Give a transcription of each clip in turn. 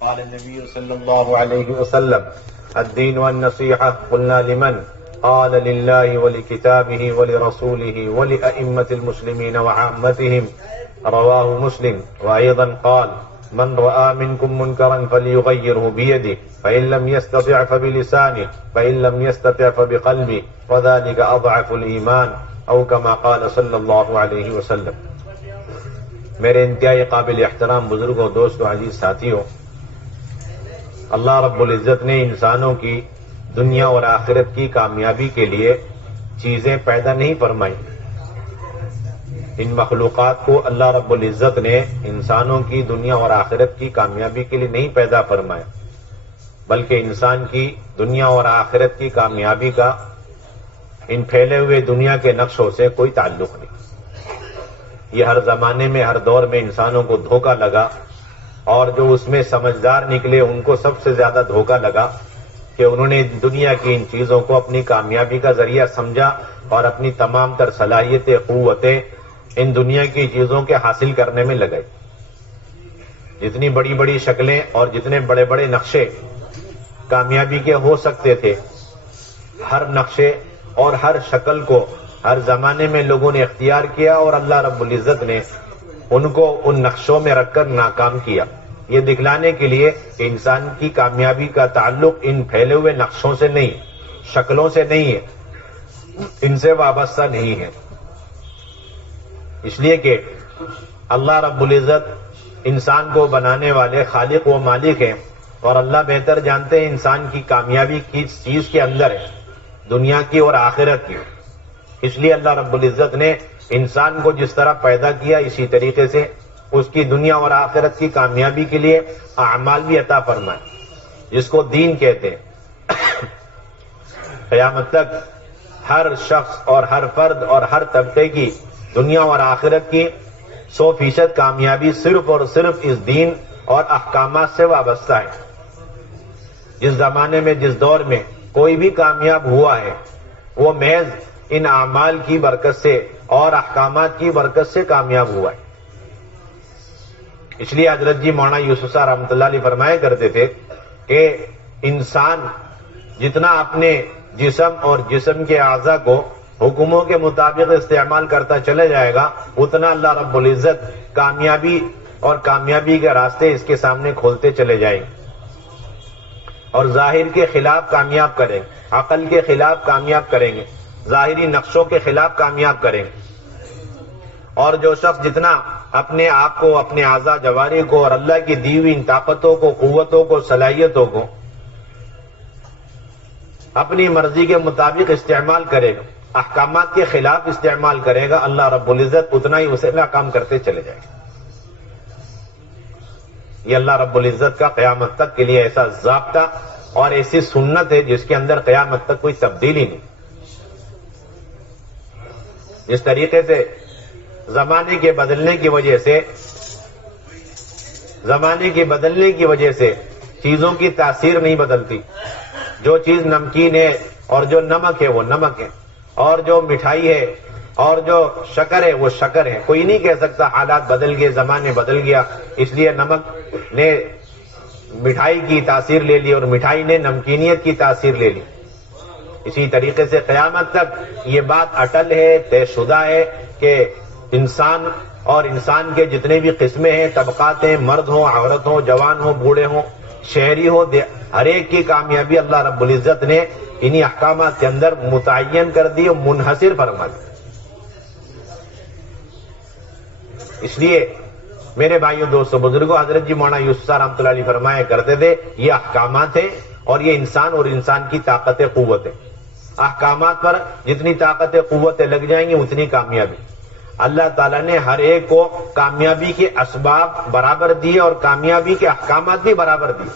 قال النبي صلى الله عليه وسلم الدين والنصيحة قلنا لمن قال لله ولكتابه ولرسوله ولأئمة المسلمين وعامتهم رواه مسلم. وأيضا قال من رأى منكم منكرا فليغيره بيده فإن لم يستطع فبلسانه فإن لم يستطع فبقلبه وذلك أضعف الإيمان أو كما قال صلى الله عليه وسلم. میرے انتہائی قابل احترام بزرگوں، دوستوں، عزیز ساتھیوں، اللہ رب العزت نے انسانوں کی دنیا اور آخرت کی کامیابی کے لیے چیزیں پیدا نہیں فرمائی. ان مخلوقات کو اللہ رب العزت نے انسانوں کی دنیا اور آخرت کی کامیابی کے لیے نہیں پیدا فرمایا، بلکہ انسان کی دنیا اور آخرت کی کامیابی کا ان پھیلے ہوئے دنیا کے نقشوں سے کوئی تعلق نہیں. یہ ہر زمانے میں، ہر دور میں انسانوں کو دھوکہ لگا، اور جو اس میں سمجھدار نکلے ان کو سب سے زیادہ دھوکہ لگا کہ انہوں نے دنیا کی ان چیزوں کو اپنی کامیابی کا ذریعہ سمجھا اور اپنی تمام تر صلاحیتیں، قوتیں ان دنیا کی چیزوں کے حاصل کرنے میں لگائی. جتنی بڑی بڑی شکلیں اور جتنے بڑے بڑے نقشے کامیابی کے ہو سکتے تھے، ہر نقشے اور ہر شکل کو ہر زمانے میں لوگوں نے اختیار کیا، اور اللہ رب العزت نے ان کو ان نقشوں میں رکھ کر ناکام کیا، یہ دکھلانے کے لیے کہ انسان کی کامیابی کا تعلق ان پھیلے ہوئے نقشوں سے نہیں، شکلوں سے نہیں ہے، ان سے وابستہ نہیں ہے. اس لیے کہ اللہ رب العزت انسان کو بنانے والے خالق و مالک ہیں، اور اللہ بہتر جانتے ہیں انسان کی کامیابی کس چیز کے اندر ہے، دنیا کی اور آخرت کی. اس لیے اللہ رب العزت نے انسان کو جس طرح پیدا کیا، اسی طریقے سے اس کی دنیا اور آخرت کی کامیابی کے لیے اعمال بھی عطا فرمائے، جس کو دین کہتے ہیں. قیامت تک ہر شخص اور ہر فرد اور ہر طبقے کی دنیا اور آخرت کی 100% کامیابی صرف اور صرف اس دین اور احکامات سے وابستہ ہے. جس زمانے میں، جس دور میں کوئی بھی کامیاب ہوا ہے، وہ محض ان اعمال کی برکت سے اور احکامات کی برکت سے کامیاب ہوا ہے. اس لیے حضرت جی مولانا یوسف صاحب رحمۃ اللہ علیہ فرمایا کرتے تھے کہ انسان جتنا اپنے جسم اور جسم کے اعضاء کو حکموں کے مطابق استعمال کرتا چلے جائے گا، اتنا اللہ رب العزت کامیابی اور کامیابی کے راستے اس کے سامنے کھولتے چلے جائیں گے، اور ظاہر کے خلاف کامیاب کریں گے، عقل کے خلاف کامیاب کریں گے، ظاہری نقشوں کے خلاف کامیاب کریں گے. اور جو شخص جتنا اپنے آپ کو، اپنے اعضاء جوارح کو اور اللہ کی دی ہوئی ان طاقتوں کو، قوتوں کو، صلاحیتوں کو اپنی مرضی کے مطابق استعمال کرے گا، احکامات کے خلاف استعمال کرے گا، اللہ رب العزت اتنا ہی اسے ناکام کرتے چلے جائے گا. یہ اللہ رب العزت کا قیامت تک کے لیے ایسا ضابطہ اور ایسی سنت ہے جس کے اندر قیامت تک کوئی تبدیلی نہیں. جس طریقے سے زمانے کے بدلنے کی وجہ سے چیزوں کی تاثیر نہیں بدلتی. جو چیز نمکین ہے اور جو نمک ہے وہ نمک ہے، اور جو مٹھائی ہے اور جو شکر ہے وہ شکر ہے. کوئی نہیں کہہ سکتا حالات بدل گئے، زمانے بدل گیا، اس لیے نمک نے مٹھائی کی تاثیر لے لی اور مٹھائی نے نمکینیت کی تاثیر لے لی. اسی طریقے سے قیامت تک یہ بات اٹل ہے، طے شدہ ہے کہ انسان اور انسان کے جتنے بھی قسمیں ہیں، طبقات ہیں، مرد ہوں، عورت ہوں، جوان ہوں، بوڑھے ہوں، شہری ہو، ہر ایک کی کامیابی اللہ رب العزت نے انہی احکامات کے اندر متعین کر دی اور منحصر فرما دی. اس لیے میرے بھائیوں، دوستوں، بزرگوں، حضرت جی مولانا یوسف صاحب رحمۃ اللہ علیہ فرمایا کرتے تھے یہ احکامات ہیں اور یہ انسان اور انسان کی طاقت قوت ہے. احکامات پر جتنی طاقت قوتیں لگ جائیں گی اتنی کامیابی. اللہ تعالیٰ نے ہر ایک کو کامیابی کے اسباب برابر دیے اور کامیابی کے احکامات بھی برابر دیے.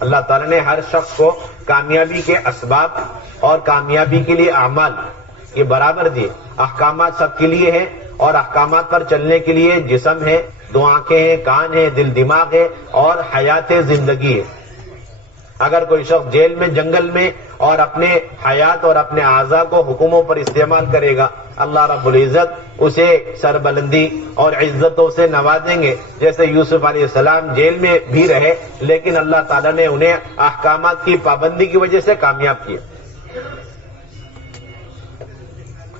اللہ تعالیٰ نے ہر شخص کو کامیابی کے اسباب اور کامیابی کے لیے اعمال یہ برابر دیے. احکامات سب کے لیے ہیں اور احکامات پر چلنے کے لیے جسم ہے، 2 آنکھیں ہیں، کان ہے، دل دماغ ہے اور حیات زندگی ہے. اگر کوئی شخص جیل میں، جنگل میں اور اپنے حیات اور اپنے اعضاء کو حکموں پر استعمال کرے گا، اللہ رب العزت اسے سربلندی اور عزتوں سے نوازیں گے. جیسے یوسف علیہ السلام جیل میں بھی رہے لیکن اللہ تعالیٰ نے انہیں احکامات کی پابندی کی وجہ سے کامیاب کیا.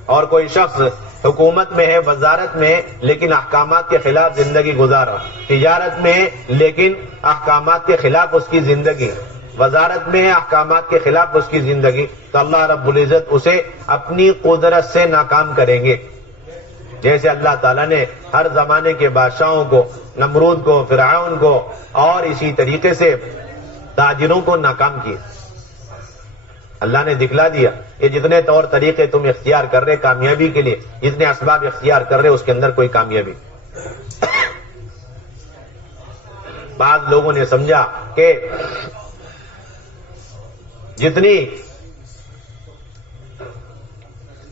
اور کوئی شخص حکومت میں ہے، وزارت میں ہے لیکن احکامات کے خلاف زندگی گزار رہا، تجارت میں ہے لیکن احکامات کے خلاف اس کی زندگی، وزارت میں ہے احکامات کے خلاف اس کی زندگی، تو اللہ رب العزت اسے اپنی قدرت سے ناکام کریں گے. جیسے اللہ تعالیٰ نے ہر زمانے کے بادشاہوں کو، نمرود کو، فرعون کو اور اسی طریقے سے تاجروں کو ناکام کیا. اللہ نے دکھلا دیا کہ جتنے طور طریقے تم اختیار کر رہے کامیابی کے لیے، جتنے اسباب اختیار کر رہے اس کے اندر کوئی کامیابی. بعض لوگوں نے سمجھا کہ جتنی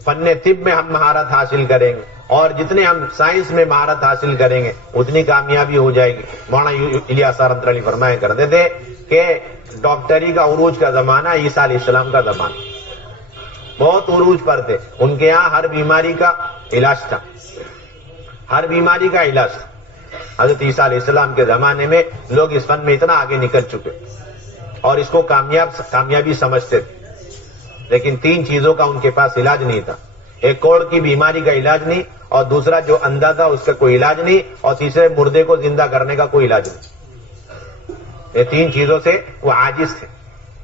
فن طب میں ہم مہارت حاصل کریں گے اور جتنے ہم سائنس میں مہارت حاصل کریں گے اتنی کامیابی ہو جائے گی. مولانا الیاس رحمۃ اللہ علیہ فرمایا کرتے تھے کہ ڈاکٹری کا عروج کا زمانہ عیسیٰ علیہ السلام کا زمانہ، بہت عروج پر تھے. ان کے یہاں ہر بیماری کا علاج تھا، ہر بیماری کا علاج تھا. حضرت عیسیٰ علیہ السلام کے زمانے میں لوگ اس فن میں اتنا آگے نکل چکے اور اس کو کامیابی سمجھتے تھے، لیکن 3 چیزوں کا ان کے پاس علاج نہیں تھا. ایک کوڑ کی بیماری کا علاج نہیں، اور دوسرا جو اندھا تھا اس کا کوئی علاج نہیں، اور تیسرے مردے کو زندہ کرنے کا کوئی علاج نہیں. یہ 3 چیزوں سے وہ عاجز تھے.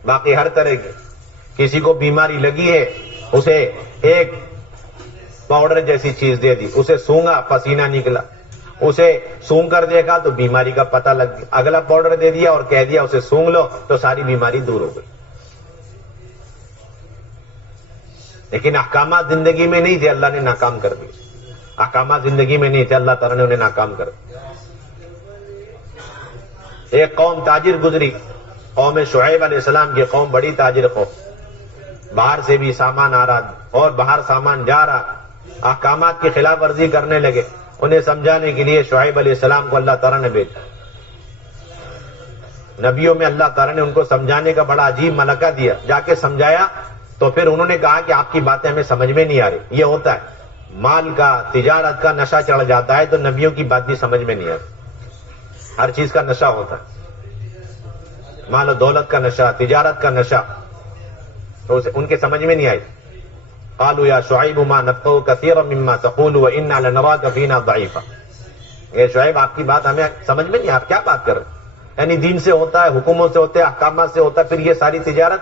باقی ہر طرح کی، کسی کو بیماری لگی ہے اسے ایک پاؤڈر جیسی چیز دے دی، اسے سونگا پسینہ نکلا، اسے سونگ کر دیکھا تو بیماری کا پتہ لگ گیا، اگلا پاؤڈر دے دیا اور کہہ دیا اسے سونگ لو تو ساری بیماری دور ہو گئی. لیکن احکامات زندگی میں نہیں تھے، اللہ نے ناکام کر دی. احکامات زندگی میں نہیں تھے، اللہ تعالیٰ نے انہیں ناکام کر دیا. ایک قوم تاجر گزری، قوم شعیب علیہ السلام کی قوم بڑی تاجر قوم، باہر سے بھی سامان آ رہا اور باہر سامان جا رہا، احکامات کی خلاف ورزی کرنے لگے. انہیں سمجھانے کے لیے شعیب علیہ السلام کو اللہ تعالیٰ نے بھیجا. نبیوں میں اللہ تعالیٰ نے ان کو سمجھانے کا بڑا عجیب ملکہ دیا. جا کے سمجھایا تو پھر انہوں نے کہا کہ آپ کی باتیں ہمیں سمجھ میں نہیں آ رہی. یہ ہوتا ہے، مال کا، تجارت کا نشہ چڑھ جاتا ہے تو نبیوں کی بات بھی سمجھ میں نہیں آتی. ہر چیز کا نشہ ہوتا ہے، مال و دولت کا نشہ، تجارت کا نشہ، تو ان کے سمجھ میں نہیں آئی. قالوا یا شعیب ما نفقه كثيرا مما تقول وانا لنراك فينا ضعيفا. یہ شعیب آپ کی بات ہمیں سمجھ میں نہیں، آپ کیا بات کر رہے ہیں؟ یعنی دین سے ہوتا ہے، حکومت سے ہوتا ہے، احکامات سے ہوتا ہے، پھر یہ ساری تجارت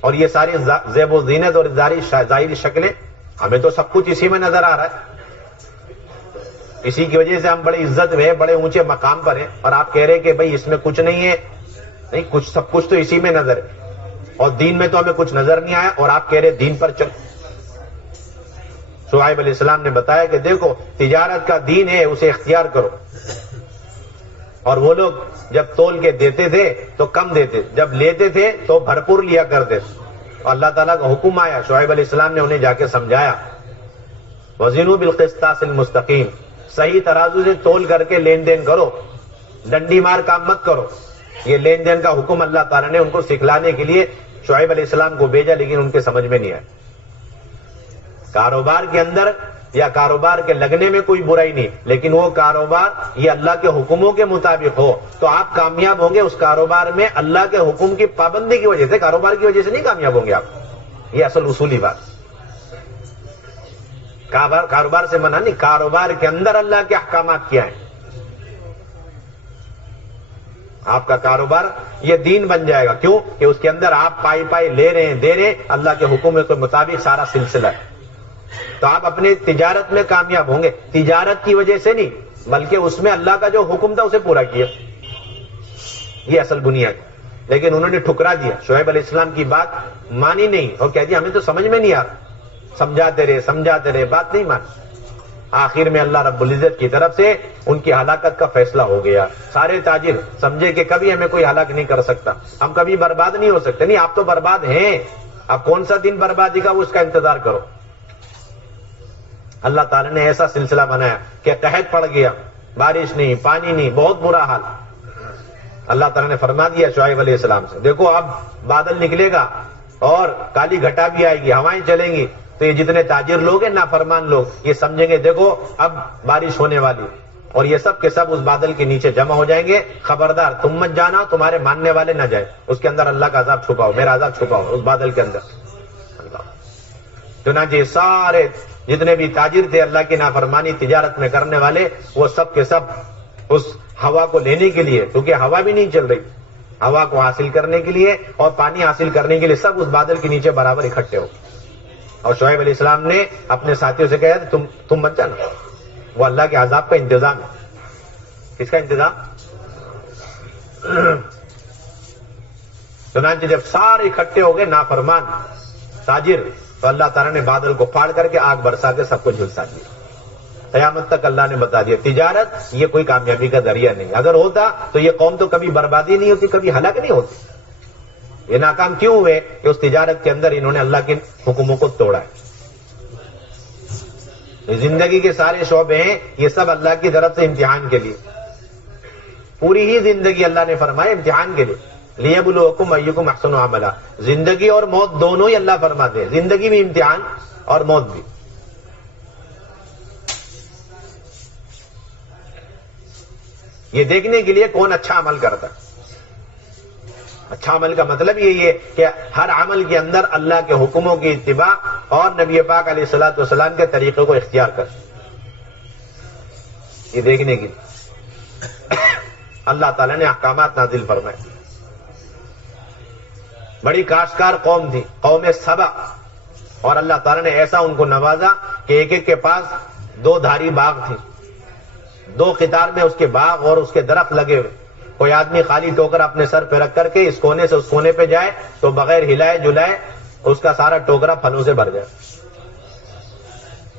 اور یہ ساری زیب و زینت اور ظاہری شکلیں، ہمیں تو سب کچھ اسی میں نظر آ رہا ہے. اسی کی وجہ سے ہم بڑی عزت میں، بڑے اونچے مقام پر ہیں، اور آپ کہہ رہے ہیں کہ بھئی اس میں کچھ نہیں ہے. نہیں، کچھ، سب کچھ تو اسی میں نظر ہے، اور دین میں تو ہمیں کچھ نظر نہیں آیا، اور آپ کہہ رہے دین پر چل. شعیب علیہ السلام نے بتایا کہ دیکھو تجارت کا دین ہے، اسے اختیار کرو. اور وہ لوگ جب تول کے دیتے تھے تو کم دیتے، جب لیتے تھے تو بھرپور لیا کرتے. اور اللہ تعالیٰ کا حکم آیا، شعیب علیہ السلام نے انہیں جا کے سمجھایا، وزنوا بالقسطاس المستقیم، صحیح ترازو سے تول کر کے لین دین کرو، ڈنڈی مار کام مت کرو. یہ لین دین کا حکم اللہ تعالیٰ نے ان کو سکھلانے کے لیے شعیب علیہ السلام کو بھیجا، لیکن ان کے سمجھ میں نہیں آیا. کاروبار کے اندر یا کاروبار کے لگنے میں کوئی برائی نہیں، لیکن وہ کاروبار یہ اللہ کے حکموں کے مطابق ہو تو آپ کامیاب ہوں گے. اس کاروبار میں اللہ کے حکم کی پابندی کی وجہ سے، کاروبار کی وجہ سے نہیں کامیاب ہوں گے آپ. یہ اصل اصولی بات. کاروبار سے منع نہیں، کاروبار کے اندر اللہ کے احکامات کیا ہیں. آپ کا کاروبار یہ دین بن جائے گا. کیوں؟ کہ اس کے اندر آپ پائی پائی لے رہے ہیں، دے رہے ہیں، اللہ کے حکم کے مطابق سارا سلسلہ ہے. تو آپ اپنے تجارت میں کامیاب ہوں گے، تجارت کی وجہ سے نہیں، بلکہ اس میں اللہ کا جو حکم تھا اسے پورا کیا. یہ اصل بنیاد. لیکن انہوں نے ٹھکرا دیا، شعیب علیہ السلام کی بات مانی نہیں اور کہہ دیا ہمیں تو سمجھ میں نہیں آ رہا. سمجھاتے رہے، بات نہیں مانی. آخر میں اللہ رب العزت کی طرف سے ان کی ہلاکت کا فیصلہ ہو گیا. سارے تاجر سمجھے کہ کبھی ہمیں کوئی ہلاک نہیں کر سکتا، ہم کبھی برباد نہیں ہو سکتے. نہیں، آپ تو برباد ہیں. اب کون سا دن بربادی کا وہ اس کا انتظار کرو. اللہ تعالیٰ نے ایسا سلسلہ بنایا کہ قحط پڑ گیا، بارش نہیں، پانی نہیں، بہت برا حال. اللہ تعالیٰ نے فرما دیا شعیب علیہ السلام سے، دیکھو اب بادل نکلے گا اور کالی گھٹا بھی آئے گی، ہوائیں چلیں گی، تو یہ جتنے تاجر لوگ ہیں نافرمان لوگ یہ سمجھیں گے دیکھو اب بارش ہونے والی، اور یہ سب کے سب اس بادل کے نیچے جمع ہو جائیں گے، خبردار تم مت جانا، تمہارے ماننے والے نہ جائیں، اس کے اندر اللہ کا عذاب چھپا ہو، میرا عذاب چھپا ہو اس بادل کے اندر۔ چنانچہ سارے جتنے بھی تاجر تھے اللہ کی نافرمانی تجارت میں کرنے والے، وہ سب کے سب اس ہوا کو لینے کے لیے، کیونکہ ہوا بھی نہیں چل رہی، ہوا کو حاصل کرنے کے لیے اور پانی حاصل کرنے کے لیے سب اس بادل کے نیچے برابر اکٹھے ہو۔ اور شعیب علیہ السلام نے اپنے ساتھیوں سے کہا تم مت جانا، وہ اللہ کے عذاب کا انتظام ہے۔ کس کا انتظام؟ چنانچہ جب سارے اکٹھے ہو گئے نافرمان تاجر، تو اللہ تعالیٰ نے بادل کو پھاڑ کر کے آگ برسا کے سب کو جھلسا دیا۔ قیامت تک اللہ نے بتا دیا تجارت یہ کوئی کامیابی کا ذریعہ نہیں، اگر ہوتا تو یہ قوم تو کبھی بربادی نہیں ہوتی، کبھی ہلاک نہیں ہوتی۔ یہ ناکام کیوں ہوئے؟ کہ اس تجارت کے اندر انہوں نے اللہ کے حکموں کو توڑا ہے۔ زندگی کے سارے شعبے ہیں یہ سب اللہ کی طرف سے امتحان کے لیے، پوری ہی زندگی اللہ نے فرمایا امتحان کے لیے، لیبلوکم ایکم احسن عملا۔ زندگی اور موت دونوں ہی اللہ فرماتے ہیں، زندگی بھی امتحان اور موت بھی۔ یہ دیکھنے کے لیے کون اچھا عمل کرتا ہے۔ اچھا عمل کا مطلب یہی ہے کہ ہر عمل کے اندر اللہ کے حکموں کی اتباع اور نبی پاک علیہ الصلوۃ والسلام کے طریقے کو اختیار کر، یہ دیکھنے کی اللہ تعالیٰ نے احکامات نازل فرمائے۔ بڑی کاشتکار قوم تھی، قوم سبا، اور اللہ تعالیٰ نے ایسا ان کو نوازا کہ ایک ایک کے پاس 2 دھاری باغ تھی، 2 قطار میں اس کے باغ اور اس کے درخت لگے ہوئے۔ کوئی آدمی خالی ٹوکرا اپنے سر پہ رکھ کر کے اس کونے سے اس کونے پہ جائے تو بغیر ہلائے جلائے اس کا سارا ٹوکرا پھلوں سے بھر جائے۔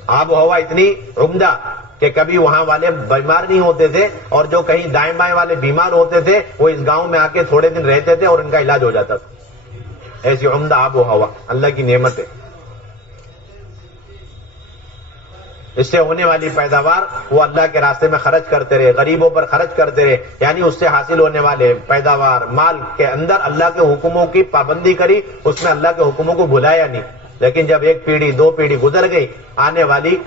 آب و ہوا اتنی عمدہ کہ کبھی وہاں والے بیمار نہیں ہوتے تھے، اور جو کہیں دائیں بائیں والے بیمار ہوتے تھے وہ اس گاؤں میں آ کے تھوڑے دن رہتے تھے اور ان کا علاج ہو جاتا تھا۔ ایسی عمدہ آب و ہوا اللہ کی نعمت ہے۔ اس سے ہونے والی پیداوار وہ اللہ کے راستے میں خرچ کرتے رہے، غریبوں پر خرچ کرتے رہے، یعنی اس سے حاصل ہونے والے پیداوار مال کے اندر اللہ کے حکموں کی پابندی کری، اس میں اللہ کے حکموں کو بھلایا نہیں۔ لیکن جب 1 پیڑھی 2 پیڑھی گزر گئی، آنے والی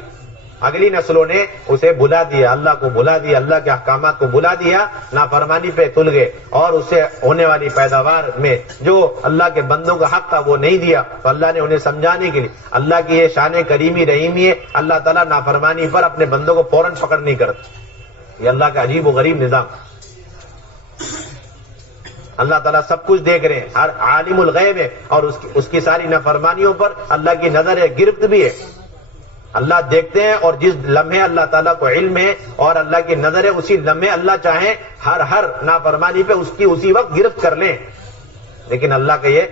اگلی نسلوں نے اسے بھلا دیا، اللہ کو بھلا دیا، اللہ کے احکامات کو بھلا دیا، نافرمانی پہ تل گئے، اور اس سے ہونے والی پیداوار میں جو اللہ کے بندوں کا حق تھا وہ نہیں دیا، تو اللہ نے انہیں سمجھانے کے لیے، اللہ کی یہ شان کریمی رحیمی ہے، اللہ تعالیٰ نافرمانی پر اپنے بندوں کو فوراً پکڑ نہیں کرتا۔ یہ اللہ کا عجیب و غریب نظام۔ اللہ تعالیٰ سب کچھ دیکھ رہے ہیں، ہر عالم الغیب ہے، اور اس کی ساری نافرمانیوں پر اللہ کی نظر ہے، گرفت بھی ہے۔ اللہ دیکھتے ہیں، اور جس لمحے اللہ تعالیٰ کو علم ہے اور اللہ کی نظر ہے، اسی لمحے اللہ چاہیں ہر نافرمانی پہ اس کی اسی وقت گرفت کر لیں۔ لیکن اللہ کا یہ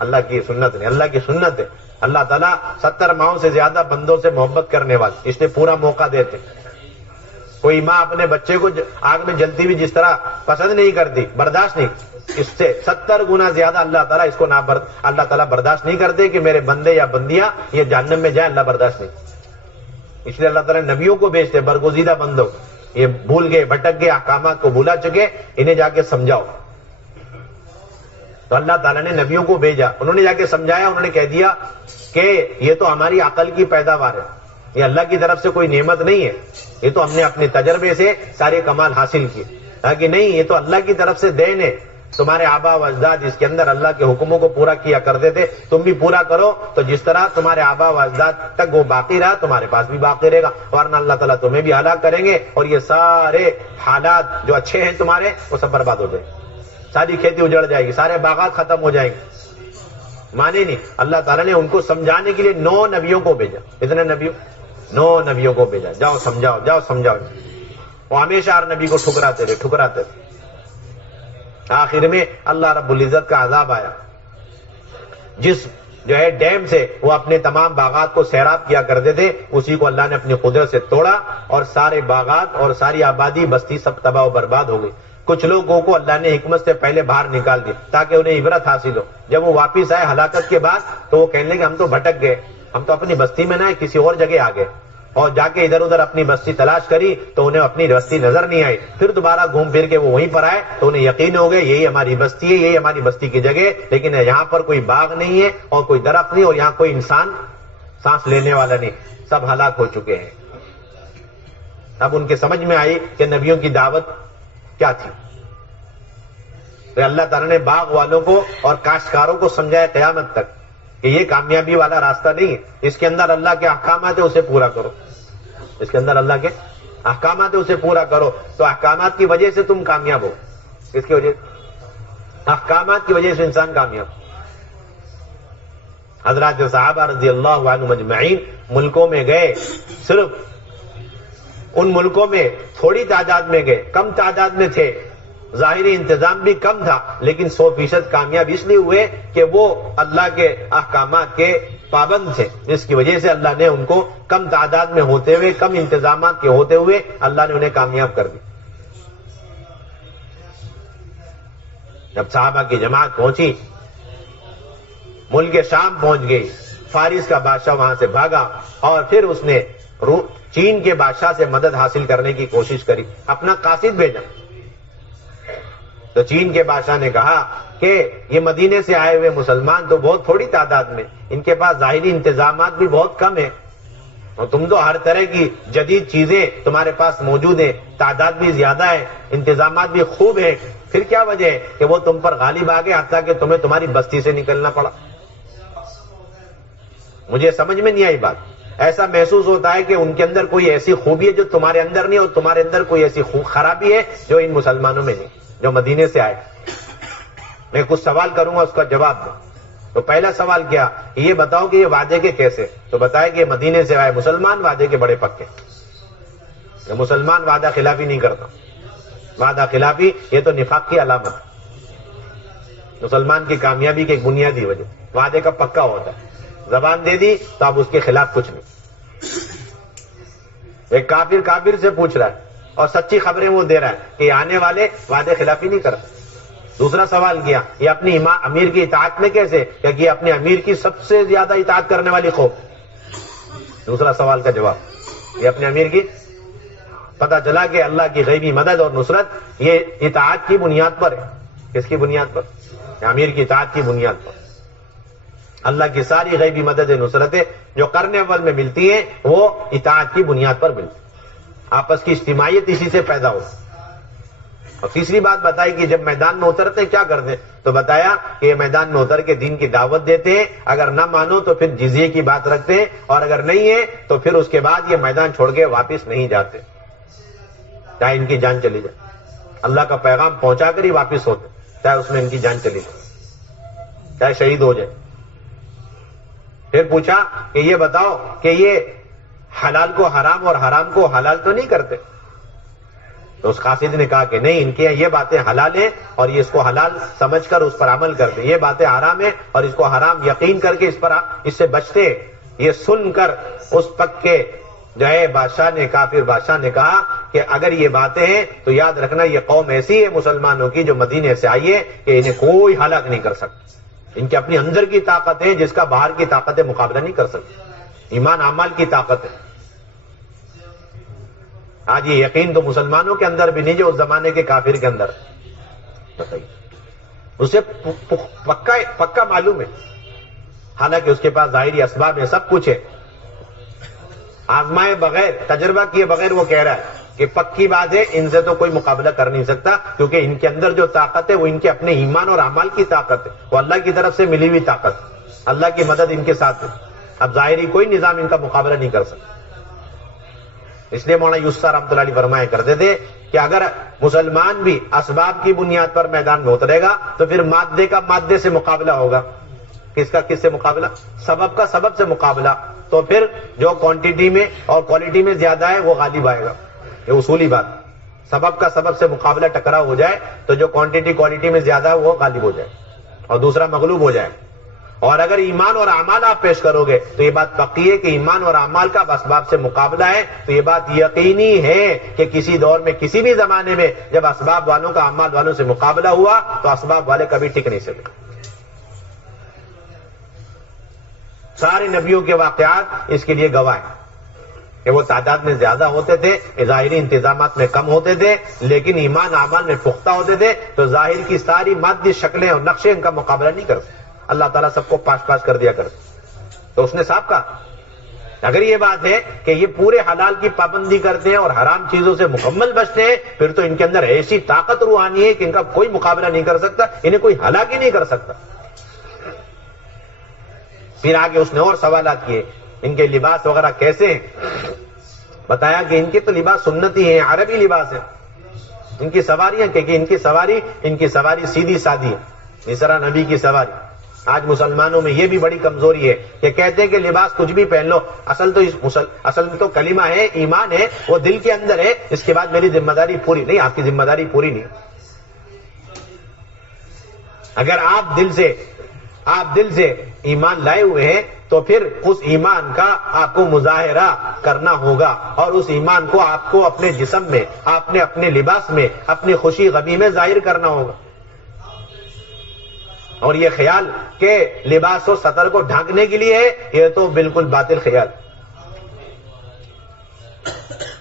اللہ کی سنت نہیں، اللہ کی سنت ہے۔ اللہ تعالیٰ 70 ماہوں سے زیادہ بندوں سے محبت کرنے والے، اس لیے پورا موقع دیتے۔ کوئی ماں اپنے بچے کو آگ میں جلتی ہوئی جس طرح پسند نہیں کرتی، برداشت نہیں، اس سے 70 گنا زیادہ اللہ تعالیٰ اس کو اللہ تعالیٰ برداشت نہیں کرتے کہ میرے بندے یا بندیاں یہ جہنم میں جائیں، اللہ برداشت نہیں۔ اس لیے اللہ تعالیٰ نبیوں کو بھیجتے، برگزیدہ بندوں، یہ بھول گئے، بھٹک گئے، احکامات کو بھلا چکے، انہیں جا کے سمجھاؤ۔ تو اللہ تعالیٰ نے نبیوں کو بھیجا، انہوں نے جا کے سمجھایا، انہوں نے کہہ دیا کہ یہ تو ہماری عقل کی پیداوار ہے، یہ اللہ کی طرف سے کوئی نعمت نہیں ہے، یہ تو ہم نے اپنے تجربے سے سارے کمال حاصل کیے، کہ نہیں یہ تو اللہ کی طرف سے دین ہے۔ تمہارے آبا و اجداد اس کے اندر اللہ کے حکموں کو پورا کیا کرتے تھے، تم بھی پورا کرو، تو جس طرح تمہارے آبا و اجداد تک وہ باقی رہا تمہارے پاس بھی باقی رہے گا، ورنہ اللہ تعالیٰ تمہیں بھی ہلاک کریں گے، اور یہ سارے حالات جو اچھے ہیں تمہارے وہ سب برباد ہو جائیں گے، ساری کھیتی اجڑ جائے گی، سارے باغات ختم ہو جائیں گے۔ مانے نہیں، اللہ تعالیٰ نے ان کو سمجھانے کے لیے 9 نبیوں کو بھیجا۔ اتنے نبیوں 9 نبیوں کو بھیجا، جاؤ سمجھاؤ، جاؤ سمجھاؤ۔ وہ ہمیشہ ہر نبی کو ٹھکراتے رہے۔ آخر میں اللہ رب العزت کا عذاب آیا، جس جو ہے ڈیم سے وہ اپنے تمام باغات کو سیراب کیا کرتے تھے، اسی کو اللہ نے اپنی قدرت سے توڑا، اور سارے باغات اور ساری آبادی بستی سب تباہ و برباد ہو گئی۔ کچھ لوگوں کو اللہ نے حکمت سے پہلے باہر نکال دیا تاکہ انہیں عبرت حاصل ہو۔ جب وہ واپس آئے ہلاکت کے بعد تو وہ کہنے لگے ہم تو بھٹک گئے، ہم تو اپنی بستی میں نہ کسی اور جگہ آ گئے۔ اور جا کے ادھر ادھر اپنی بستی تلاش کری تو انہیں اپنی بستی نظر نہیں آئی. پھر دوبارہ گھوم پھر کے وہ وہیں پر آئے تو انہیں یقین ہو گیا یہی ہماری بستی ہے, یہی ہماری بستی کی جگہ, لیکن یہاں پر کوئی باغ نہیں ہے اور کوئی درخت نہیں اور یہاں کوئی انسان سانس لینے والا نہیں, سب ہلاک ہو چکے ہیں. اب ان کے سمجھ میں آئی کہ نبیوں کی دعوت کیا تھی. تو اللہ تعالیٰ نے باغ والوں کو اور کاشتکاروں کو سمجھایا قیامت تک کہ یہ کامیابی والا راستہ نہیں ہے, اس کے اندر اللہ کے احکامات ہیں اسے پورا کرو, اس کے اندر اللہ کے احکامات ہیں اسے پورا کرو. تو احکامات کی وجہ سے تم کامیاب ہو. کس کی وجہ سے؟ احکامات کی وجہ سے انسان کامیاب. حضرات صحابہ رضی اللہ عنہم اجمعین ملکوں میں گئے, صرف ان ملکوں میں تھوڑی تعداد میں گئے, کم تعداد میں تھے, ظاہری انتظام بھی کم تھا, لیکن 100% کامیاب اس لیے ہوئے کہ وہ اللہ کے احکامات کے پابند تھے, جس کی وجہ سے اللہ نے ان کو کم تعداد میں ہوتے ہوئے, کم انتظامات کے ہوتے ہوئے اللہ نے انہیں کامیاب کر دی. جب صحابہ کی جماعت پہنچی, ملک شام پہنچ گئی, فارس کا بادشاہ وہاں سے بھاگا اور پھر اس نے چین کے بادشاہ سے مدد حاصل کرنے کی کوشش کری, اپنا قاصد بھیجا. تو چین کے بادشاہ نے کہا کہ یہ مدینے سے آئے ہوئے مسلمان تو بہت تھوڑی تعداد میں, ان کے پاس ظاہری انتظامات بھی بہت کم ہیں, اور تم تو ہر طرح کی جدید چیزیں تمہارے پاس موجود ہیں, تعداد بھی زیادہ ہے, انتظامات بھی خوب ہیں, پھر کیا وجہ ہے کہ وہ تم پر غالب آ گئے حتیٰ کہ تمہیں تمہاری بستی سے نکلنا پڑا. مجھے سمجھ میں نہیں آئی بات. ایسا محسوس ہوتا ہے کہ ان کے اندر کوئی ایسی خوبی ہے جو تمہارے اندر نہیں, اور تمہارے اندر کوئی ایسی خرابی ہے جو ان مسلمانوں میں نہیں, جو مدینے سے آئے. میں کچھ سوال کروں گا, اس کا جواب دو. تو پہلا سوال کیا, یہ بتاؤ کہ یہ وعدے کے کیسے؟ تو بتایا کہ مدینے سے آئے مسلمان وعدے کے بڑے پکے. یہ مسلمان وعدہ خلافی نہیں کرتا. وعدہ خلافی یہ تو نفاق کی علامت ہے. مسلمان کی کامیابی کی ایک بنیادی وجہ وعدے کا پکا ہوتا ہے. زبان دے دی تو اب اس کے خلاف کچھ نہیں. ایک کافر سے پوچھ رہا ہے اور سچی خبریں وہ دے رہا ہے کہ آنے والے وعدے خلافی نہیں کرتے. دوسرا سوال کیا, یہ اپنی امیر کی اطاعت میں کیسے؟ کہ یہ اپنے امیر کی سب سے زیادہ اطاعت کرنے والی قوم. دوسرا سوال کا جواب, یہ اپنے امیر کی, پتہ چلا کہ اللہ کی غیبی مدد اور نصرت یہ اطاعت کی بنیاد پر ہے. کس کی بنیاد پر؟ امیر کی اطاعت کی بنیاد پر. اللہ کی ساری غیبی مدد نصرتیں جو کرنے اول میں ملتی ہیں وہ اطاعت کی بنیاد پر ملتی. آپس کی اجتماعیت اسی سے پیدا ہوتی. اور تیسری بات بتائی کہ جب میدان میں اترتے ہیں کیا کرتے ہیں, تو بتایا کہ یہ میدان میں اتر کے دین کی دعوت دیتے ہیں, اگر نہ مانو تو پھر جزیے کی بات رکھتے ہیں, اور اگر نہیں ہے تو پھر اس کے بعد یہ میدان چھوڑ کے واپس نہیں جاتے, چاہے ان کی جان چلی جائے. اللہ کا پیغام پہنچا کر ہی واپس ہوتے, چاہے اس میں ان کی جان چلی جائے, چاہے شہید ہو جائے. پھر پوچھا کہ یہ بتاؤ کہ یہ حلال کو حرام اور حرام کو حلال تو نہیں کرتے؟ تو اس قاصد نے کہا کہ نہیں, ان کے یہ باتیں حلال ہیں اور یہ اس کو حلال سمجھ کر اس پر عمل کرتے, یہ باتیں حرام ہیں اور اس کو حرام یقین کر کے اس سے بچتے. یہ سن کر اس پکے جو ہے بادشاہ نے, کافر بادشاہ نے کہا کہ اگر یہ باتیں ہیں تو یاد رکھنا یہ قوم ایسی ہے مسلمانوں کی جو مدینے سے آئی ہے کہ انہیں کوئی ہلاک نہیں کر سکتا. ان کے اپنی اندر کی طاقت ہے جس کا باہر کی طاقتیں مقابلہ نہیں کر سکتی. ایمان اعمال کی طاقت ہے. آج یہ یقین تو مسلمانوں کے اندر بھی نہیں جو اس زمانے کے کافر کے اندر. بتائیے, اسے پکا معلوم ہے, حالانکہ اس کے پاس ظاہری اسباب ہے, سب کچھ ہے. آزمائے بغیر, تجربہ کیے بغیر وہ کہہ رہا ہے کہ پکی بات ہے ان سے تو کوئی مقابلہ کر نہیں سکتا, کیونکہ ان کے اندر جو طاقت ہے وہ ان کے اپنے ایمان اور اعمال کی طاقت ہے, وہ اللہ کی طرف سے ملی ہوئی طاقت, اللہ کی مدد ان کے ساتھ ہے. اب ظاہری کوئی نظام ان کا مقابلہ نہیں کر سکتا. اس لیے مولانا یوسف رحمۃ اللہ علیہ فرمایا کرتے تھے کہ اگر مسلمان بھی اسباب کی بنیاد پر میدان میں اترے گا تو پھر مادے کا مادے سے مقابلہ ہوگا. کس کا کس سے مقابلہ؟ سبب کا سبب سے مقابلہ. تو پھر جو کوانٹٹی میں اور کوالٹی میں زیادہ ہے وہ غالب آئے گا. یہ اصولی بات, سبب کا سبب سے مقابلہ ٹکراؤ ہو جائے تو جو کوانٹٹی کوالٹی میں زیادہ ہے وہ غالب ہو جائے اور دوسرا مغلوب ہو جائے. اور اگر ایمان اور اعمال آپ پیش کرو گے تو یہ بات پکی ہے کہ ایمان اور اعمال کا اسباب سے مقابلہ ہے. تو یہ بات یقینی ہے کہ کسی دور میں کسی بھی زمانے میں جب اسباب والوں کا اعمال والوں سے مقابلہ ہوا تو اسباب والے کبھی ٹک نہیں سکے. سارے نبیوں کے واقعات اس کے لیے گواہ ہیں. کہ وہ تعداد میں زیادہ ہوتے تھے، ظاہری انتظامات میں کم ہوتے تھے، لیکن ایمان اعمال میں پختہ ہوتے تھے، تو ظاہر کی ساری مادی شکلیں اور نقشے ان کا مقابلہ نہیں کر سکتے، اللہ تعالیٰ سب کو پاس پاس کر دیا کرتے۔ تو اس نے صاف کہا اگر یہ بات ہے کہ یہ پورے حلال کی پابندی کرتے ہیں اور حرام چیزوں سے مکمل بچتے ہیں، پھر تو ان کے اندر ایسی طاقت روحانی ہے کہ ان کا کوئی مقابلہ نہیں کر سکتا، انہیں کوئی ہلاک ہی نہیں کر سکتا۔ پھر آگے اس نے اور سوالات کیے، ان کے لباس وغیرہ کیسے ہیں؟ بتایا کہ ان کے تو لباس سنتی ہیں، عربی لباس ہے، ان کی سواریاں کہ ان کی سواری سیدھی سادھی ہے، اس طرح نبی کی سواری۔ آج مسلمانوں میں یہ بھی بڑی کمزوری ہے کہ کہتے ہیں کہ لباس کچھ بھی پہن لو، اصل میں تو کلمہ ہے، ایمان ہے، وہ دل کے اندر ہے، اس کے بعد میری ذمہ داری پوری نہیں، آپ کی ذمہ داری پوری نہیں۔ اگر آپ دل سے ایمان لائے ہوئے ہیں تو پھر اس ایمان کا آپ کو مظاہرہ کرنا ہوگا، اور اس ایمان کو آپ کو اپنے جسم میں، آپ نے اپنے لباس میں، اپنی خوشی غمی میں ظاہر کرنا ہوگا۔ اور یہ خیال کہ لباس و سطر کو ڈھانکنے کے لیے ہے، یہ تو بالکل باطل خیال۔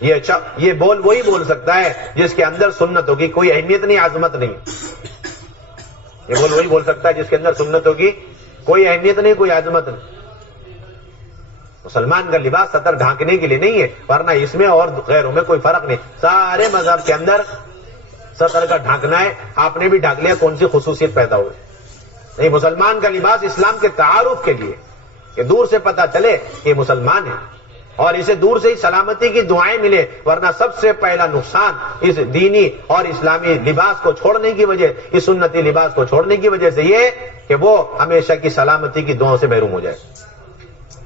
یہ وہی بول سکتا ہے جس کے اندر سنتوں کی کوئی اہمیت نہیں، عظمت نہیں۔ یہ وہی بول سکتا ہے جس کے اندر سنتوں کی کوئی اہمیت نہیں، کوئی عظمت نہیں۔ مسلمان کا لباس سطر ڈھانکنے کے لیے نہیں ہے، ورنہ اس میں اور غیروں میں کوئی فرق نہیں، سارے مذہب کے اندر سطر کا ڈھانکنا ہے۔ آپ نے بھی ڈھانک لیا، کون سی خصوصیت پیدا ہوئی؟ نہیں، مسلمان کا لباس اسلام کے تعارف کے لیے، کہ دور سے پتا چلے کہ مسلمان ہے اور اسے دور سے ہی سلامتی کی دعائیں ملے، ورنہ سب سے پہلا نقصان اس دینی اور اسلامی لباس کو چھوڑنے کی وجہ، اس سنتی لباس کو چھوڑنے کی وجہ سے یہ کہ وہ ہمیشہ کی سلامتی کی دعاؤں سے محروم ہو جائے۔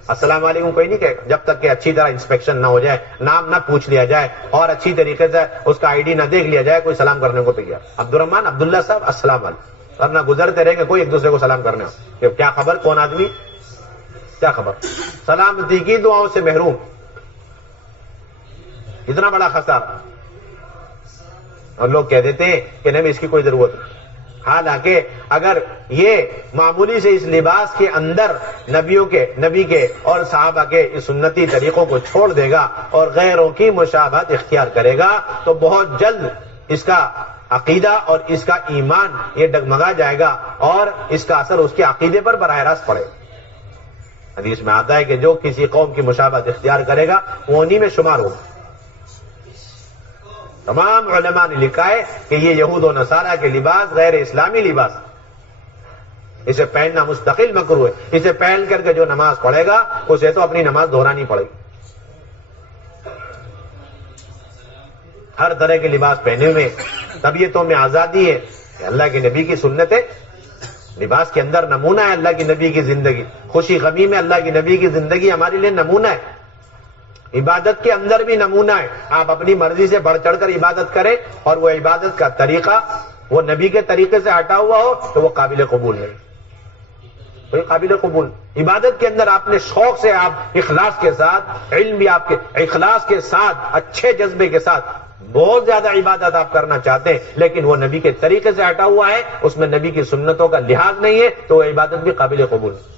السلام علیکم کوئی نہیں کہے گا جب تک کہ اچھی طرح انسپیکشن نہ ہو جائے، نام نہ پوچھ لیا جائے اور اچھی طریقے سے اس کا آئی ڈی نہ دیکھ لیا جائے، کوئی سلام کرنے کو تیار۔ عبدالرحمان، عبداللہ صاحب، السلام علیکم، ورنہ گزرتے رہیں گے کوئی ایک دوسرے کو سلام کرنے ہو کہ کیا خبر، کون آدمی، کیا خبر، سلامتی کی دعاؤں سے محروم، اتنا بڑا خسارہ۔ اور لوگ کہہ دیتے ہیں کہ نہیں اس کی کوئی ضرورت نہیں، حالانکہ اگر یہ معمولی سے اس لباس کے اندر نبی کے اور صحابہ کے اس سنتی طریقوں کو چھوڑ دے گا اور غیروں کی مشابہت اختیار کرے گا تو بہت جلد اس کا عقیدہ اور اس کا ایمان یہ ڈگمگا جائے گا اور اس کا اثر اس کے عقیدے پر براہ راست پڑے گا۔ حدیث میں آتا ہے کہ جو کسی قوم کی مشابہت اختیار کرے گا وہ انہی میں شمار ہوگا۔ تمام علماء نے لکھا ہے کہ یہ یہود و نصارہ کے لباس غیر اسلامی لباس، اسے پہننا مستقل مکروہ ہے، اسے پہن کر کے جو نماز پڑھے گا اسے تو اپنی نماز دہرانی پڑے گی۔ ہر طرح کے لباس پہنے ہوئے، طبیعتوں میں آزادی ہے کہ اللہ کے نبی کی سنت ہے، لباس کے اندر نمونہ ہے اللہ کی نبی کی زندگی، خوشی غمی میں اللہ کی نبی کی زندگی ہمارے لیے نمونہ ہے، عبادت کے اندر بھی نمونہ ہے۔ آپ اپنی مرضی سے بڑھ چڑھ کر عبادت کریں اور وہ عبادت کا طریقہ وہ نبی کے طریقے سے ہٹا ہوا ہو تو وہ قابل قبول نہیں، کوئی قابل قبول۔ عبادت کے اندر آپ نے شوق سے، آپ اخلاص کے ساتھ، علم بھی آپ کے اخلاص کے ساتھ، اچھے جذبے کے ساتھ بہت زیادہ عبادت آپ کرنا چاہتے ہیں، لیکن وہ نبی کے طریقے سے ہٹا ہوا ہے، اس میں نبی کی سنتوں کا لحاظ نہیں ہے، تو وہ عبادت بھی قابل قبول نہیں۔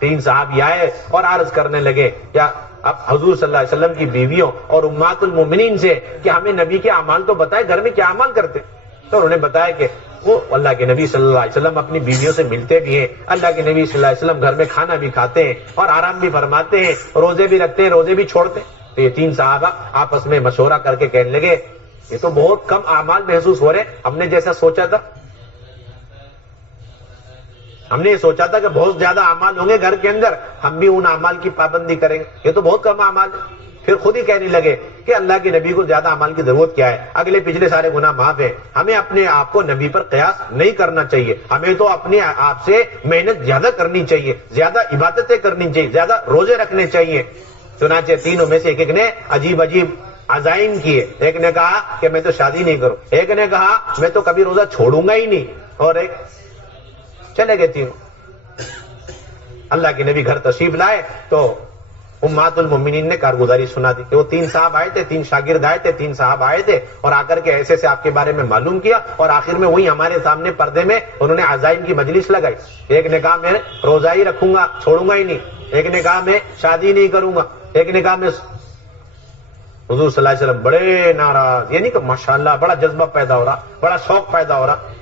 3 صحابی آئے اور عرض کرنے لگے کیا اب حضور صلی اللہ علیہ وسلم کی بیویوں اور امہات المومنین سے کہ ہمیں نبی کے اعمال تو بتائے، گھر میں کیا اعمال کرتے؟ تو انہوں نے بتایا کہ وہ اللہ کے نبی صلی اللہ علیہ وسلم اپنی بیویوں سے ملتے بھی ہیں، اللہ کے نبی صلی اللہ علیہ وسلم گھر میں کھانا بھی کھاتے ہیں اور آرام بھی فرماتے ہیں، روزے بھی رکھتے ہیں، روزے بھی چھوڑتے ہیں۔ تو یہ 3 صحابہ آپس میں مشورہ کر کے کہنے لگے یہ تو بہت کم اعمال محسوس ہو رہے ہیں، ہم نے جیسا سوچا تھا، ہم نے یہ سوچا تھا کہ بہت زیادہ اعمال ہوں گے گھر کے اندر، ہم بھی ان اعمال کی پابندی کریں گے، یہ تو بہت کم اعمال ہے۔ پھر خود ہی کہنے لگے کہ اللہ کے نبی کو زیادہ اعمال کی ضرورت کیا ہے، اگلے پچھلے سارے گناہ معاف ہیں، ہمیں اپنے آپ کو نبی پر قیاس نہیں کرنا چاہیے، ہمیں تو اپنے آپ سے محنت زیادہ کرنی چاہیے، زیادہ عبادتیں کرنی چاہیے، زیادہ روزے رکھنے چاہیے۔ چنانچہ تینوں میں سے ایک نے عجیب عزائم کیے، ایک نے کہا کہ میں تو شادی نہیں کروں، ایک نے کہا میں تو کبھی روزہ چھوڑوں گا ہی نہیں، اور ایک چلے گئے تینوں۔ اللہ کے نبی گھر تشریف لائے تو امہات المومنین نے کارگزاری سنا دی کہ وہ 3 صاحب آئے تھے، 3 شاگرد آئے تھے، 3 صاحب آئے تھے اور آ کر کے ایسے سے آپ کے بارے میں معلوم کیا، اور آخر میں وہی ہمارے سامنے پردے میں انہوں نے عزائم کی مجلس لگائی۔ ایک نے کہا میں روزہ ہی رکھوں گا، چھوڑوں گا ہی نہیں، ایک نے کہا میں شادی نہیں کروں گا، ایک نے کہا میں حضور صلی اللہ علیہ وسلم بڑے ناراض، یعنی کہ ماشاءاللہ بڑا جذبہ پیدا ہو رہا، بڑا شوق پیدا ہو رہا،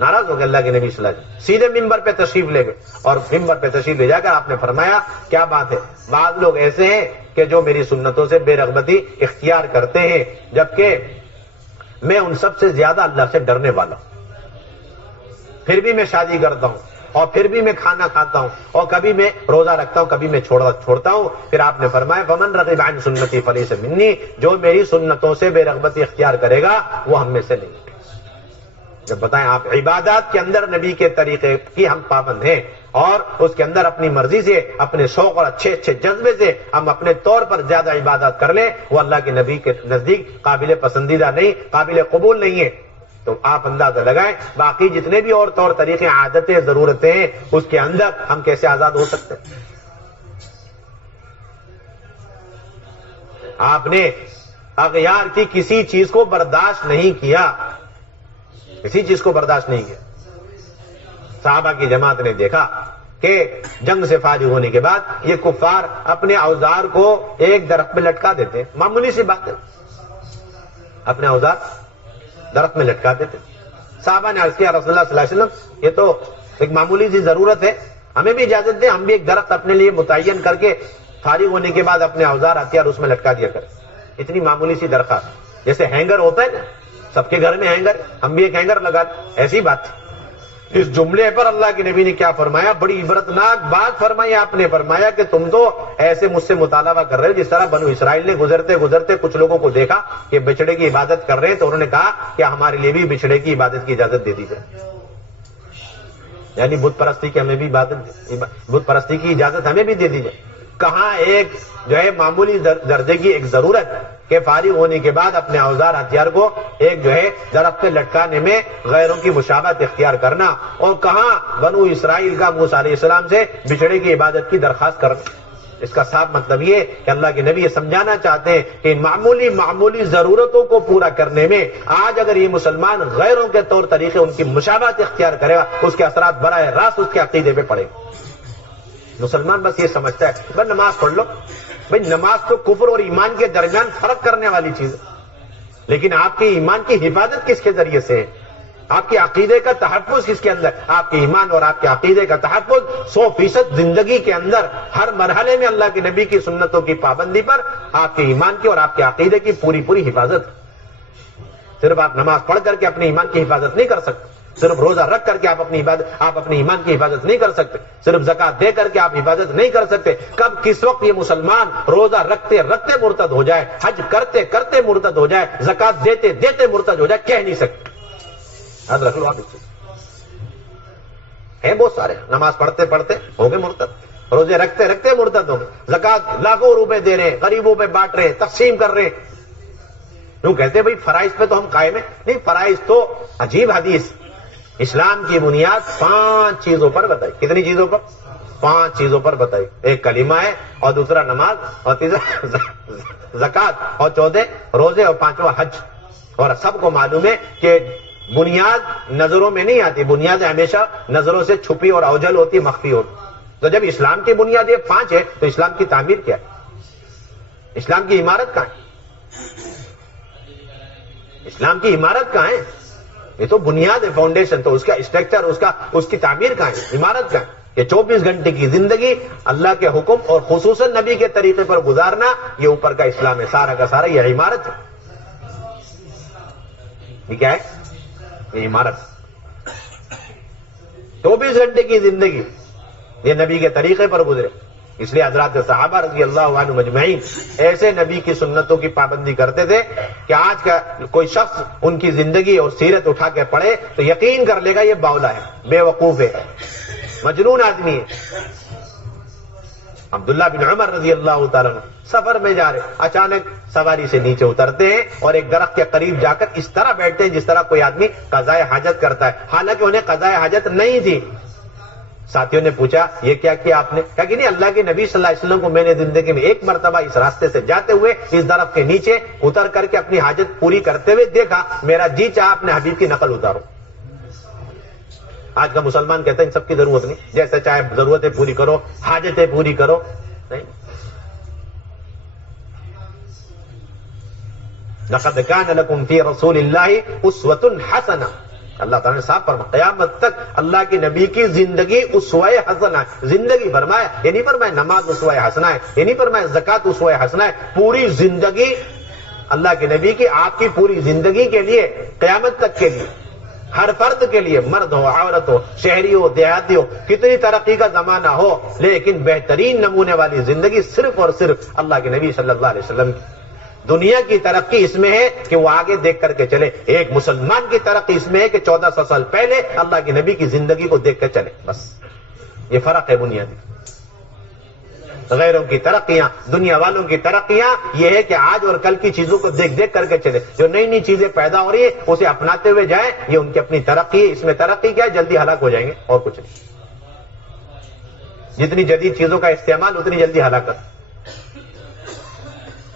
ناراض ہو گئے اللہ کے نبی صلی اللہ علیہ وسلم، سیدھے ممبر پہ تشریف لے گئے، اور ممبر پہ تشریف لے جا کر آپ نے فرمایا کیا بات ہے، بعض لوگ ایسے ہیں کہ جو میری سنتوں سے بے رغبتی اختیار کرتے ہیں، جبکہ میں ان سب سے زیادہ اللہ سے ڈرنے والا ہوں، پھر بھی میں شادی کرتا ہوں، اور پھر بھی میں کھانا کھاتا ہوں، اور کبھی میں روزہ رکھتا ہوں، کبھی میں چھوڑتا ہوں۔ پھر آپ نے فرمایا فمن رغب عن سنتی فلیس منی، جو میری سنتوں سے بے رغبتی اختیار کرے گا وہ ہم میں سے نہیں۔ جب بتائیں آپ عبادات کے اندر نبی کے طریقے کی ہم پابند ہیں، اور اس کے اندر اپنی مرضی سے، اپنے شوق اور اچھے اچھے جذبے سے ہم اپنے طور پر زیادہ عبادات کر لیں، وہ اللہ کے نبی کے نزدیک قابل پسندیدہ نہیں، قابل قبول نہیں ہے۔ تو آپ اندازہ لگائیں باقی جتنے بھی اور طور طریقے، عادتیں، ضرورتیں ہیں، اس کے اندر ہم کیسے آزاد ہو سکتے ہیں؟ آپ نے اغیار کی کسی چیز کو برداشت نہیں کیا، کسی چیز کو برداشت نہیں کیا۔ صحابہ کی جماعت نے دیکھا کہ جنگ سے فارغ ہونے کے بعد یہ کفار اپنے اوزار کو ایک درخت میں لٹکا دیتے ہیں، معمولی سی بات ہے، اپنے اوزار درخت میں لٹکا دیتے۔ صحابہ نے عرض کیا رسول اللہ صلی اللہ علیہ وسلم یہ تو ایک معمولی سی ضرورت ہے، ہمیں بھی اجازت دیں، ہم بھی ایک درخت اپنے لیے متعین کر کے فارغ ہونے کے بعد اپنے اوزار ہتھیار اس میں لٹکا دیا کریں۔ اتنی معمولی سی درخواست، جیسے ہینگر ہوتا ہے نا، سب کے گھر میں ہینگر، ہم بھی ایک ہینگر لگا دیں، ایسی بات۔ اس جملے پر اللہ کے نبی نے کیا فرمایا، بڑی عبرتناک بات فرمائی آپ نے، فرمایا کہ تم تو ایسے مجھ سے مطالبہ کر رہے ہو جس طرح بنو اسرائیل نے گزرتے گزرتے کچھ لوگوں کو دیکھا کہ بچڑے کی عبادت کر رہے ہیں، تو انہوں نے کہا کہ ہمارے لیے بھی بچڑے کی عبادت کی اجازت دے دی جائے، یعنی بت پرستی کی ہمیں بھی بت پرستی کی اجازت ہمیں بھی دے دی جائے۔ کہاں ایک جو ہے معمولی درجے کی ایک ضرورت کہ فارغ ہونے کے بعد اپنے اوزار ہتھیار کو ایک جو ہے درخت پہ لٹکانے میں غیروں کی مشابہت اختیار کرنا، اور کہاں بنو اسرائیل کا موسیٰ علیہ السلام سے بچڑے کی عبادت کی درخواست کرنا۔ اس کا صاف مطلب یہ کہ اللہ کے نبی یہ سمجھانا چاہتے ہیں کہ معمولی ضرورتوں کو پورا کرنے میں آج اگر یہ مسلمان غیروں کے طور طریقے ان کی مشابہت اختیار کرے گا، اس کے اثرات براہ راست اس کے عقیدے پہ پڑے گا۔ مسلمان بس یہ سمجھتا ہے بس نماز پڑھ لو، بھائی نماز تو کفر اور ایمان کے درمیان فرق کرنے والی چیز ہے، لیکن آپ کے ایمان کی حفاظت کس کے ذریعے سے ہے، آپ کے عقیدے کا تحفظ کس کے اندر، آپ کے ایمان اور آپ کے عقیدے کا تحفظ 100% زندگی کے اندر ہر مرحلے میں اللہ کے نبی کی سنتوں کی پابندی پر آپ کے ایمان کی اور آپ کے عقیدے کی پوری حفاظت۔ صرف آپ نماز پڑھ کر کے اپنے ایمان کی حفاظت نہیں کر سکتے، صرف روزہ رکھ کر کے آپ اپنے ایمان کی حفاظت نہیں کر سکتے، صرف زکات دے کر کے آپ حفاظت نہیں کر سکتے۔ کب کس وقت یہ مسلمان روزہ رکھتے رکھتے مرتد ہو جائے، حج کرتے کرتے مرتد ہو جائے، زکات دیتے دیتے مرتد ہو جائے، کہہ نہیں سکتے۔ یاد رکھ لو آپ اس چیز ہیں، بہت سارے نماز پڑھتے پڑھتے ہو گئے مرتد، روزے رکھتے رکھتے مرتد ہو گئے، زکات لاکھوں روپے دے رہے ہیں، غریبوں پہ بانٹ رہے ہیں، تقسیم کر رہے ہیں۔ کیوں کہتے ہیں بھائی فرائض پہ تو ہم قائم ہیں؟ نہیں، فرائض تو عجیب حدیث، اسلام کی بنیاد 5 چیزوں پر بتائی۔ کتنی چیزوں پر؟ 5 چیزوں پر بتائی۔ ایک کلمہ ہے، اور دوسرا نماز، اور تیسرا زکات، اور 14 روزے، اور 5واں حج۔ اور سب کو معلوم ہے کہ بنیاد نظروں میں نہیں آتی، بنیاد ہمیشہ نظروں سے چھپی اور اوجل ہوتی، مخفی ہوتی۔ تو جب اسلام کی بنیاد یہ 5 ہے تو اسلام کی تعمیر کیا ہے؟ اسلام کی عمارت کہاں ہے؟ اسلام کی عمارت کہاں ہے؟ یہ تو بنیاد ہے، فاؤنڈیشن، تو اس کا اسٹرکچر، اس کی تعمیر کہاں ہے؟ عمارت کہاں ہے؟ یہ 24 گھنٹے کی زندگی اللہ کے حکم اور خصوصاً نبی کے طریقے پر گزارنا، یہ اوپر کا اسلام ہے، سارا کا سارا یہ عمارت ہے۔ یہ کیا ہے؟ یہ عمارت۔ 24 گھنٹے کی زندگی یہ نبی کے طریقے پر گزرے، اس لیے حضرات صحابہ رضی اللہ عنہ مجمعین ایسے نبی کی سنتوں کی پابندی کرتے تھے کہ آج کا کوئی شخص ان کی زندگی اور سیرت اٹھا کے پڑھے تو یقین کر لے گا یہ باولا ہے، بے وقوف ہے، مجنون آدمی ہے۔ عبداللہ بن عمر رضی اللہ تعالیٰ عنہ سفر میں جا رہے، اچانک سواری سے نیچے اترتے ہیں اور ایک درخت کے قریب جا کر اس طرح بیٹھتے ہیں جس طرح کوئی آدمی قضائے حاجت کرتا ہے، حالانکہ انہیں قضائے حاجت نہیں تھی۔ ساتھیوں نے پوچھا یہ کیا کیا آپ نے؟ کہا کہ نہیں، اللہ کے نبی صلی اللہ علیہ وسلم کو میں نے زندگی میں ایک مرتبہ اس راستے سے جاتے ہوئے اس درخت کے نیچے اتر کر کے اپنی حاجت پوری کرتے ہوئے دیکھا، میرا جی چاہا اپنے حبیب کی نقل اتارو۔ آج کا مسلمان کہتا ہے ان سب کی ضرورت نہیں، جیسے چاہے ضرورتیں پوری کرو، حاجتیں پوری کرو، نہیں۔ لقد کان لکم فی رسول اللہ اسوۃ حسنہ، اللہ تعالیٰ نے صاحب فرمایا قیامت تک اللہ کے نبی کی زندگی اسوہ حسنہ ہے، زندگی فرمایا، یہ نہیں فرمایا نماز اسوہ حسنہ ہے، یہ نہیں فرمایا زکوٰۃ اسوہ حسنہ ہے، پوری زندگی اللہ کے نبی کی، آپ کی پوری زندگی کے لیے، قیامت تک کے لیے، ہر فرد کے لیے، مرد ہو عورت ہو شہری ہو دیہاتی ہو، کتنی ترقی کا زمانہ ہو، لیکن بہترین نمونے والی زندگی صرف اور صرف اللہ کے نبی صلی اللہ علیہ وسلم کی۔ دنیا کی ترقی اس میں ہے کہ وہ آگے دیکھ کر کے چلے، ایک مسلمان کی ترقی اس میں ہے کہ 1400 سال پہلے اللہ کے نبی کی زندگی کو دیکھ کر چلے، بس یہ فرق ہے بنیادی۔ غیروں کی ترقیاں، دنیا والوں کی ترقیاں یہ ہے کہ آج اور کل کی چیزوں کو دیکھ دیکھ کر کے چلے، جو نئی نئی چیزیں پیدا ہو رہی ہیں اسے اپناتے ہوئے جائیں، یہ ان کی اپنی ترقی ہے۔ اس میں ترقی کیا ہے؟ جلدی ہلاک ہو جائیں گے اور کچھ نہیں۔ جتنی جدید چیزوں کا استعمال اتنی جلدی ہلاکت۔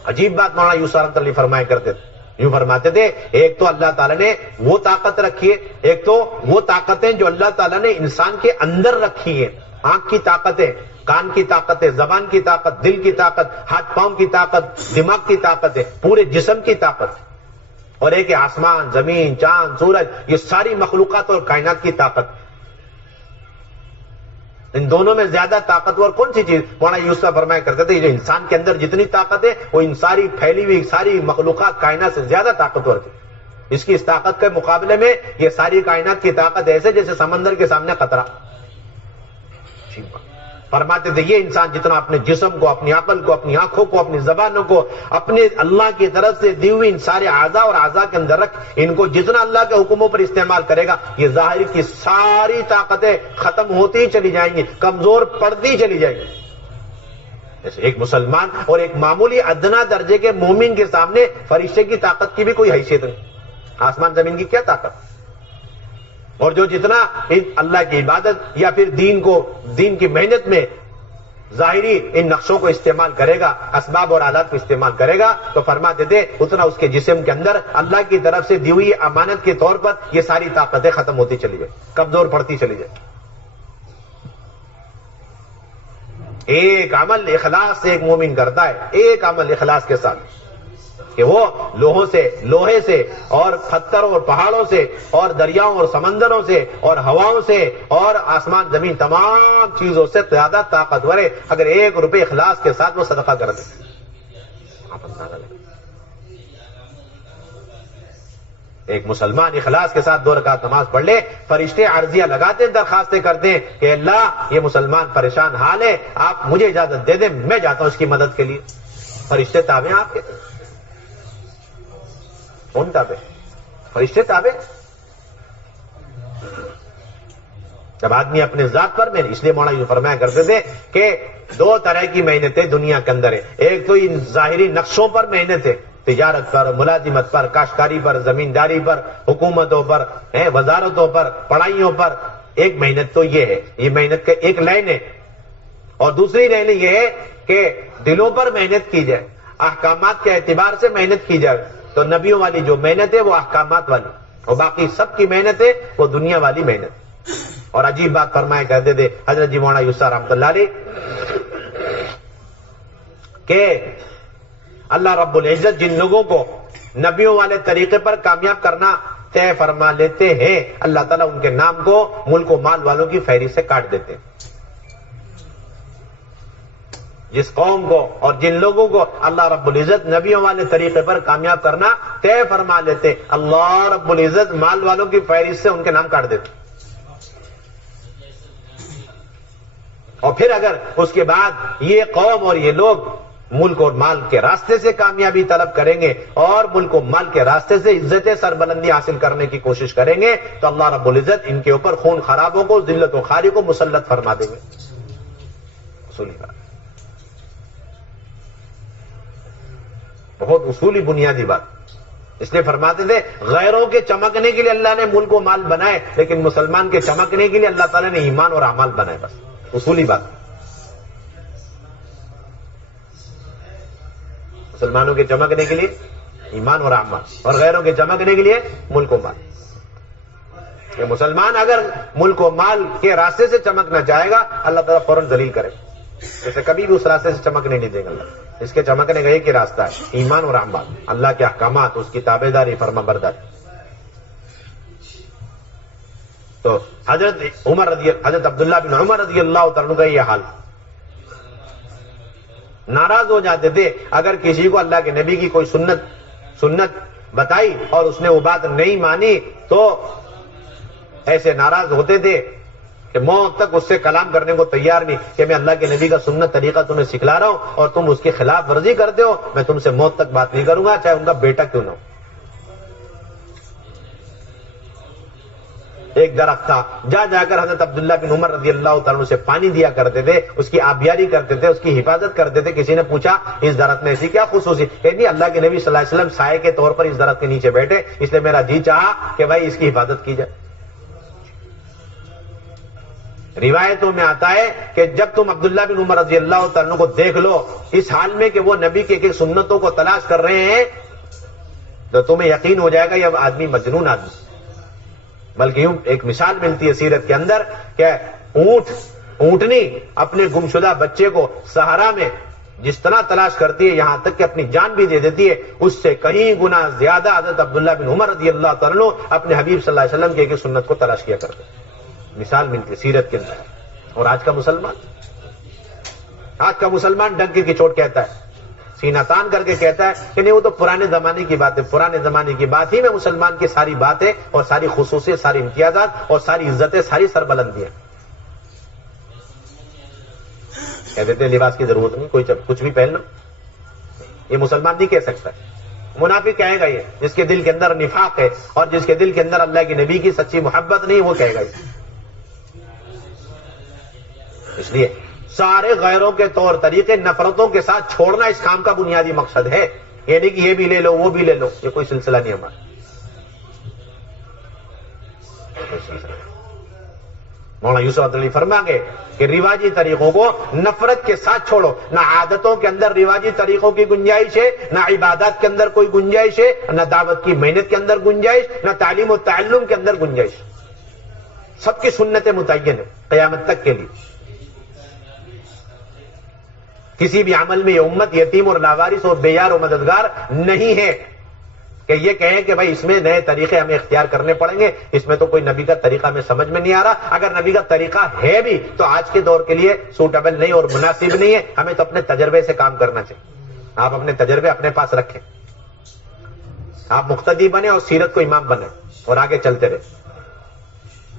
عجیب بات مولانا یوسف رحمۃ اللہ فرمایا کرتے تھے، یوں فرماتے تھے ایک تو اللہ تعالیٰ نے وہ طاقت رکھی ہے، ایک تو وہ طاقتیں جو اللہ تعالیٰ نے انسان کے اندر رکھی ہیں، آنکھ کی طاقتیں، کان کی طاقت ہے، زبان کی طاقت، دل کی طاقت، ہاتھ پاؤں کی طاقت، دماغ کی طاقت ہے، پورے جسم کی طاقت، اور ایک آسمان، زمین، چاند، سورج، یہ ساری مخلوقات اور کائنات کی طاقت۔ ان دونوں میں زیادہ طاقتور کون سی چیز؟ مولانا یوسف فرمایا کرتے تھے جو انسان کے اندر جتنی طاقت ہے وہ ان ساری پھیلی ہوئی ساری مخلوقات کائنات سے زیادہ طاقتور تھی۔ اس کی اس طاقت کے مقابلے میں یہ ساری کائنات کی طاقت ایسے جیسے سمندر کے سامنے قطرہ۔ فرماتے تھے یہ انسان جتنا اپنے جسم کو، اپنی عقل کو، اپنی آنکھوں کو، اپنی زبانوں کو، اپنے اللہ کی طرف سے دی ہوئی ان سارے اعضاء اور اعضاء کے اندر رکھ، ان کو جتنا اللہ کے حکموں پر استعمال کرے گا، یہ ظاہر کی ساری طاقتیں ختم ہوتی ہی چلی جائیں گی، کمزور پڑتی چلی جائیں گی۔ جیسے ایک مسلمان اور ایک معمولی ادنا درجے کے مومن کے سامنے فرشتے کی طاقت کی بھی کوئی حیثیت نہیں، آسمان زمین کی کیا طاقت۔ اور جو جتنا اللہ کی عبادت یا پھر دین کی محنت میں ظاہری ان نقشوں کو استعمال کرے گا، اسباب اور آلات کو استعمال کرے گا، تو فرماتے تھے اتنا اس کے جسم کے اندر اللہ کی طرف سے دی ہوئی امانت کے طور پر یہ ساری طاقتیں ختم ہوتی چلی جائیں، کمزور پڑتی چلی جائیں۔ ایک عمل اخلاص سے ایک مومن کرتا ہے، ایک عمل اخلاص کے ساتھ، کہ وہ لوہے سے اور پتھروں اور پہاڑوں سے اور دریاؤں اور سمندروں سے اور ہواؤں سے اور آسمان زمین تمام چیزوں سے زیادہ طاقتور ہے، اگر 1 روپے اخلاص کے ساتھ وہ صدقہ کر دے۔ ایک مسلمان اخلاص کے ساتھ 2 رکعت نماز پڑھ لے، فرشتے عرضیہ لگاتے ہیں، درخواستیں کرتے ہیں کہ اللہ یہ مسلمان پریشان حال ہے، آپ مجھے اجازت دے دیں، میں جاتا ہوں اس کی مدد کے لیے۔ فرشتے تابع ہیں آپ کے؟ کون تابع؟ فرشتے تابع۔ جب آدمی اپنے ذات پر میں، اس لیے مولانا یہ فرمایا کرتے تھے کہ 2 طرح کی محنتیں دنیا کے اندر ہے، ایک تو ان ظاہری نقشوں پر محنت ہے، تجارت پر، ملازمت پر، کاشتکاری پر، زمینداری پر، حکومتوں پر، وزارتوں پر، پڑھائیوں پر، ایک محنت تو یہ ہے، یہ محنت کا ایک لائن ہے۔ اور دوسری لائن یہ ہے کہ دلوں پر محنت کی جائے، احکامات کے اعتبار سے محنت کی جائے، تو نبیوں والی جو محنت ہے وہ احکامات والی، اور باقی سب کی محنت ہے وہ دنیا والی محنت۔ اور عجیب بات فرمایا کرتے تھے حضرت جی مولانا یوسف رحمۃ اللہ علیہ کہ اللہ رب العزت جن لوگوں کو نبیوں والے طریقے پر کامیاب کرنا طے فرما لیتے ہیں، اللہ تعالیٰ ان کے نام کو ملک و مال والوں کی فہرست سے کاٹ دیتے ہیں۔ جس قوم کو اور جن لوگوں کو اللہ رب العزت نبیوں والے طریقے پر کامیاب کرنا طے فرما لیتے، اللہ رب العزت مال والوں کی فہرست سے ان کے نام کاٹ دیتے۔ اور پھر اگر اس کے بعد یہ قوم اور یہ لوگ ملک اور مال کے راستے سے کامیابی طلب کریں گے اور ملک و مال کے راستے سے عزت سربلندی حاصل کرنے کی کوشش کریں گے، تو اللہ رب العزت ان کے اوپر خون خرابوں کو، ذلت و خواری کو مسلط فرما دیں گے۔ اصولی بات، بہت اصولی بنیادی بات۔ اس لیے فرماتے تھے غیروں کے چمکنے کے لیے اللہ نے ملک و مال بنائے، لیکن مسلمان کے چمکنے کے لیے اللہ تعالیٰ نے ایمان اور اعمال بنائے، بس اصولی بات۔ مسلمانوں کے چمکنے کے لیے ایمان اور اعمال، اور غیروں کے چمکنے کے لیے ملک و مال۔ یہ مسلمان اگر ملک و مال کے راستے سے چمکنا چاہے گا، اللہ تعالیٰ فوراً ذلیل کرے، جیسے کبھی بھی اس راستے سے چمکنے نہیں دے گا اللہ. اس کے چمکنے کا ایک ہی راستہ ہے, ایمان اور اعمال, اللہ کے احکامات, اس کی تابع داری, فرما برداری. تو حضرت عبداللہ بن عمر رضی اللہ تعالیٰ کا یہ حال, ناراض ہو جاتے تھے اگر کسی کو اللہ کے نبی کی کوئی سنت بتائی اور اس نے وہ بات نہیں مانی, تو ایسے ناراض ہوتے تھے کہ موت تک اس سے کلام کرنے کو تیار نہیں, کہ میں اللہ کے نبی کا سنت طریقہ تمہیں سکھلا رہا ہوں اور تم اس کی خلاف ورزی کرتے ہو, میں تم سے موت تک بات نہیں کروں گا, چاہے ان کا بیٹا کیوں نہ ہو. ایک درخت تھا, جا کر حضرت عبداللہ بن عمر رضی اللہ تعالیٰ سے پانی دیا کرتے تھے, اس کی آبیاری کرتے تھے, اس کی حفاظت کرتے تھے. کسی نے پوچھا اس درخت میں ایسی کیا خصوصی؟ کہ نہیں, اللہ کے نبی صلی اللہ علیہ وسلم سائے کے طور پر اس درخت کے نیچے بیٹھے, اس لیے میرا جی چاہا کہ بھائی اس کی حفاظت کی جائے. روایتوں میں آتا ہے کہ جب تم عبداللہ بن عمر رضی اللہ تعالیٰ کو دیکھ لو اس حال میں کہ وہ نبی کے ایک سنتوں کو تلاش کر رہے ہیں, تو تمہیں یقین ہو جائے گا یہ آدمی مجنون آدمی. بلکہ یوں ایک مثال ملتی ہے سیرت کے اندر کہ اونٹنی اپنے گمشدہ بچے کو صحرا میں جس طرح تلاش کرتی ہے, یہاں تک کہ اپنی جان بھی دے دیتی ہے, اس سے کہیں گنا زیادہ حضرت عبداللہ بن عمر رضی اللہ تعالیٰ اپنے حبیب صلی اللہ علیہ وسلم کی ایک سنت کو تلاش کیا کرتے ہیں. مثال ملتی ہے سیرت کے اندر. اور آج کا مسلمان ڈنک کی چوٹ کہتا ہے, سینہ تان کر کے کہتا ہے کہ نہیں وہ تو پرانے زمانے کی بات ہے. پرانے زمانے کی بات ہی میں مسلمان کی ساری باتیں اور ساری خصوصیت, ساری امتیازات اور ساری عزتیں, ساری سربلندیاں. کہتے تھے لباس کی ضرورت نہیں, کوئی کچھ بھی پہن لو. یہ مسلمان نہیں کہہ سکتا. منافق کہے گا یہ, جس کے دل کے اندر نفاق ہے اور جس کے دل کے اندر اللہ کے نبی کی سچی محبت نہیں, وہ کہے گا یہ. اس لیے سارے غیروں کے طور طریقے نفرتوں کے ساتھ چھوڑنا اس کام کا بنیادی مقصد ہے. یہ نہیں کہ یہ بھی لے لو وہ بھی لے لو, یہ کوئی سلسلہ نہیں ہمارا. مولانا یوسف عطلی فرما گے کہ رواجی طریقوں کو نفرت کے ساتھ چھوڑو. نہ عادتوں کے اندر رواجی طریقوں کی گنجائش ہے, نہ عبادات کے اندر کوئی گنجائش ہے, نہ دعوت کی محنت کے اندر گنجائش, نہ تعلیم و تعلم کے اندر گنجائش. سب کی سنتیں متعین ہیں قیامت تک کے لیے. کسی بھی عمل میں یہ امت یتیم اور لاوارث اور بے یار و مددگار نہیں ہے کہ یہ کہیں کہ بھائی اس میں نئے طریقے ہمیں اختیار کرنے پڑیں گے, اس میں تو کوئی نبی کا طریقہ ہمیں سمجھ میں نہیں آ رہا. اگر نبی کا طریقہ ہے بھی تو آج کے دور کے لیے سوٹیبل نہیں اور مناسب نہیں ہے. ہمیں تو اپنے تجربے سے کام کرنا چاہیے. آپ اپنے تجربے اپنے پاس رکھیں, آپ مقتدی بنے اور سیرت کو امام بنے اور آگے چلتے رہے.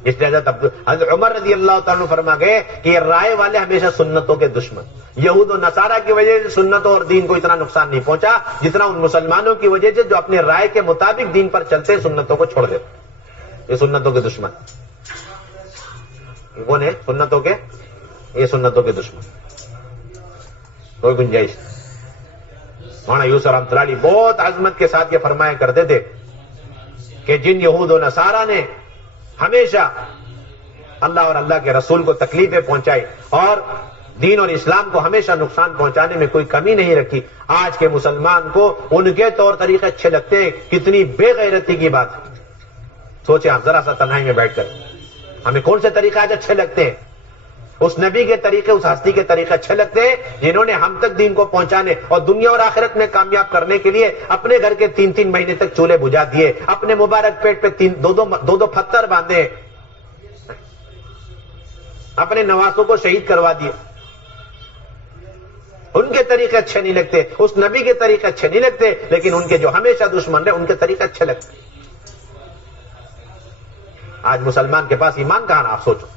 اس لیے حضرت عمر رضی اللہ تعالیٰ فرما گئے کہ یہ رائے والے ہمیشہ سنتوں کے دشمن. یہود و نصارہ کی وجہ سے سنتوں اور دین کو اتنا نقصان نہیں پہنچا جتنا ان مسلمانوں کی وجہ سے جو اپنے رائے کے مطابق دین پر چلتے سنتوں کو چھوڑ دیتے. یہ سنتوں کے دشمن کون ہے؟ سنتوں کے, یہ سنتوں کے دشمن. کوئی گنجائش. مولانا یوسف رحمۃ اللہ علیہ بہت عظمت کے ساتھ یہ فرمایا کرتے تھے کہ جن یہود و نصارہ نے ہمیشہ اللہ اور اللہ کے رسول کو تکلیفیں پہنچائی اور دین اور اسلام کو ہمیشہ نقصان پہنچانے میں کوئی کمی نہیں رکھی, آج کے مسلمان کو ان کے طور طریقے اچھے لگتے ہیں. کتنی بے غیرتی کی بات ہے. سوچیں آپ ذرا سا تنہائی میں بیٹھ کر, ہمیں کون سے طریقے آج اچھے لگتے ہیں؟ اس نبی کے طریقے, اس ہستی کے طریقے اچھے لگتے ہیں جنہوں نے ہم تک دین کو پہنچانے اور دنیا اور آخرت میں کامیاب کرنے کے لیے اپنے گھر کے 3-3 مہینے تک چولہے بجھا دیے, اپنے مبارک پیٹ پہ 2 پتھر باندھے, اپنے نواسوں کو شہید کروا دیے. ان کے طریقے اچھے نہیں لگتے, اس نبی کے طریقے اچھے نہیں لگتے, لیکن ان کے جو ہمیشہ دشمن رہے ان کے طریقے اچھے لگتے. آج مسلمان کے پاس ایمان کہاں رہا, آپ سوچو.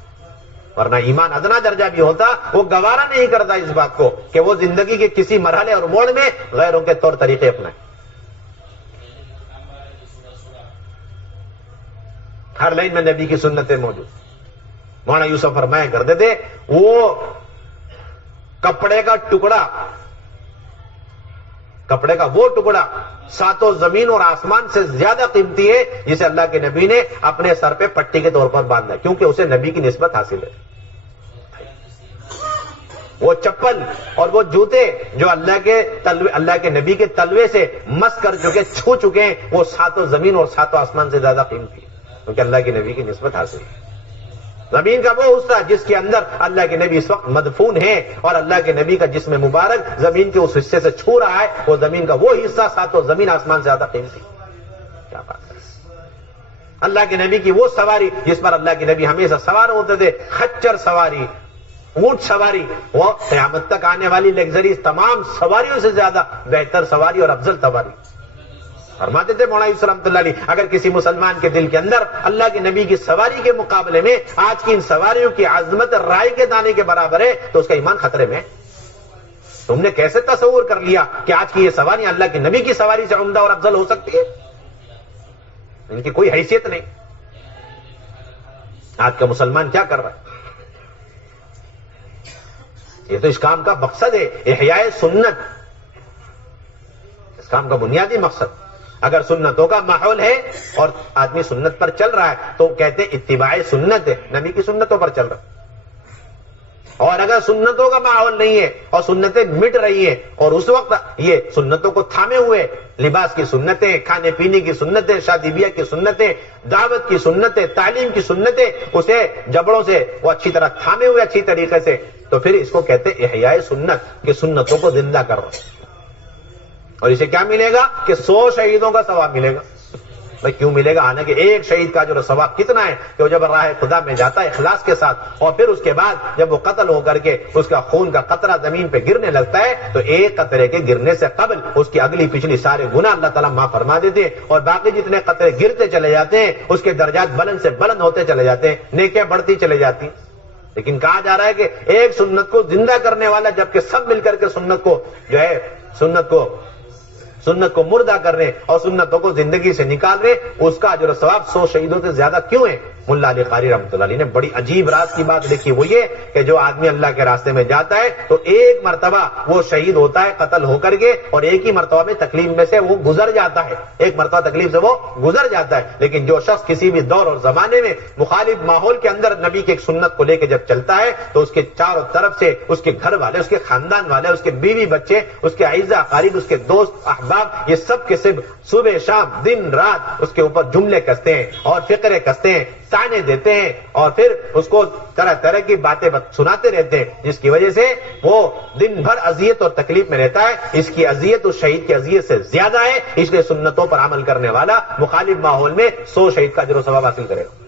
ورنہ ایمان ادنا درجہ بھی ہوتا وہ گوارا نہیں کرتا اس بات کو کہ وہ زندگی کے کسی مرحلے اور موڑ میں غیروں کے طور طریقے اپنائے. ہر لائن میں نبی کی سنتیں موجود. مولانا یوسف فرمایا کرتے تھے وہ کپڑے کا وہ ٹکڑا ساتوں زمین اور آسمان سے زیادہ قیمتی ہے جسے اللہ کے نبی نے اپنے سر پہ پٹی کے طور پر باندھا, کیونکہ اسے نبی کی نسبت حاصل ہے. وہ چپل اور وہ جوتے جو اللہ کے نبی کے تلوے سے مس کر چکے, چھو چکے ہیں, وہ ساتوں زمین اور ساتوں آسمان سے زیادہ قیمتی ہے کیونکہ اللہ کے نبی کی نسبت حاصل ہے. زمین کا وہ حصہ جس کے اندر اللہ کے نبی اس وقت مدفون ہے اور اللہ کے نبی کا جسم مبارک زمین کے اس حصے سے چھو رہا ہے، وہ زمین کا وہ حصہ ساتوں زمین آسمان سے زیادہ قیمتی. کیا بات ہے. اللہ کے نبی کی وہ سواری جس پر اللہ کے نبی ہمیشہ سوار ہوتے تھے، خچر سواری، اونٹ سواری، وہ قیامت تک آنے والی لگژریز تمام سواریوں سے زیادہ بہتر سواری اور افضل سواری. فرماتے تھے مولانا یوسف رحمۃ اللہ علیہ، اگر کسی مسلمان کے دل کے اندر اللہ کے نبی کی سواری کے مقابلے میں آج کی ان سواریوں کی عظمت رائے کے دانے کے برابر ہے تو اس کا ایمان خطرے میں. تم نے کیسے تصور کر لیا کہ آج کی یہ سواریاں اللہ کے نبی کی سواری سے عمدہ اور افضل ہو سکتی ہے؟ ان کی کوئی حیثیت نہیں. آج کا مسلمان کیا کر رہا ہے؟ یہ تو اس کام کا مقصد ہے، احیاء سنت، اس کام کا بنیادی مقصد. اگر سنتوں کا ماحول ہے اور آدمی سنت پر چل رہا ہے تو کہتے ہیں اتباع سنت ہے، نبی کی سنتوں پر چل رہا ہے. اور اگر سنتوں کا ماحول نہیں ہے اور سنتیں مٹ رہی ہیں اور اس وقت یہ سنتوں کو تھامے ہوئے، لباس کی سنتیں، کھانے پینے کی سنتیں، شادی بیاہ کی سنتیں، دعوت کی سنتیں، تعلیم کی سنتیں، اسے جبڑوں سے وہ اچھی طرح تھامے ہوئے اچھی طریقے سے، تو پھر اس کو کہتے ہیں احیاء سنت، کہ سنتوں کو زندہ کر رہا ہے. اور اسے کیا ملے گا کہ 100 شہیدوں کا ثواب ملے گا. بھائی کیوں ملے گا؟ آنے کے ایک شہید کا جو ثواب کتنا ہے کہ وہ جب راہ خدا میں جاتا ہے اخلاص کے ساتھ، اور پھر اس کے بعد جب وہ قتل ہو کر کے اس کا خون کا قطرہ زمین پہ گرنے لگتا ہے تو ایک قطرے کے گرنے سے قبل اس کی اگلی پچھلی سارے گناہ اللہ تعالیٰ معاف فرما دیتے ہیں، اور باقی جتنے قطرے گرتے چلے جاتے ہیں اس کے درجات بلند سے بلند ہوتے چلے جاتے ہیں، نیکیاں بڑھتی چلے جاتی ہیں. لیکن کہا جا رہا ہے کہ ایک سنت کو زندہ کرنے والا، جبکہ سب مل کر کے سنت کو جو ہے سنت کو مردہ کرنے اور سنتوں کو زندگی سے نکال رہے، اس کا اجر و ثواب 100 شہیدوں سے زیادہ کیوں ہے؟ ملا علی قاری رحمۃ اللہ علیہ نے بڑی عجیب راز کی بات لکھی، وہ یہ کہ جو آدمی اللہ کے راستے میں جاتا ہے تو ایک مرتبہ وہ شہید ہوتا ہے قتل ہو کر کے، اور ایک ہی مرتبہ میں تکلیف میں سے وہ گزر جاتا ہے، ایک مرتبہ تکلیف سے وہ گزر جاتا ہے. لیکن جو شخص کسی بھی دور اور زمانے میں مخالف ماحول کے اندر نبی کی ایک سنت کو لے کے جب چلتا ہے تو اس کے چاروں طرف سے اس کے گھر والے، اس کے خاندان والے، اس کے بیوی بچے، اس کے اعزا اقارب، اس کے دوست احباب، یہ سب کے سب صبح شام دن رات اس کے اوپر جملے کستے ہیں اور فقرے کستے ہیں، تانے دیتے ہیں، اور پھر اس کو طرح طرح کی باتیں سناتے رہتے ہیں، جس کی وجہ سے وہ دن بھر اذیت اور تکلیف میں رہتا ہے. اس کی اذیت اس شہید کی اذیت سے زیادہ ہے، اس لیے سنتوں پر عمل کرنے والا مخالف ماحول میں 100 شہید کا اجر و ثواب حاصل کرے گا.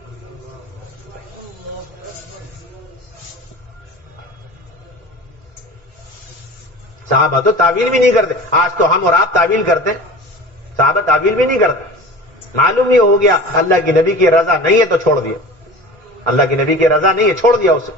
صحابہ تو تعویل بھی نہیں کرتے. آج تو ہم اور آپ تعویل کرتے ہیں، صحابہ تعویل بھی نہیں کرتے. معلوم یہ ہو گیا اللہ کی نبی کی رضا نہیں ہے تو چھوڑ دیا، اللہ کی نبی کی رضا نہیں ہے چھوڑ دیا اسے.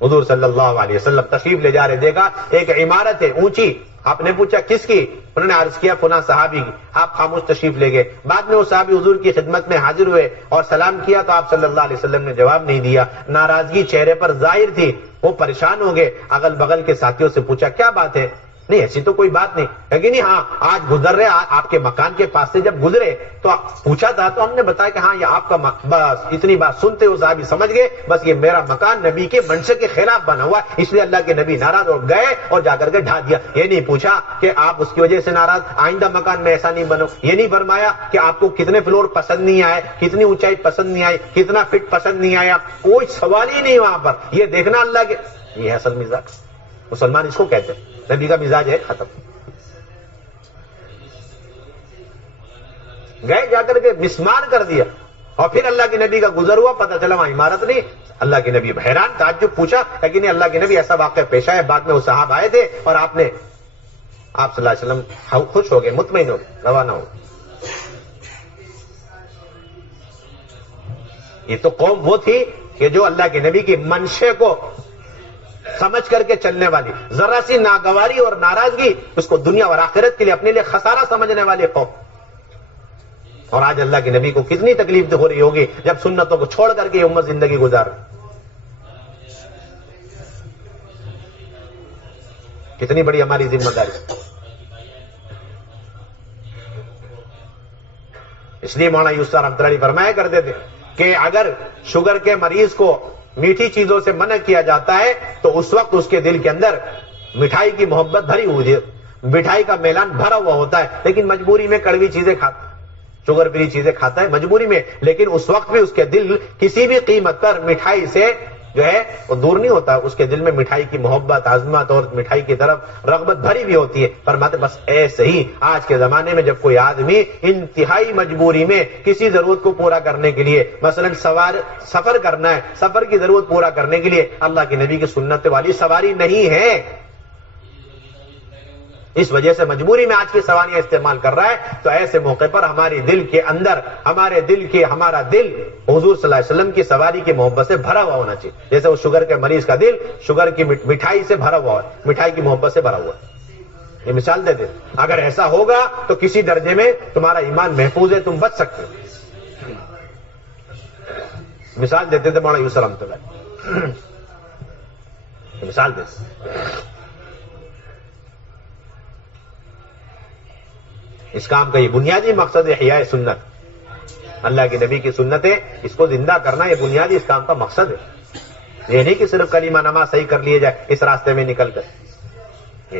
حضور صلی اللہ علیہ وسلم تشریف لے جا رہے، دیکھا ایک عمارت ہے اونچی، آپ نے پوچھا کس کی؟ انہوں نے عرض کیا فلاں صحابی کی. آپ خاموش تشریف لے گئے. بعد میں وہ صحابی حضور کی خدمت میں حاضر ہوئے اور سلام کیا تو آپ صلی اللہ علیہ وسلم نے جواب نہیں دیا. ناراضگی چہرے پر ظاہر تھی، وہ پریشان ہو گئے. اگل بغل کے ساتھیوں سے پوچھا کیا بات ہے؟ نہیں ایسی تو کوئی بات نہیں، لیکن نہیں ہاں آج گزر رہے آپ کے مکان کے پاس سے جب گزرے تو پوچھا تھا تو ہم نے بتایا کہ ہاں یہ آپ کا بس اتنی بات سنتے ہو صحابی سمجھ گئے بس یہ میرا مکان نبی کے منشے کے خلاف بنا ہوا ہے، اس لیے اللہ کے نبی ناراض ہو گئے اور جا کر کے ڈھا دیا. یہ نہیں پوچھا کہ آپ اس کی وجہ سے ناراض، آئندہ مکان میں ایسا نہیں بنو. یہ نہیں فرمایا کہ آپ کو کتنے فلور پسند نہیں آئے، کتنی اونچائی پسند نہیں آئی، کتنا فٹ پسند نہیں آیا، کوئی سوال ہی نہیں وہاں پر. یہ دیکھنا اللہ کے، یہ ہے اصل مزاج. مسلمان اس کو کہتے ہیں، نبی کا مزاج ہے ختم. گئے جا کر کے مسمار کر دیا اور پھر اللہ کے نبی کا گزر ہوا، پتہ چلا وہاں عمارت نہیں. اللہ کے نبی حیران تعجب پوچھا لیکن اللہ کے نبی ایسا واقعہ پیش آیا. بعد میں وہ صحابہ آئے تھے اور آپ صلی اللہ علیہ وسلم خوش ہو گئے، مطمئن ہو گئے، روانہ ہو. یہ تو قوم وہ تھی کہ جو اللہ کے نبی کی منشے کو سمجھ کر کے چلنے والی، ذرا سی ناگواری اور ناراضگی اس کو دنیا اور آخرت کے لیے اپنے لیے خسارہ سمجھنے والی قوم. اور آج اللہ کے نبی کو کتنی تکلیف ہو رہی ہوگی جب سنتوں کو چھوڑ کر کے یہ امت زندگی گزار رہی. کتنی بڑی ہماری ذمہ داری. اس لیے مولانا یوسف رحمۃ اللہ علیہ فرمایا کرتے تھے کہ اگر شوگر کے مریض کو میٹھی چیزوں سے منع کیا جاتا ہے تو اس وقت اس کے دل کے اندر مٹھائی کی محبت بھری ہوئی ہے، مٹھائی کا میلان بھرا ہوا ہوتا ہے، لیکن مجبوری میں کڑوی چیزیں کھاتا. شوگر فری چیزیں کھاتا ہے مجبوری میں، لیکن اس وقت بھی اس کے دل کسی بھی قیمت پر مٹھائی سے جو ہے وہ دور نہیں ہوتا، اس کے دل میں مٹھائی کی محبت، عظمت اور مٹھائی کی طرف رغبت بھری بھی ہوتی ہے۔ فرماتے بس ایسے ہی آج کے زمانے میں جب کوئی آدمی انتہائی مجبوری میں کسی ضرورت کو پورا کرنے کے لیے، مثلا سفر کرنا ہے، سفر کی ضرورت پورا کرنے کے لیے اللہ کے نبی کی سنت والی سواری نہیں ہے، اس وجہ سے مجبوری میں آج کی سواریاں استعمال کر رہا ہے، تو ایسے موقع پر ہمارے دل کے اندر ہمارا دل حضور صلی اللہ علیہ وسلم کی سواری کی محبت سے بھرا ہوا ہونا چاہیے، جیسے وہ شوگر کے مریض کا دل شوگر کی مٹھائی سے بھرا ہوا ہے، مٹھائی کی محبت سے بھرا ہوا ہے۔ یہ مثال دے دیں، اگر ایسا ہوگا تو کسی درجے میں تمہارا ایمان محفوظ ہے، تم بچ سکتے ہو۔ مثال دیتے تھے مولانا یوسف رحمۃ اللہ، مثال دیتے اس کام کا یہ بنیادی مقصد ہے احیاء سنت، اللہ کے نبی کی سنت ہے، اس کو زندہ کرنا یہ بنیادی اس کام کا مقصد ہے۔ یہ نہیں کہ صرف کلمہ نماز صحیح کر لیے جائے اس راستے میں نکل کر،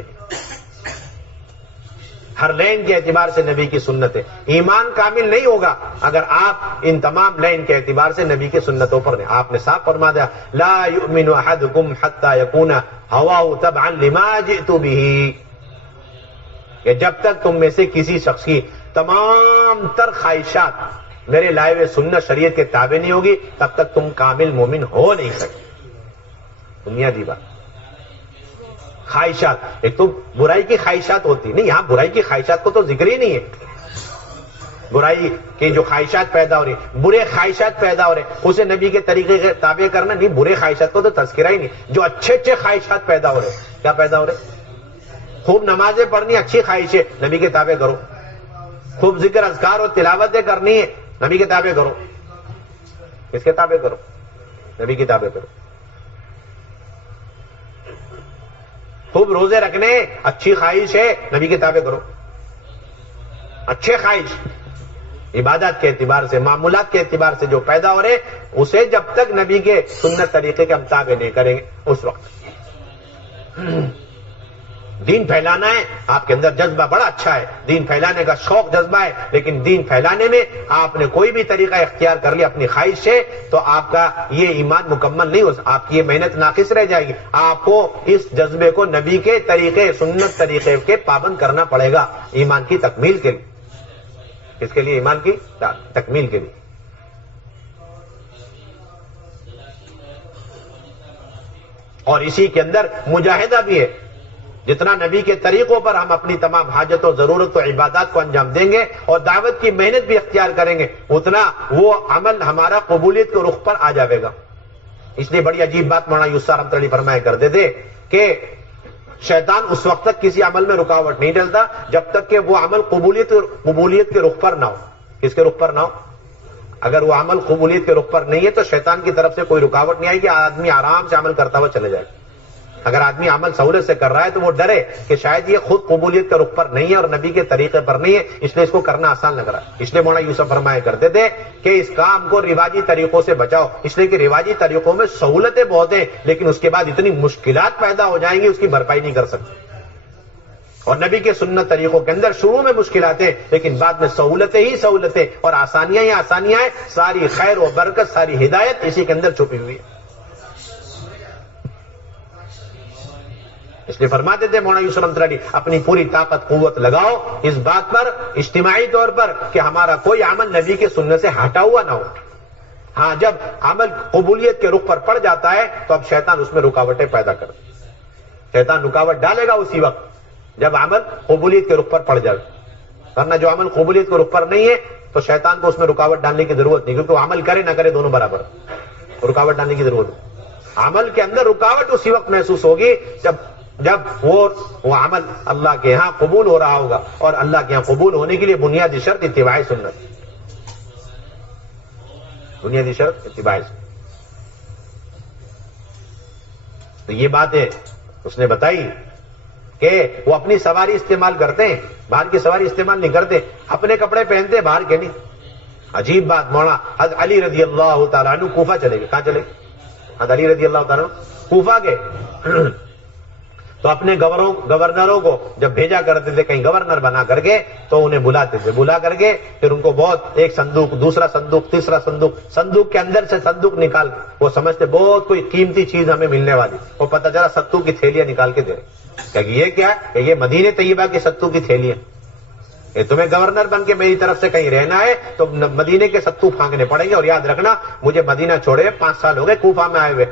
ہر لین کے اعتبار سے نبی کی سنت ہے۔ ایمان کامل نہیں ہوگا اگر آپ ان تمام لین کے اعتبار سے نبی کی سنتوں پر نہیں۔ آپ نے صاف فرما دیا لا یؤمن احدکم حتی یکون ہواہ تبعا لما جئت بہ، کہ جب تک تم میں سے کسی شخص کی تمام تر خواہشات میرے لائے ہوئے سنت شریعت کے تابع نہیں ہوگی تب تک تم کامل مومن ہو نہیں سکتے۔ بنیادی بات خواہشات، ایک تو برائی کی خواہشات ہوتی نہیں، یہاں برائی کی خواہشات کو تو ذکر ہی نہیں ہے، برائی کی جو خواہشات پیدا ہو رہی، برے خواہشات پیدا ہو رہے، اسے نبی کے طریقے کے تابع کرنا نہیں، برے خواہشات کو تو تذکرہ ہی نہیں، جو اچھے اچھے خواہشات پیدا ہو رہے، کیا پیدا ہو رہے؟ خوب نمازیں پڑھنی اچھی خواہش ہے، نبی کے تابع کرو، خوب ذکر اذکار اور تلاوتیں کرنی ہے، نبی کے تابع کرو، کس کے تابع کرو؟ نبی کے تابع کرو۔ خوب روزے رکھنے اچھی خواہش ہے، نبی کے تابع کرو، اچھے خواہش عبادات کے اعتبار سے، معمولات کے اعتبار سے جو پیدا ہو رہے اسے جب تک نبی کے سنت طریقے کے ہم تابع نہیں کریں گے اس وقت دین پھیلانا ہے، آپ کے اندر جذبہ بڑا اچھا ہے، دین پھیلانے کا شوق جذبہ ہے، لیکن دین پھیلانے میں آپ نے کوئی بھی طریقہ اختیار کر لیا اپنی خواہش سے تو آپ کا یہ ایمان مکمل نہیں ہو سکتا، آپ کی یہ محنت ناقص رہ جائے گی۔ آپ کو اس جذبے کو نبی کے طریقے سنت طریقے کے پابند کرنا پڑے گا ایمان کی تکمیل کے لیے۔ اس کے لیے ایمان کی تکمیل کے لیے اور اسی کے اندر مجاہدہ بھی ہے، جتنا نبی کے طریقوں پر ہم اپنی تمام حاجت و ضرورت و عبادات کو انجام دیں گے اور دعوت کی محنت بھی اختیار کریں گے اتنا وہ عمل ہمارا قبولیت کے رخ پر آ جائے گا۔ اس لیے بڑی عجیب بات مولانا یوسف رحمۃ اللہ فرمایا کرتے تھے کہ شیطان اس وقت تک کسی عمل میں رکاوٹ نہیں ڈالتا جب تک کہ وہ عمل قبولیت کے رخ پر نہ ہو۔ کس کے رخ پر نہ ہو؟ اگر وہ عمل قبولیت کے رخ پر نہیں ہے تو شیطان کی طرف سے کوئی رکاوٹ نہیں آئے گی، آدمی آرام سے عمل کرتا ہوا چلے جائے گا۔ اگر آدمی عمل سہولت سے کر رہا ہے تو وہ ڈرے کہ شاید یہ خود قبولیت کے رخ پر نہیں ہے اور نبی کے طریقے پر نہیں ہے، اس لیے اس کو کرنا آسان لگ رہا ہے۔ اس لیے مولانا یوسف فرمایا کرتے تھے کہ اس کام کو رواجی طریقوں سے بچاؤ، اس لیے کہ رواجی طریقوں میں سہولتیں بہت ہیں لیکن اس کے بعد اتنی مشکلات پیدا ہو جائیں گی اس کی بھرپائی نہیں کر سکتے۔ اور نبی کے سنت طریقوں کے اندر شروع میں مشکلاتیں لیکن بعد میں سہولتیں ہی سہولتیں اور آسانیاں ہی آسانیاں ہیں، ساری خیر و برکت ساری ہدایت اسی کے اندر چھپی ہوئی ہے۔ اس لیے فرماتے تھے مولانا یوسف رحمۃ اللہ اپنی پوری طاقت قوت لگاؤ اس بات پر اجتماعی طور پر کہ ہمارا کوئی عمل نبی کے سنت سے ہٹا ہوا نہ ہو۔ ہاں جب عمل قبولیت کے رخ پر پڑ جاتا ہے تو اب شیطان اس میں رکاوٹیں پیدا کر، شیطان رکاوٹ ڈالے گا اسی وقت جب عمل قبولیت کے رخ پر پڑ جائے، ورنہ جو عمل قبولیت کے رخ پر نہیں ہے تو شیطان کو اس میں رکاوٹ ڈالنے کی ضرورت نہیں، کیونکہ وہ عمل کرے نہ کرے دونوں برابر، رکاوٹ ڈالنے کی ضرورت نہیں۔ عمل کے اندر رکاوٹ اسی وقت محسوس ہوگی جب وہ عمل اللہ کے ہاں قبول ہو رہا ہوگا، اور اللہ کے ہاں قبول ہونے کے لیے بنیادی شرط اتباع سنت، بنیادی شرط اتباع سنت۔ تو یہ بات ہے اس نے بتائی کہ وہ اپنی سواری استعمال کرتے ہیں، باہر کی سواری استعمال نہیں کرتے، اپنے کپڑے پہنتے باہر کے نہیں۔ عجیب بات، مولانا حضرت علی رضی اللہ تعالیٰ عنہ کوفہ چلے گئے، کہاں چلے گئے؟ حضرت علی رضی اللہ تعالیٰ عنہ کوفہ گئے تو تو اپنے گورنروں کو جب بھیجا کرتے تھے کہیں گورنر بنا کر کے تو انہیں بلاتے تھے، بلا کر کے پھر ان کو بہت ایک صندوق، دوسرا صندوق، تیسرا صندوق کے اندر سے صندوق نکال وہ سمجھتے بہت کوئی قیمتی چیز ہمیں ملنے والی، وہ پتہ چلا ستو کی تھیلیاں نکال کے دے رہے کہ یہ کیا ہے، کہ یہ مدینہ طیبہ کی ستو کی تھیلیاں، یہ تمہیں گورنر بن کے میری طرف سے کہیں رہنا ہے تو مدینے کے ستو پھانکنے پڑیں گے، اور یاد رکھنا مجھے مدینہ چھوڑے 5 سال ہو گئے کوفہ میں آئے ہوئے،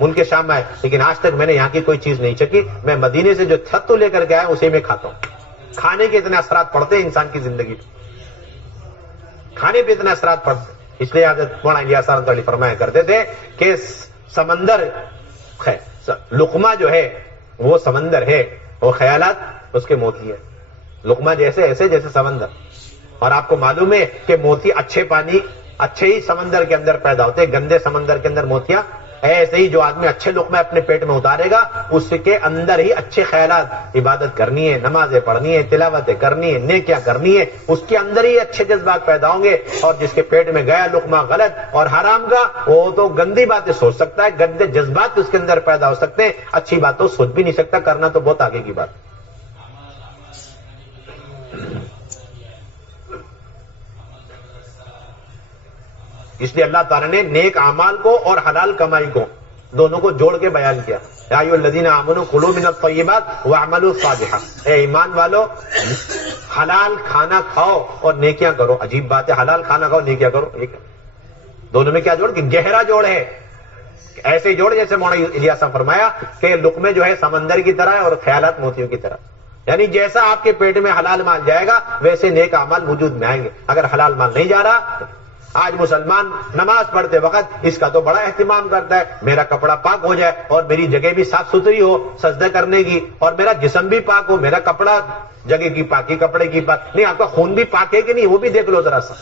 ملک شام میں آئے، لیکن آج تک میں نے یہاں کی کوئی چیز نہیں چکی، میں مدینے سے جو ستو لے کر کے آیا اسے میں کھاتا ہوں۔ کھانے کے اتنے اثرات پڑتے ہیں انسان کی زندگی پہ، کھانے پہ اتنے اثرات پڑتے ہیں، اس لیے حضرت مولانا الیاس رحمۃ اللہ علیہ فرمایا کرتے تھے کہ سمندر ہے، لقمہ جو ہے وہ سمندر ہے اور خیالات اس کے موتی ہے، لقمہ جیسے ایسے جیسے سمندر، اور آپ کو معلوم ہے کہ موتی اچھے پانی اچھے ہی سمندر کے اندر پیدا ہوتے ہیں، گندے سمندر کے اندر موتیاں، ایسے ہی جو آدمی اچھے لقمے اپنے پیٹ میں اتارے گا اس کے اندر ہی اچھے خیالات، عبادت کرنی ہے، نمازیں پڑھنی ہے، تلاوتیں کرنی ہے، نیکیاں کرنی ہے، اس کے اندر ہی اچھے جذبات پیدا ہوں گے، اور جس کے پیٹ میں گیا لقمہ غلط اور حرام کا وہ تو گندی باتیں سوچ سکتا ہے، گندے جذبات اس کے اندر پیدا ہو سکتے ہیں، اچھی بات تو سوچ بھی نہیں سکتا، کرنا تو بہت آگے کی بات۔ اس لیے اللہ تعالیٰ نے نیک اعمال کو اور حلال کمائی کو دونوں کو جوڑ کے بیان کیا، یا ایھا الذین آمنوا کلوا من الطیبات واعملوا صالحا، اے ایمان والو حلال کھانا کھاؤ اور نیکیاں کرو۔ عجیب بات ہے، حلال کھانا کھاؤ نیکیاں کرو، دونوں میں کیا جوڑ؟ کہ گہرا جوڑ ہے، ایسے جوڑ جیسے مولانا الیاس نے فرمایا کہ لقمے جو ہے سمندر کی طرح ہے اور خیالات موتیوں کی طرح، یعنی جیسا آپ کے پیٹ میں حلال مال جائے گا ویسے نیک اعمال وجود میں آئیں گے۔ اگر حلال مال نہیں جا رہا، آج مسلمان نماز پڑھتے وقت اس کا تو بڑا اہتمام کرتا ہے میرا کپڑا پاک ہو جائے اور میری جگہ بھی صاف ستھری ہو سجدہ کرنے کی، اور میرا جسم بھی پاک ہو، میرا کپڑا جگہ کی پاکی، کپڑے کی پاک نہیں، آپ کا خون بھی پاک ہے کہ نہیں وہ بھی دیکھ لو ذرا سا۔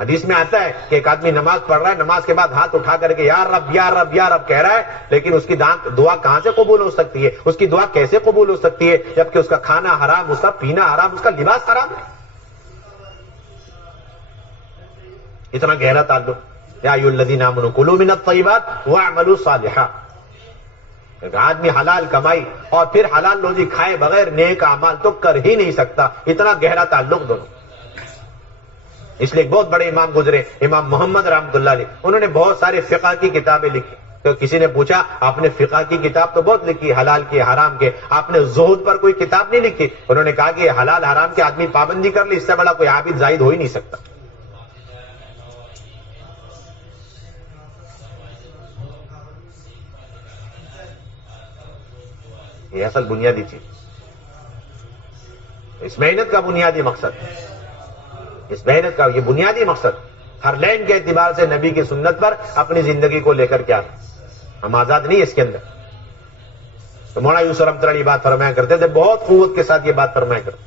حدیث میں آتا ہے کہ ایک آدمی نماز پڑھ رہا ہے، نماز کے بعد ہاتھ اٹھا کر کے یا رب یا رب یا رب کہہ رہا ہے، لیکن اس کی دعا کہاں سے قبول ہو سکتی ہے؟ اس کی دعا کیسے قبول ہو سکتی ہے جبکہ اس کا کھانا حرام، اس کا پینا حرام، اس کا لباس حرام ہے؟ اتنا گہرا تعلق۔ یا ایھا الذین آمنوا کلوا من الطیبات واعملوا صالحا، آدمی حلال کمائی اور پھر حلال روزی کھائے بغیر نیک اعمال تو کر ہی نہیں سکتا، اتنا گہرا تعلق دونوں۔ اس لیے ایک بہت بڑے امام گزرے، امام محمد رحمۃ اللہ علیہ، انہوں نے بہت سارے فقہ کی کتابیں لکھی، تو کسی نے پوچھا آپ نے فقہ کی کتاب تو بہت لکھی، حلال کے حرام کے، آپ نے زہد پر کوئی کتاب نہیں لکھی؟ انہوں نے کہا کہ حلال حرام کے آدمی پابندی کر لی، اس سے بڑا کوئی عابد زاہد ہو ہی نہیں سکتا۔ یہ اصل بنیادی چیز، اس محنت کا بنیادی مقصد، اس محنت کا یہ بنیادی مقصد، ہر لائن کے اعتبار سے نبی کی سنت پر اپنی زندگی کو لے کر کے آنا، ہم آزاد نہیں اس کے اندر۔ تو مولانا یوسف رحمۃ اللہ علیہ بات فرمایا کرتے تھے، بہت قوت کے ساتھ یہ بات فرمایا کرتے،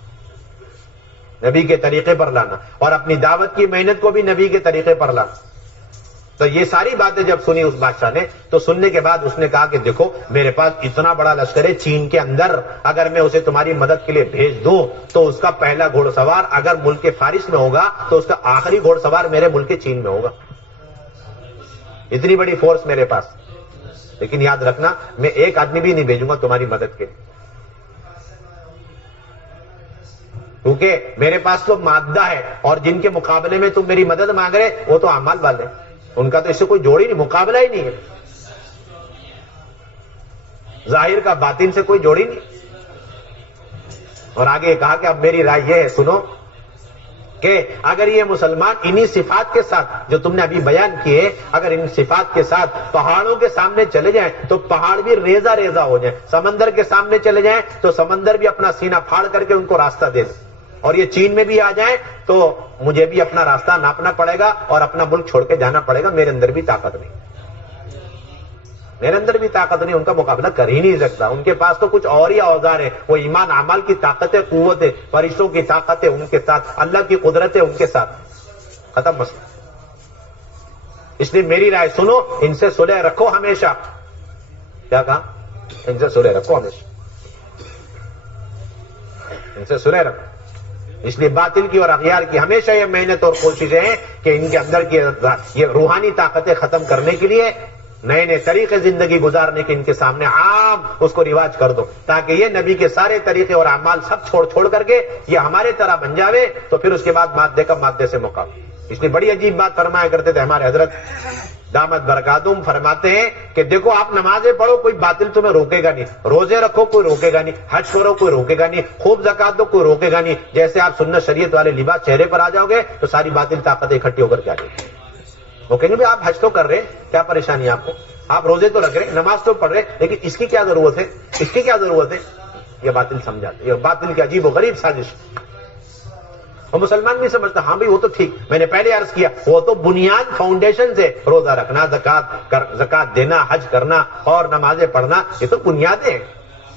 نبی کے طریقے پر لانا اور اپنی دعوت کی محنت کو بھی نبی کے طریقے پر لانا۔ تو یہ ساری باتیں جب سنی اس بادشاہ نے تو سننے کے بعد اس نے کہا کہ دیکھو میرے پاس اتنا بڑا لشکر ہے چین کے اندر، اگر میں اسے تمہاری مدد کے لیے بھیج دوں تو اس کا پہلا گھوڑ سوار اگر ملک فارس میں ہوگا تو اس کا آخری گھوڑ سوار میرے ملک چین میں ہوگا، اتنی بڑی فورس میرے پاس، لیکن یاد رکھنا میں ایک آدمی بھی نہیں بھیجوں گا تمہاری مدد کے لیے، کیونکہ میرے پاس تو مادہ ہے اور جن کے مقابلے میں تم میری مدد مانگ رہے وہ تو اعمال والے، ان کا تو اس سے کوئی جوڑ ہی نہیں، مقابلہ ہی نہیں ہے، ظاہر کا باطن سے کوئی جوڑ ہی نہیں۔ اور آگے کہا کہ اب میری رائے یہ ہے، سنو کہ اگر یہ مسلمان انہی صفات کے ساتھ جو تم نے ابھی بیان کیے، اگر ان صفات کے ساتھ پہاڑوں کے سامنے چلے جائیں تو پہاڑ بھی ریزہ ریزہ ہو جائیں، سمندر کے سامنے چلے جائیں تو سمندر بھی اپنا سینہ پھاڑ کر کے ان کو راستہ دے دے، اور یہ چین میں بھی آ جائیں تو مجھے بھی اپنا راستہ ناپنا پڑے گا اور اپنا ملک چھوڑ کے جانا پڑے گا، میرے اندر بھی طاقت نہیں، میرے اندر بھی طاقت نہیں، ان کا مقابلہ کر ہی نہیں سکتا، ان کے پاس تو کچھ اور ہی اوزار ہے، وہ ایمان اعمال کی طاقت ہے، قوت ہے، فرشتوں کی طاقت ہے ان کے ساتھ، اللہ کی قدرت ہے ان کے ساتھ، ختم مسئلہ۔ اس لیے میری رائے سنو، ان سے صلح رکھو ہمیشہ، کیا کہا؟ ان سے صلح رکھو ہمیشہ، ان سے صلح رکھو، اس لیے باطل کی اور اغیار کی ہمیشہ یہ محنت اور کوششیں ہیں کہ ان کے اندر کی یہ روحانی طاقتیں ختم کرنے کے لیے نئے نئے طریقے زندگی گزارنے کے ان کے سامنے عام اس کو رواج کر دو، تاکہ یہ نبی کے سارے طریقے اور اعمال سب چھوڑ کر کے یہ ہمارے طرح بن جاوے، تو پھر اس کے بعد مادے کا مادے سے مقابلہ۔ اس لیے بڑی عجیب بات فرمایا کرتے تھے ہمارے حضرت دامت برکاتہم، فرماتے ہیں کہ دیکھو آپ نمازیں پڑھو کوئی باطل تمہیں روکے گا نہیں، روزے رکھو کوئی روکے گا نہیں، حج کرو کوئی روکے گا نہیں، خوب زکات دو کوئی روکے گا نہیں، جیسے آپ سنت شریعت والے لباس چہرے پر آ جاؤ گے تو ساری باطل طاقتیں اکٹھی ہو کر کے آ جائیں گی۔ وہ کہیں گے آپ حج تو کر رہے، کیا پریشانی ہے آپ کو، آپ روزے تو رکھ رہے، نماز تو پڑھ رہے، لیکن اس کی کیا ضرورت ہے، اس کی کیا ضرورت ہے؟ یہ باطل سمجھاتے، یہ باطل کی عجیب و غریب سازش۔ اور مسلمان بھی سمجھتا ہاں بھائی وہ تو ٹھیک، میں نے پہلے عرض کیا وہ تو بنیاد فاؤنڈیشن سے روزہ رکھنا، زکات دینا، حج کرنا اور نمازیں پڑھنا، یہ تو بنیادیں ہیں۔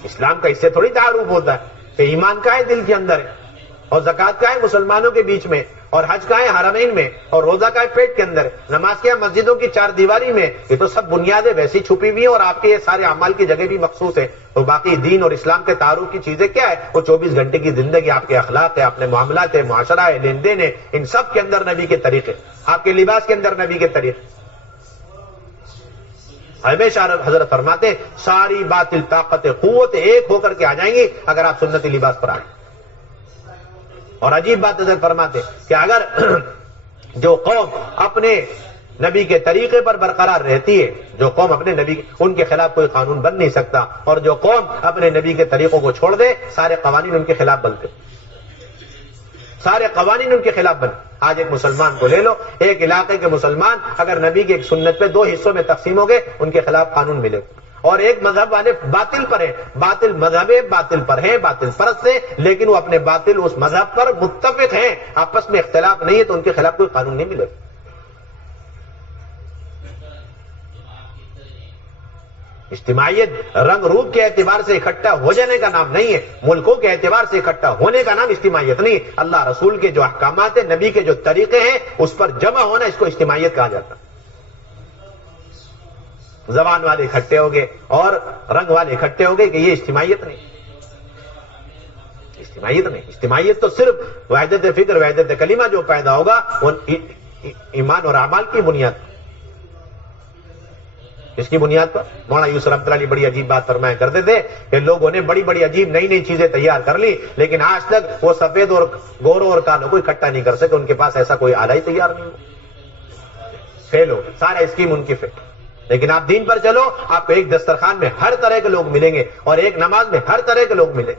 اسلام کا اس سے تھوڑی تعارف ہوتا ہے کہ ایمان کا ہے دل کے اندر ہے، اور زکات کا ہے مسلمانوں کے بیچ میں، اور حج کا ہے حرمین میں، اور روزہ کا ہے پیٹ کے اندر، نماز کیا ہے مسجدوں کی چار دیواری میں۔ یہ تو سب بنیادیں ویسی چھپی ہوئی ہیں، اور آپ کے یہ سارے اعمال کی جگہ بھی مخصوص ہے۔ تو باقی دین اور اسلام کے تعارف کی چیزیں کیا ہے؟ وہ 24 گھنٹے کی زندگی، آپ کے اخلاق ہے، اپنے معاملات ہے، معاشرہ ہے، لین دین ہے، ان سب کے اندر نبی کے طریقے، آپ کے لباس کے اندر نبی کے طریقے۔ ہمیشہ حضرت فرماتے ہیں ساری باطل طاقتیں قوت ایک ہو کر کے آ جائیں گی اگر آپ سنتی لباس پر آئیں۔ اور عجیب بات حضرت فرماتے کہ اگر جو قوم اپنے نبی کے طریقے پر برقرار رہتی ہے، جو قوم اپنے نبی ان کے خلاف کوئی قانون بن نہیں سکتا، اور جو قوم اپنے نبی کے طریقوں کو چھوڑ دے سارے قوانین ان کے خلاف بنتے، سارے قوانین ان کے خلاف بن۔ آج ایک مسلمان کو لے لو، ایک علاقے کے مسلمان اگر نبی کی ایک سنت پہ 2 حصوں میں تقسیم ہو گئے ان کے خلاف قانون ملے، اور ایک مذہب والے باطل پر ہیں، باطل مذہب باطل پر ہیں، باطل پرست ہیں، لیکن وہ اپنے باطل اس مذہب پر متفق ہیں، آپس میں اختلاف نہیں ہے، تو ان کے خلاف کوئی قانون نہیں ملے۔ اجتماعیت رنگ روپ کے اعتبار سے اکٹھا ہو جانے کا نام نہیں ہے، ملکوں کے اعتبار سے اکٹھا ہونے کا نام اجتماعیت نہیں۔ اللہ رسول کے جو احکامات ہیں، نبی کے جو طریقے ہیں، اس پر جمع ہونا، اس کو اجتماعیت کہا جاتا ہے۔ زبان والے اکٹھے ہو گئے اور رنگ والے اکٹھے ہو گئے کہ یہ اجتماعیت نہیں، اجتماعیت نہیں۔ اجتماعیت تو صرف وحدت فکر، وحدت کلمہ جو پیدا ہوگا وہ ایمان اور اعمال کی بنیاد پر۔ اس کی بنیاد پر مولانا یوسف رحمۃ اللہ علیہ بڑی عجیب بات فرمایا کرتے تھے کہ لوگوں نے بڑی بڑی عجیب نئی نئی چیزیں تیار کر لی، لیکن آج تک وہ سفید اور گوروں اور کالوں کو اکٹھا نہیں کر سکے، ان کے پاس ایسا کوئی آلہ ہی تیار نہیں ہو، فیل ہو سارا اسکیم ان کی فیل۔ لیکن آپ دین پر چلو، آپ کو ایک دسترخوان میں ہر طرح کے لوگ ملیں گے، اور ایک نماز میں ہر طرح کے لوگ ملیں۔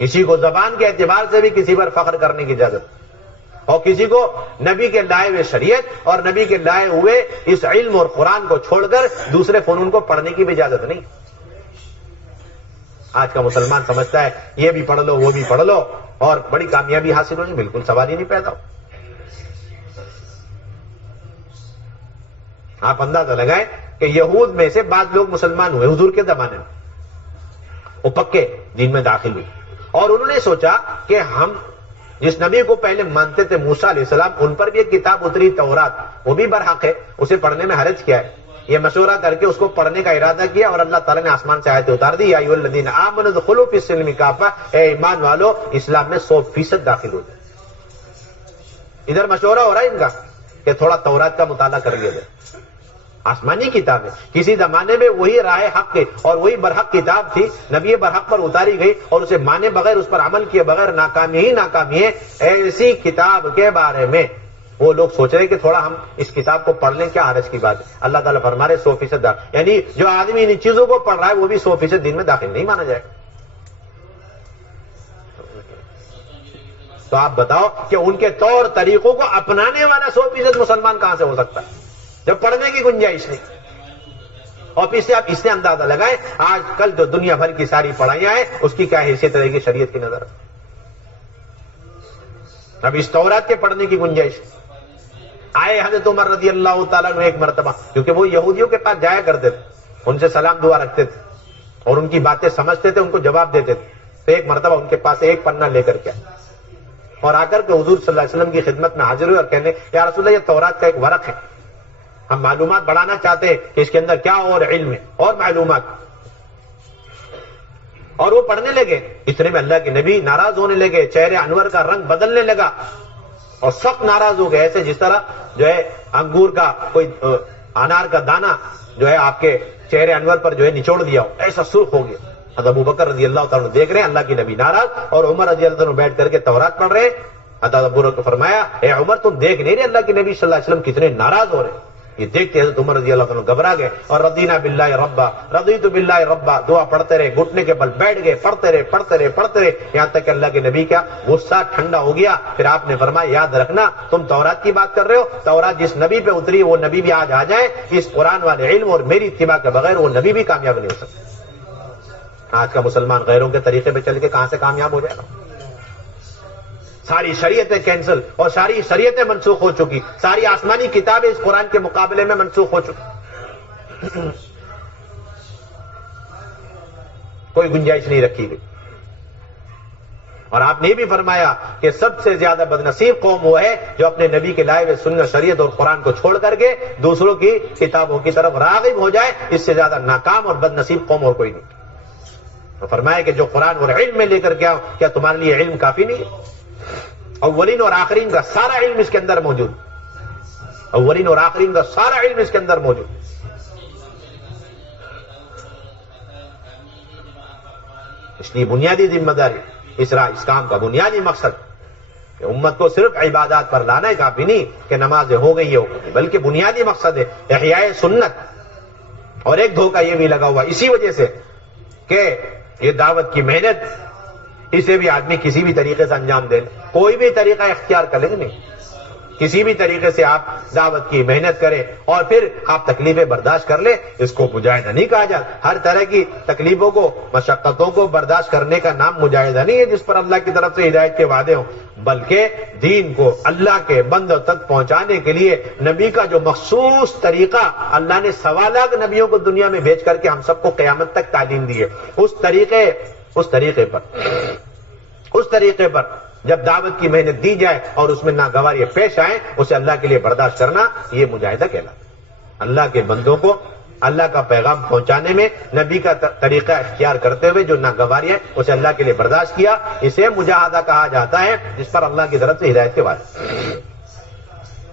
کسی کو زبان کے اعتبار سے بھی کسی پر فخر کرنے کی اجازت، اور کسی کو نبی کے لائے ہوئے شریعت اور نبی کے لائے ہوئے اس علم اور قرآن کو چھوڑ کر دوسرے فنون کو پڑھنے کی بھی اجازت نہیں۔ آج کا مسلمان سمجھتا ہے یہ بھی پڑھ لو وہ بھی پڑھ لو اور بڑی کامیابی حاصل ہوگی، بالکل سوال ہی نہیں پیدا ہو۔ آپ اندازہ لگائیں کہ یہود میں سے بعض لوگ مسلمان ہوئے حضور کے زمانے میں، وہ پکے دین میں داخل ہوئے، اور انہوں نے سوچا کہ ہم جس نبی کو پہلے مانتے تھے موسیٰ علیہ السلام، ان پر بھی ایک کتاب اتری تورات، وہ بھی برحق ہے، اسے پڑھنے میں حرج کیا ہے؟ یہ مشورہ کر کے اس کو پڑھنے کا ارادہ کیا، اور اللہ تعالیٰ نے آسمان سے آیتیں اتار دی، یا ایھا الذین آمنوا ادخلوا فی السلم کافہ، اے ایمان والو اسلام میں 100% داخل ہو جائے۔ ادھر مشورہ ہو رہا ہے ان کا کہ تھوڑا تورات کا مطالعہ کر لیا جائے، آسمانی کتاب ہے، کسی زمانے میں وہی راہ حق ہے اور وہی برحق کتاب تھی، نبی برحق پر اتاری گئی، اور اسے مانے بغیر اس پر عمل کیے بغیر ناکامی ہی ناکامی ہے۔ ایسی کتاب کے بارے میں وہ لوگ سوچ رہے کہ تھوڑا ہم اس کتاب کو پڑھ لیں، کیا حرج کی بات ہے؟ اللہ تعالیٰ فرما رہے 100% داخل، یعنی جو آدمی ان چیزوں کو پڑھ رہا ہے وہ بھی 100% دین میں داخل نہیں مانا جائے گا۔ تو آپ بتاؤ کہ ان کے طور طریقوں کو اپنانے والا 100% مسلمان کہاں سے ہو سکتا ہے جب پڑھنے کی گنجائش نہیں؟ اور پھر سے آپ اس سے اندازہ لگائیں آج کل جو دنیا بھر کی ساری پڑھائیاں ہیں اس کی کیا حیثیت رہے گی شریعت کی نظر؟ اب اس تورات کے پڑھنے کی گنجائش آئے حضرت عمر رضی اللہ تعالیٰ عنہ ایک مرتبہ، کیونکہ وہ یہودیوں کے پاس جایا کرتے تھے، ان سے سلام دعا رکھتے تھے اور ان کی باتیں سمجھتے تھے، ان کو جواب دیتے تھے، تو ایک مرتبہ ان کے پاس ایک پنہ لے کر کے اور آ کر کے حضور صلی اللہ علیہ وسلم کی خدمت میں حاضر ہوئے اور کہنے یا رسول اللہ یہ تورات کا ایک ورق ہے، ہم معلومات بڑھانا چاہتے ہیں کہ اس کے اندر کیا اور علم ہے اور معلومات۔ اور وہ پڑھنے لگے. اتنے میں اللہ کے نبی ناراض ہونے لگے, چہرے انور کا رنگ بدلنے لگا اور سخت ناراض ہو گئے, ایسے جس طرح جو ہے انگور کا کوئی انار کا دانہ جو ہے آپ کے چہرے انور پر جو ہے نچوڑ دیا ہو, ایسا سرخ ہو گیا. حضرت ابوبکر رضی اللہ تعالیٰ دیکھ رہے ہیں اللہ کے نبی ناراض, اور عمر رضی اللہ عنہ بیٹھ کر کے تورات پڑھ رہے ہیں. حضرت ابوبکر کو فرمایا, اے عمر تم دیکھ نہیں رہے اللہ کے نبی صلی اللہ علیہ وسلم کتنے ناراض ہو رہے ہیں. یہ دیکھتے حضرت عمر رضی اللہ عنہ گھبرا گئے اور رضینا باللہ ربا, رضیت باللہ ربا, دعا پڑھتے رہے, گھٹنے کے بل بیٹھ گئے, پڑھتے رہے یہاں تک کہ اللہ کے نبی کا غصہ ٹھنڈا ہو گیا. پھر آپ نے فرمایا, یاد رکھنا تم تورات کی بات کر رہے ہو, تورات جس نبی پہ اتری وہ نبی بھی آج آ جائے, اس قرآن والے علم اور میری اتباع کے بغیر وہ نبی بھی کامیاب نہیں ہو سکتا. آج کا مسلمان غیروں کے طریقے پہ چل کے کہاں سے کامیاب ہو جائے گا؟ ساری شریعتیں کینسل اور ساری شریعتیں منسوخ ہو چکی, ساری آسمانی کتابیں اس قرآن کے مقابلے میں منسوخ ہو چکی, کوئی گنجائش نہیں رکھی گئی. اور آپ نے بھی فرمایا کہ سب سے زیادہ بدنصیب قوم وہ ہے جو اپنے نبی کے لائے ہوئے سنت شریعت اور قرآن کو چھوڑ کر کے دوسروں کی کتابوں کی طرف راغب ہو جائے. اس سے زیادہ ناکام اور بدنصیب قوم اور کوئی نہیں. تو فرمایا کہ جو قرآن اور علم میں لے کر کے آؤ, کیا تمہارے لیے علم کافی نہیں ہے؟ اولین اور آخرین کا سارا علم اس کے اندر موجود, اولین اور آخرین کا سارا علم اس کے اندر موجود. اس لیے بنیادی ذمہ داری اس کام کا بنیادی مقصد کہ امت کو صرف عبادات پر لانا ہے, کافی نہیں کہ نمازیں ہو گئی ہو, بلکہ بنیادی مقصد ہے احیاء سنت. اور ایک دھوکہ یہ بھی لگا ہوا اسی وجہ سے کہ یہ دعوت کی محنت, اسے بھی آدمی کسی بھی طریقے سے انجام دے لے, کوئی بھی طریقہ اختیار کر لیں گے نہیں, کسی بھی طریقے سے آپ دعوت کی محنت کریں اور پھر آپ تکلیفیں برداشت کر لیں, اس کو مجاہدہ نہیں کہا جاتا. ہر طرح کی تکلیفوں کو, مشقتوں کو برداشت کرنے کا نام مجاہدہ نہیں ہے جس پر اللہ کی طرف سے ہدایت کے وعدے ہوں, بلکہ دین کو اللہ کے بندوں تک پہنچانے کے لیے نبی کا جو مخصوص طریقہ اللہ نے 1.25 لاکھ نبیوں کو دنیا میں بھیج کر کے ہم سب کو قیامت تک تعلیم دی ہے, اس طریقے پر جب دعوت کی محنت دی جائے اور اس میں ناگواری پیش آئے, اسے اللہ کے لیے برداشت کرنا, یہ مجاہدہ کہلاتا ہے. اللہ کے بندوں کو اللہ کا پیغام پہنچانے میں نبی کا طریقہ اختیار کرتے ہوئے جو ناگواری ہے اسے اللہ کے لیے برداشت کیا, اسے مجاہدہ کہا جاتا ہے, جس پر اللہ کی طرف سے ہدایت کے وعدے.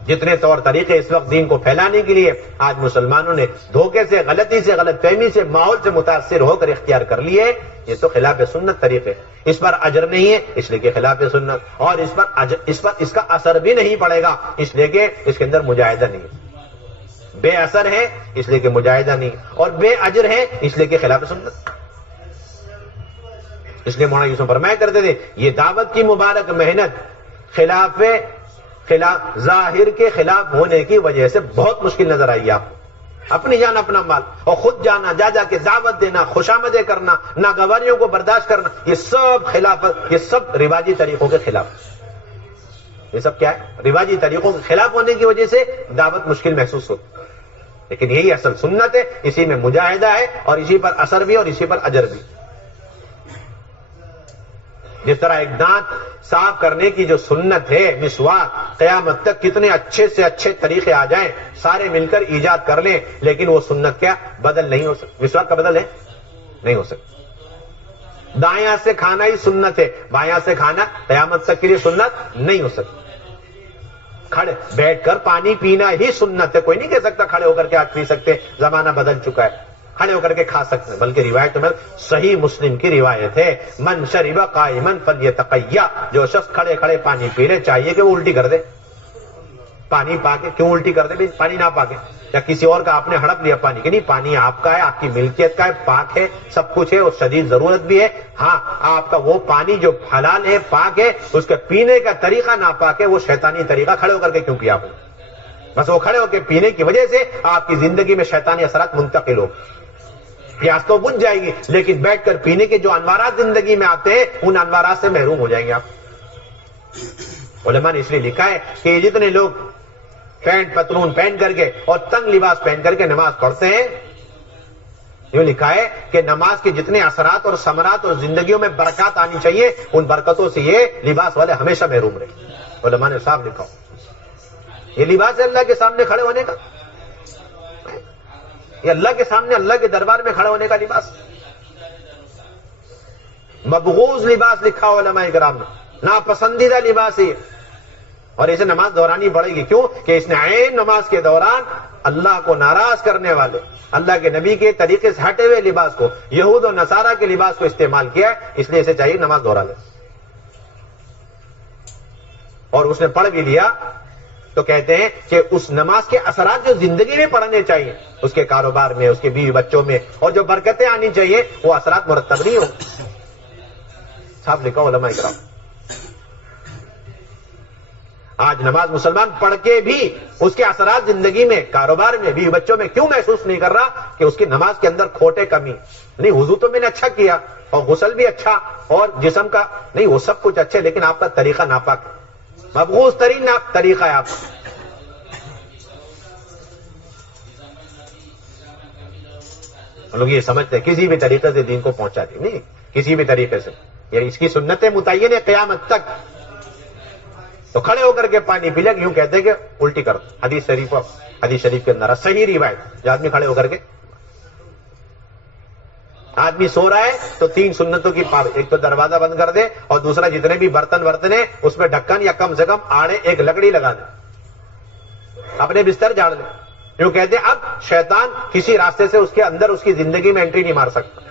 جتنے طور طریقے اس وقت دین کو پھیلانے کے لیے آج مسلمانوں نے دھوکے سے, غلطی سے, غلط فہمی سے, ماحول سے متاثر ہو کر اختیار کر لیے, یہ تو خلاف سنت طریقے. اس پر اجر نہیں ہے اس لیے کہ خلاف سنت, اور اس کا اثر بھی نہیں پڑے گا اس لیے کہ اس کے اندر مجاہدہ نہیں ہے. بے اثر ہے اس لیے کہ مجاہدہ نہیں, اور بے اجر ہے اس لیے کہ خلاف سنت. اس لیے مولانا یوسف فرمایا کرتے تھے, یہ دعوت کی مبارک محنت ظاہر کے خلاف ہونے کی وجہ سے بہت مشکل نظر آئی آپ کو. اپنی جان اپنا مال اور خود جانا, جا کے دعوت دینا, خوشامدیں کرنا, ناگواریوں کو برداشت کرنا, یہ سب خلافت, یہ سب رواجی طریقوں کے خلاف. یہ سب کیا ہے؟ رواجی طریقوں کے خلاف ہونے کی وجہ سے دعوت مشکل محسوس ہوتی. لیکن یہی اصل سنت ہے, اسی میں مجاہدہ ہے, اور اسی پر اثر بھی اور اسی پر اجر بھی. جس طرح ایک دانت صاف کرنے کی جو سنت ہے, مسواک, قیامت تک کتنے اچھے سے اچھے طریقے آ جائیں, سارے مل کر ایجاد کر لیں, لیکن وہ سنت کیا بدل نہیں ہو سکتی. مسواک کا بدل ہے نہیں ہو سکتی. دائیں ہاتھ سے کھانا ہی سنت ہے, بائیں ہاتھ سے کھانا قیامت تک کے لیے سنت نہیں ہو سکتی. کھڑے بیٹھ کر پانی پینا ہی سنت ہے, کوئی نہیں کہہ سکتا کھڑے ہو کر کے آپ پی سکتے, زمانہ بدل چکا ہے, کھڑے ہو کر کے کھا سکتے ہیں. بلکہ روایت میں صحیح مسلم کی روایت ہے, من شرب قائما فلیتقیا, جو شخص کھڑے کھڑے پانی پی لے چاہیے کہ وہ الٹی کر دے. پانی پا کے کیوں الٹی کر دے؟ پانی نہ پا کے, یا کسی اور کا آپ نے ہڑپ لیا پانی, کہ نہیں, پانی آپ کا ہے, آپ کی ملکیت کا ہے, پاک ہے, سب کچھ ہے, اور شدید ضرورت بھی ہے. ہاں, آپ کا وہ پانی جو حلال ہے, پاک ہے, اس کے پینے کا طریقہ ناپاک ہے, وہ شیطانی طریقہ کھڑے ہو کر کے کیوں کیا آپ نے؟ بس وہ کھڑے ہو کے پینے کی وجہ سے آپ کی زندگی میں شیطانی اثرات منتقل ہو, پیاس تو بجھ جائے گی, لیکن بیٹھ کر پینے کے جو انوارات زندگی میں آتے ہیں ان انوارات سے محروم ہو جائیں گے آپ. علماء نے اس لیے لکھا ہے کہ یہ جتنے لوگ پینٹ پتلون پہن کر کے اور تنگ لباس پہن کر کے نماز پڑھتے ہیں, یہ لکھا ہے کہ نماز کے جتنے اثرات اور ثمرات اور زندگیوں میں برکات آنی چاہیے, ان برکتوں سے یہ لباس والے ہمیشہ محروم رہے. علماء نے صاف لکھا, یہ لباس ہے اللہ کے سامنے کھڑے ہونے کا, یہ اللہ کے سامنے, اللہ کے دربار میں کھڑے ہونے کا لباس. مبغوض لباس لکھا علماء کرام نے، ناپسندیدہ لباس ہے، اور اسے نماز دہرانی پڑے گی. کیوں؟ کہ اس نے عین نماز کے دوران اللہ کو ناراض کرنے والے، اللہ کے نبی کے طریقے سے ہٹے ہوئے لباس کو، یہود و نصارہ کے لباس کو استعمال کیا ہے، اس لیے اسے چاہیے نماز دہرا لے. اور اس نے پڑھ بھی لیا تو کہتے ہیں کہ اس نماز کے اثرات جو زندگی میں پڑھنے چاہیے، اس کے کاروبار میں، اس کے بیوی بچوں میں، اور جو برکتیں آنی چاہیے، وہ اثرات مرتب نہیں ہوں. صاحب لکھا علماء کرام. آج نماز مسلمان پڑھ کے بھی اس کے اثرات زندگی میں، کاروبار میں، بیوی بچوں میں کیوں محسوس نہیں کر رہا؟ کہ اس کی نماز کے اندر کھوٹے کمی نہیں. وضو تو میں نے اچھا کیا، اور غسل بھی اچھا، اور جسم کا نہیں، وہ سب کچھ اچھے، لیکن آپ کا طریقہ ناپاک ہے، مبغوض ترین طریقہ ہے آپ کا. لوگ یہ سمجھتے ہیں کسی بھی طریقے سے دین کو پہنچا دیں، نہیں، کسی بھی طریقے سے، یہ اس کی سنتیں متعین ہے قیامت تک. تو کھڑے ہو کر کے پانی پی لے، یوں کہتے ہیں کہ الٹی کر. حدیث شریف کے اندر صحیح روایت، جو آدمی کھڑے ہو کر کے، آدمی سو رہا ہے تو 3 سنتوں کی پابندی، ایک تو دروازہ بند کر دے، اور دوسرا جتنے بھی برتن ہیں اس میں ڈھکن یا کم سے کم آڑے ایک لکڑی لگا دے، اپنے بستر جھاڑ دے. یوں کہتے ہیں اب شیطان کسی راستے سے اس کے اندر اس کی زندگی میں انٹری نہیں مار سکتا.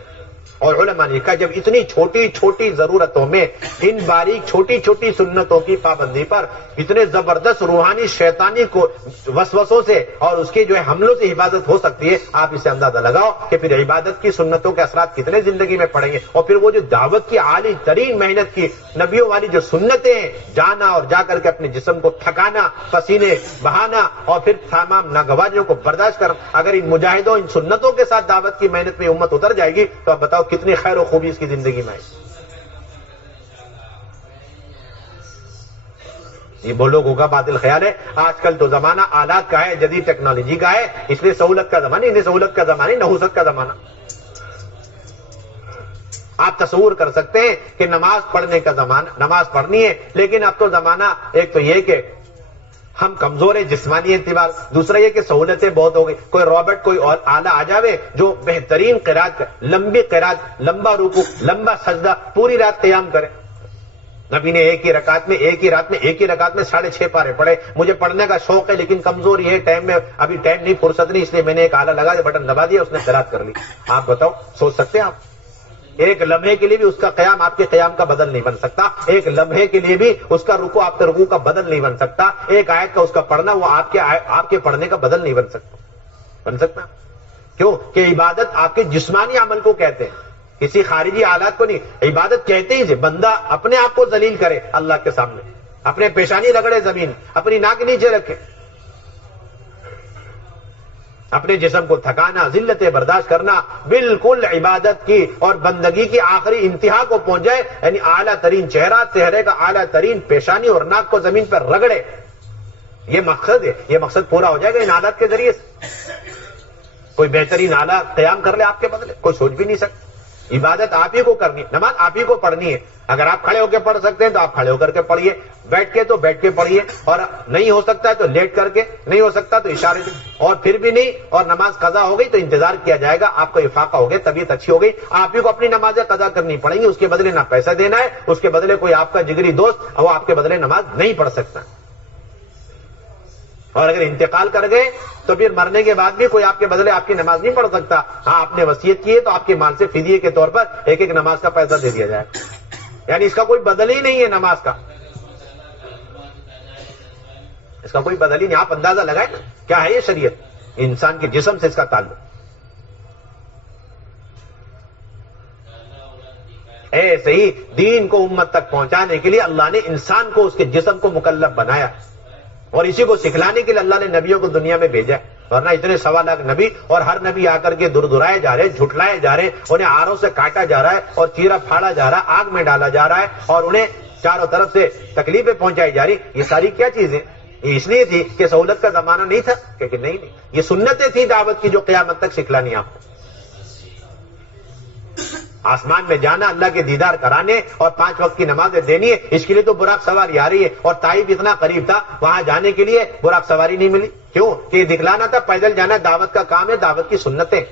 اور علماء نے کہا جب اتنی چھوٹی چھوٹی ضرورتوں میں، ان باریک چھوٹی چھوٹی سنتوں کی پابندی پر اتنے زبردست روحانی شیطانی کو وسوسوں سے اور اس کے جو ہے حملوں سے حفاظت ہو سکتی ہے، آپ اسے اندازہ لگاؤ کہ پھر عبادت کی سنتوں کے اثرات کتنے زندگی میں پڑیں گے. اور پھر وہ جو دعوت کی عالی ترین محنت کی نبیوں والی جو سنتیں ہیں، جانا اور جا کر کے اپنے جسم کو تھکانا، پسینے بہانا، اور پھر تمام ناگواریوں کو برداشت کر، اگر ان مجاہدوں ان سنتوں کے ساتھ دعوت کی محنت میں امت اتر جائے گی تو اب بتاؤ کتنی خیر و خوبی اس کی زندگی میں آئی. یہ وہ لوگوں کا باطل خیال ہے. آج کل تو زمانہ آلات کا ہے، جدید ٹیکنالوجی کا ہے، اس لیے سہولت کا زمانہ، انہیں سہولت کا زمانہ، نحوست کا زمانہ. آپ تصور کر سکتے ہیں کہ نماز پڑھنے کا زمانہ، نماز پڑھنی ہے، لیکن اب تو زمانہ ایک تو یہ کہ ہم کمزور ہیں جسمانی اعتبار، دوسرا یہ کہ سہولتیں بہت ہو گئی. کوئی رابٹ، کوئی اور آلہ آ جاوے جو بہترین قرات، لمبی قرات، لمبا رکوع، لمبا سجدہ، پوری رات قیام کرے. نبی نے ایک ہی رکعت میں 6.5 پارے پڑھے. مجھے پڑھنے کا شوق ہے لیکن کمزوری ہے، ٹائم میں ابھی ٹائم نہیں، فرصت نہیں، اس لیے میں نے ایک آلہ لگا دیا، بٹن دبا دیا، اس نے قرات کر لی. آپ بتاؤ، سوچ سکتے ہیں آپ؟ ایک لمحے کے لیے بھی اس کا قیام آپ کے قیام کا بدل نہیں بن سکتا. ایک لمحے کے لیے بھی اس کا رکوع آپ کے رکوع کا بدل نہیں بن سکتا. ایک آیت کا اس کا پڑھنا وہ آپ کے پڑھنے کا بدل نہیں بن سکتا. کیوں کہ عبادت آپ کے جسمانی عمل کو کہتے ہیں، کسی خارجی آلات کو نہیں. عبادت کہتے ہی سے بندہ اپنے آپ کو ذلیل کرے اللہ کے سامنے، اپنے پیشانی رگڑے زمین، اپنی ناک نیچے رکھے، اپنے جسم کو تھکانا، ذلتیں برداشت کرنا، بالکل عبادت کی اور بندگی کی آخری انتہا کو پہنچ جائے، یعنی اعلیٰ ترین چہرہ، چہرے کا اعلیٰ ترین پیشانی اور ناک کو زمین پر رگڑے. یہ مقصد ہے. یہ مقصد پورا ہو جائے گا ان آلات کے ذریعے سے. کوئی بہترین آلہ قیام کر لے آپ کے بدلے، کوئی سوچ بھی نہیں سکتا. عبادت آپ ہی کو کرنی، نماز آپ ہی کو پڑھنی ہے. اگر آپ کھڑے ہو کے پڑھ سکتے ہیں تو آپ کھڑے ہو کر کے پڑھیے، بیٹھ کے تو بیٹھ کے پڑھیے، اور نہیں ہو سکتا ہے تو لیٹ کر کے، نہیں ہو سکتا تو اشارے سے، اور پھر بھی نہیں اور نماز قضا ہو گئی تو انتظار کیا جائے گا. آپ کو افاقہ ہو گیا، طبیعت اچھی ہو گئی، آپ ہی کو اپنی نمازیں قضا کرنی پڑیں گی. اس کے بدلے نہ پیسہ دینا ہے، اس کے بدلے کوئی آپ کا جگری دوست وہ آپ کے بدلے نماز نہیں پڑھ سکتا. اور اگر انتقال کر گئے تو پھر مرنے کے بعد بھی کوئی آپ کے بدلے آپ کی نماز نہیں پڑھ سکتا. ہاں، آپ نے وصیت کی ہے تو آپ کے مال سے فدیے کے طور پر ایک ایک نماز کا پیسہ دے دیا جائے. یعنی اس کا کوئی بدل ہی نہیں ہے نماز کا، اس کا کوئی بدل ہی نہیں. آپ اندازہ لگائیں نا کیا ہے یہ شریعت، انسان کے جسم سے اس کا تعلق. ایسے ہی دین کو امت تک پہنچانے کے لیے اللہ نے انسان کو اس کے جسم کو مکلف بنایا، اور اسی کو سکھلانے کے لیے اللہ نے نبیوں کو دنیا میں بھیجا. ورنہ اتنے 1.25 لاکھ نبی، اور ہر نبی آ کر کے دردرائے جا رہے، جھٹلائے جا رہے، انہیں آروں سے کاٹا جا رہا ہے اور چیرا پھاڑا جا رہا ہے، آگ میں ڈالا جا رہا ہے، اور انہیں چاروں طرف سے تکلیفیں پہنچائی جا رہی. یہ ساری کیا چیزیں؟ یہ اس لیے تھی کہ سہولت کا زمانہ نہیں تھا، کہ نہیں، یہ سنتیں تھی دعوت کی جو قیامت تک سکھلانی آپ کو. آسمان میں جانا، اللہ کے دیدار کرانے اور 5 وقت کی نمازیں دینی ہے، اس کے لیے تو براق سواری آ رہی ہے. اور طائف اتنا قریب تھا، وہاں جانے کے لیے براق سواری نہیں ملی. کیوں کہ یہ دکھلانا تھا پیدل جانا دعوت کا کام ہے، دعوت کی سنتیں.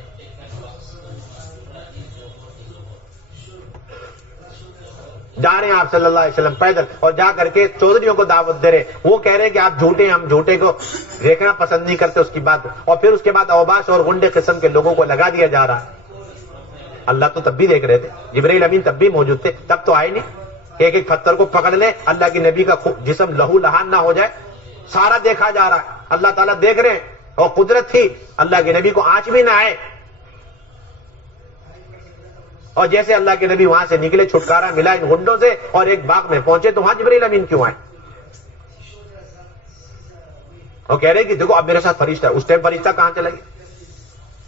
جا رہے ہیں آپ صلی اللہ علیہ وسلم پیدل اور جا کر کے چودھریوں کو دعوت دے رہے، وہ کہہ رہے کہ آپ جھوٹے ہیں، ہم جھوٹے کو دیکھنا پسند نہیں کرتے اس کی بات، اور پھر اس کے بعد اوباش اور غنڈے قسم کے لوگوں کو لگا دیا جا رہا ہے۔ اللہ تو تب بھی دیکھ رہے تھے، جبرائیل امین تب بھی موجود تھے، تب تو آئے نہیں کہ ایک ایک پتھر کو پکڑ لیں، اللہ کے نبی کا جسم لہو لہان نہ ہو جائے۔ سارا دیکھا جا رہا ہے، اللہ تعالیٰ دیکھ رہے ہیں، اور قدرت تھی اللہ کے نبی کو آنچ بھی نہ آئے، اور جیسے اللہ کے نبی وہاں سے نکلے چھٹکارا ملا ان غنڈوں سے اور ایک باغ میں پہنچے تو وہاں جبرائیل امین کیوں آئے؟ اور کہہ رہے کہ دیکھو اب میرے ساتھ فرشتہ ہے، اس ٹائم فرشتہ کہاں چلا گیا؟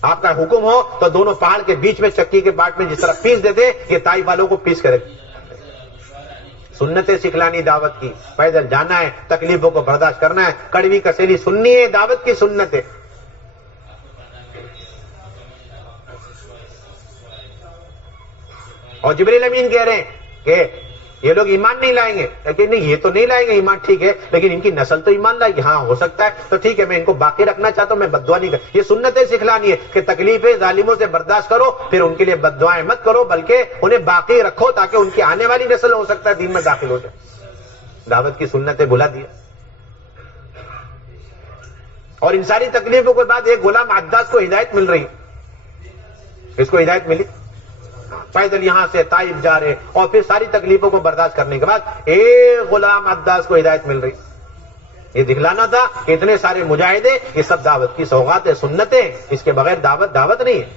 آپ کا حکم ہو تو دونوں پہاڑ کے بیچ میں چکی کے باٹ میں جس طرح پیس دیتے یہ طائف والوں کو پیس کرے۔ سنتیں سکھلانی دعوت کی، پیدل جانا ہے، تکلیفوں کو برداشت کرنا ہے، کڑوی کسیلی سننی ہے، دعوت کی سنتیں۔ اور جبرائیل امین کہہ رہے ہیں کہ یہ لوگ ایمان نہیں لائیں گے، لیکن نہیں یہ تو نہیں لائیں گے ایمان، ٹھیک ہے لیکن ان کی نسل تو ایمان لائے گی، ہاں ہو سکتا ہے تو ٹھیک ہے میں ان کو باقی رکھنا چاہتا ہوں، میں بد دعا نہیں کر۔ یہ سنتیں سکھلانی ہے کہ تکلیفیں ظالموں سے برداشت کرو، پھر ان کے لیے بد دعائیں مت کرو، بلکہ انہیں باقی رکھو تاکہ ان کی آنے والی نسل ہو سکتا ہے دین میں داخل ہو جائے۔ دعوت کی سنتیں بھلا دیا، اور ان ساری تکلیفوں کے بعد ایک غلام عداس کو ہدایت مل رہی، اس کو ہدایت ملی، پیدل یہاں سے طائف جا رہے، اور پھر ساری تکلیفوں کو برداشت کرنے کے بعد ایک غلام عداس کو ہدایت مل رہی۔ یہ دکھلانا تھا کہ اتنے سارے مجاہدے یہ سب دعوت کی سوغات ہے، سنتیں، اس کے بغیر دعوت نہیں ہے۔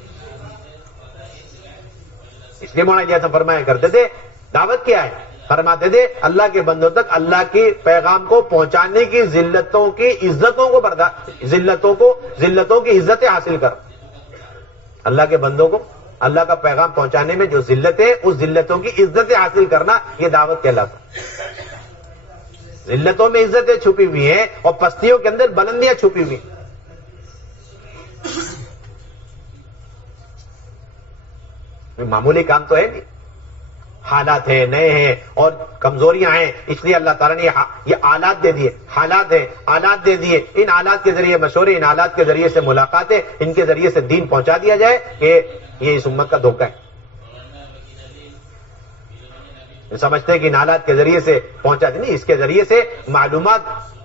اس لیے مولانا جیسا فرمایا کرتے تھے دعوت کیا ہے؟ فرماتے تھے اللہ کے بندوں تک اللہ کی پیغام کو پہنچانے کی ذلتوں کی عزتیں حاصل کر، اللہ کے بندوں کو اللہ کا پیغام پہنچانے میں جو ذلتیں، اس ذلتوں کی عزتیں حاصل کرنا یہ دعوت کہلاتا۔ ذلتوں میں عزتیں چھپی ہوئی ہیں اور پستیوں کے اندر بلندیاں چھپی ہوئی ہیں۔ معمولی کام تو ہے نہیں، حالات ہیں، نئے ہیں اور کمزوریاں ہیں، اس لیے اللہ تعالیٰ نے یہ آلات دے دیے، حالات ہیں، آلات دے دیے، ان آلات کے ذریعے مشورے، ان آلات کے ذریعے سے ملاقاتیں، ان کے ذریعے سے دین پہنچا دیا جائے کہ یہ اس امت کا دھوکہ ہے۔ سمجھتے ہیں کہ ان آلات کے ذریعے سے پہنچا دیں، نہیں، اس کے ذریعے سے معلومات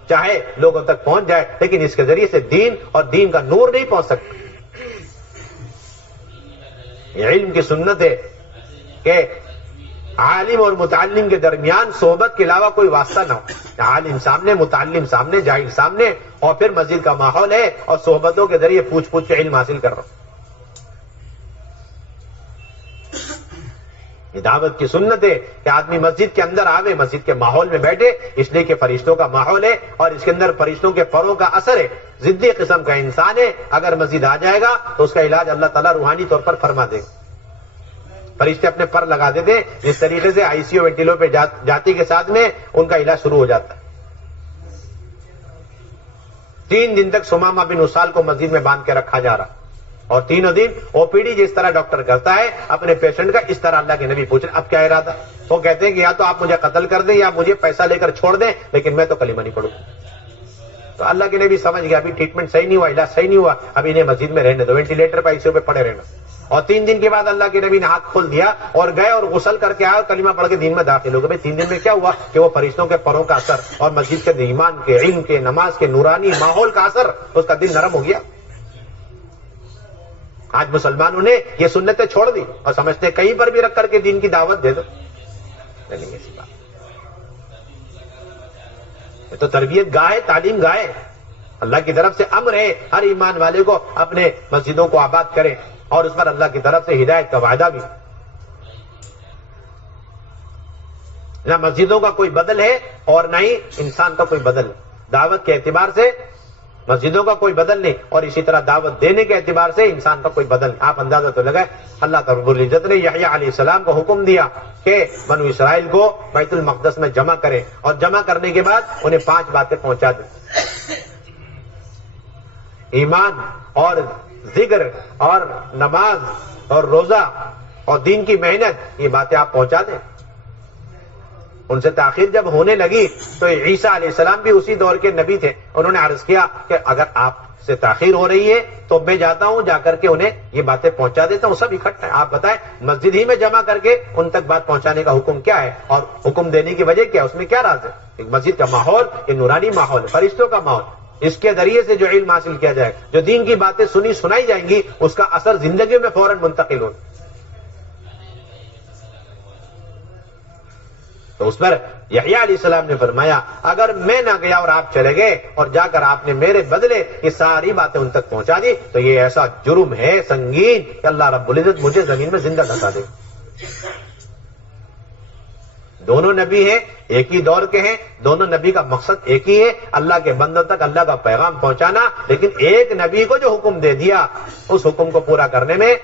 چاہے لوگوں تک پہنچ جائے لیکن اس کے ذریعے سے دین اور دین کا نور نہیں پہنچ سکتا۔ یہ علم کی سنت ہے کہ عالم اور متعلم کے درمیان صحبت کے علاوہ کوئی واسطہ نہ ہو، عالم سامنے، متعلم سامنے، جاہل سامنے، اور پھر مسجد کا ماحول ہے اور صحبتوں کے ذریعے پوچھ پوچھ کے علم حاصل کر رہا ہوں۔ یہ دعوت کی سنت ہے کہ آدمی مسجد کے اندر آوے، مسجد کے ماحول میں بیٹھے، اس لیے کہ فرشتوں کا ماحول ہے اور اس کے اندر فرشتوں کے پروں کا اثر ہے، ضدی قسم کا انسان ہے، اگر مسجد آ جائے گا تو اس کا علاج اللہ تعالیٰ روحانی طور پر فرما دے گا۔ فرشتے اپنے پر لگا دیتے، جس طریقے سے آئی سی یو وینٹیلو پہ جاتی کے ساتھ میں ان کا علاج شروع ہو جاتا ہے۔ 3 دن تک سمامہ بن اسال کو مسجد میں باندھ کے رکھا جا رہا، اور 3 دن او پی ڈی جس طرح ڈاکٹر کرتا ہے اپنے پیشنٹ کا، اس طرح اللہ کے نبی پوچھ رہے اب کیا ارادہ؟ وہ کہتے ہیں کہ یا تو آپ مجھے قتل کر دیں یا مجھے پیسہ لے کر چھوڑ دیں، لیکن میں تو کلمہ نہیں پڑھوں۔ تو اللہ کے نبی سمجھ گیا ابھی ٹریٹمنٹ صحیح نہیں ہوا، علاج صحیح نہیں ہوا، ابھی انہیں مسجد میں رہنے دو، وینٹیلیٹر پہ آئی سی یو پہ پڑے رہنا۔ اور 3 دن کے بعد اللہ کے نبی نے ہاتھ کھول دیا اور گئے اور غسل کر کے آئے اور کلمہ پڑھ کے دین میں داخل ہو گئے۔ 3 دن میں کیا ہوا کہ وہ فرشتوں کے پروں کا اثر اور مسجد کے ایمان کے، علم کے، نماز کے، نورانی ماحول کا اثر، اس کا دل نرم ہو گیا۔ آج مسلمانوں نے یہ سنتیں چھوڑ دی اور سمجھتے کہیں پر بھی رکھ کر کے دین کی دعوت دے دو، لیکن ایسی بات یہ تو تربیت گاہ ہے، تعلیم گاہ ہے۔ اللہ کی طرف سے امر ہے ہر ایمان والے کو اپنے مسجدوں کو آباد کرے، اور اس پر اللہ کی طرف سے ہدایت کا وعدہ بھی۔ نہ مسجدوں کا کوئی بدل ہے اور نہ ہی انسان کا کوئی بدل ہے۔ دعوت کے اعتبار سے مسجدوں کا کوئی بدل نہیں، اور اسی طرح دعوت دینے کے اعتبار سے انسان کا کوئی بدل نہیں۔ آپ اندازہ تو لگائے اللہ رب العزت نے یحییٰ علیہ السلام کو حکم دیا کہ بنو اسرائیل کو بیت المقدس میں جمع کریں، اور جمع کرنے کے بعد انہیں 5 باتیں پہنچا دیں، ایمان اور ذکر اور نماز اور روزہ اور دین کی محنت، یہ باتیں آپ پہنچا دیں۔ ان سے تاخیر جب ہونے لگی تو عیسیٰ علیہ السلام بھی اسی دور کے نبی تھے. انہوں نے عرض کیا کہ اگر آپ سے تاخیر ہو رہی ہے تو میں جاتا ہوں, جا کر کے انہیں یہ باتیں پہنچا دیتا ہوں. سب اکٹھا ہے, آپ بتائیں مسجد ہی میں جمع کر کے ان تک بات پہنچانے کا حکم کیا ہے, اور حکم دینے کی وجہ کیا ہے, اس میں کیا راز ہے؟ ایک مسجد کا ماحول یہ نورانی ماحول ہے, فرشتوں کا ماحول, اس کے ذریعے سے جو علم حاصل کیا جائے, جو دین کی باتیں سنی سنائی جائیں گی, اس کا اثر زندگی میں فوراً منتقل ہو. تو اس پر یحییٰ علیہ السلام نے فرمایا اگر میں نہ گیا اور آپ چلے گئے اور جا کر آپ نے میرے بدلے یہ ساری باتیں ان تک پہنچا دی تو یہ ایسا جرم ہے سنگین کہ اللہ رب العزت مجھے زمین میں زندہ دھسا دے. دونوں نبی ہیں, ایک ہی دور کے ہیں, دونوں نبی کا مقصد ایک ہی ہے, اللہ کے بندوں تک اللہ کا پیغام پہنچانا. لیکن ایک نبی کو جو حکم دے دیا اس حکم کو پورا کرنے میں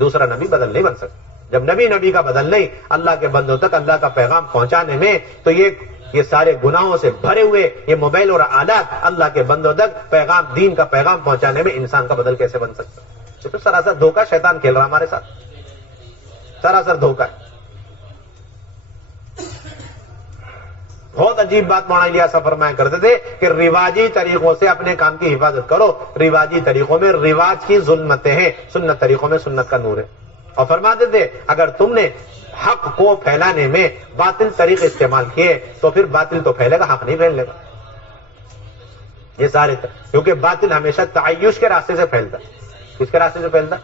دوسرا نبی بدل نہیں بن سکتا. جب نبی کا بدل نہیں, اللہ کے بندوں تک اللہ کا پیغام پہنچانے میں, تو یہ سارے گناہوں سے بھرے ہوئے یہ موبائل اور آلات اللہ کے بندوں تک پیغام, دین کا پیغام پہنچانے میں انسان کا بدل کیسے بن سکتا؟ یہ تو سراسر دھوکہ شیطان کھیل رہا ہمارے ساتھ, سراسر دھوکہ ہے. بہت عجیب بات مولانا الیاس فرمایا کرتے تھے کہ رواجی طریقوں سے اپنے کام کی حفاظت کرو. رواجی طریقوں میں رواج کی ظلمتیں ہیں, سنت طریقوں میں سنت کا نور ہے. اور فرماتے تھے اگر تم نے حق کو پھیلانے میں باطل طریقے استعمال کیے تو پھر باطل تو پھیلے گا, حق نہیں پھیلے گا. یہ سارے کیونکہ باطل ہمیشہ تعیش کے راستے سے پھیلتا. کس کے راستے سے پھیلتا؟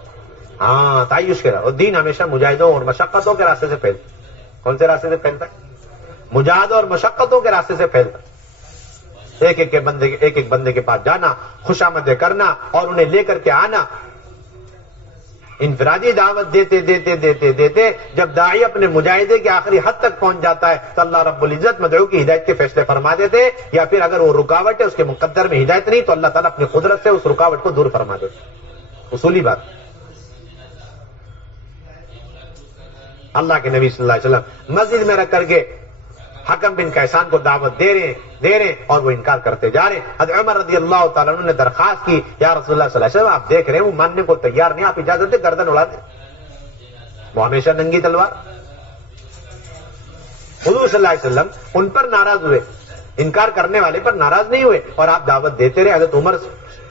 ہاں, تعیش کے راستے. اور دین ہمیشہ مجاہدوں اور مشقتوں کے راستے سے پھیلتا. کون سے راستے سے پھیلتا؟ مجاہدوں اور مشقتوں کے راستے سے پھیلتا. ایک ایک بندے کے پاس جانا, خوشامدیں کرنا اور انہیں لے کر کے آنا. انفرادی دعوت دیتے دیتے دیتے دیتے جب داعی اپنے مجاہدے کے آخری حد تک پہنچ جاتا ہے تو اللہ رب العزت مدعو کی ہدایت کے فیصلے فرما دیتے, یا پھر اگر وہ رکاوٹ ہے اس کے مقدر میں ہدایت نہیں تو اللہ تعالیٰ اپنی قدرت سے اس رکاوٹ کو دور فرما دیتے. اصولی بات. اللہ کے نبی صلی اللہ علیہ وسلم مسجد میں رکھ کر کے حکم بن کیسان کو دعوت دے رہے ہیں اور وہ انکار کرتے جا رہے ہیں. حضرت عمر رضی اللہ تعالیٰ عنہ نے درخواست کی, یا رسول اللہ صلی اللہ علیہ وسلم آپ دیکھ رہے ہیں وہ ماننے کو تیار نہیں, آپ اجازت دیں گردن اڑا دیں. وہ ہمیشہ ننگی تلوار. حضور صلی اللہ علیہ وسلم ان پر ناراض ہوئے, انکار کرنے والے پر ناراض نہیں ہوئے, اور آپ دعوت دیتے رہے. حضرت عمر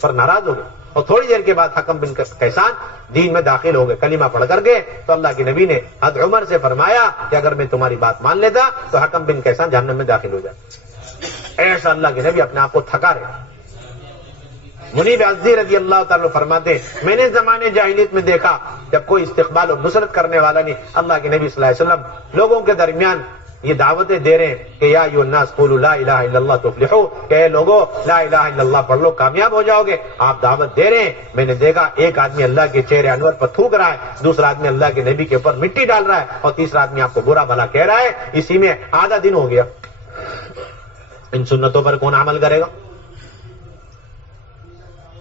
پر ناراض ہو گئے اور تھوڑی دیر کے بعد حکم بن کیسان دین میں داخل ہو گئے, کلمہ پڑھ کر گئے. تو اللہ کے نبی نے حضرت عمر سے فرمایا کہ اگر میں تمہاری بات مان لیتا تو حکم بن کیسان جہنم میں داخل ہو جاتا. ایسا اللہ کے نبی اپنے آپ کو تھکا رہے. منیب عزی رضی اللہ تعالیٰ فرماتے میں نے زمانے جاہلیت میں دیکھا جب کوئی استقبال اور نصرت کرنے والا نہیں, اللہ کے نبی صلی اللہ علیہ وسلم لوگوں کے درمیان یہ دعوتیں دے رہے ہیں کہ یا ایھا الناس قولوا لا الہ الا اللہ تفلحوا, کہ لوگوں لا الہ الا اللہ پڑھ لو کامیاب ہو جاؤ گے. آپ دعوت دے رہے ہیں. میں نے دیکھا ایک آدمی اللہ کے چہرے انور پر تھوک رہا ہے, دوسرا آدمی اللہ کے نبی کے اوپر مٹی ڈال رہا ہے, اور تیسرا آدمی آپ کو برا بھلا کہہ رہا ہے. اسی میں آدھا دن ہو گیا. ان سنتوں پر کون عمل کرے گا؟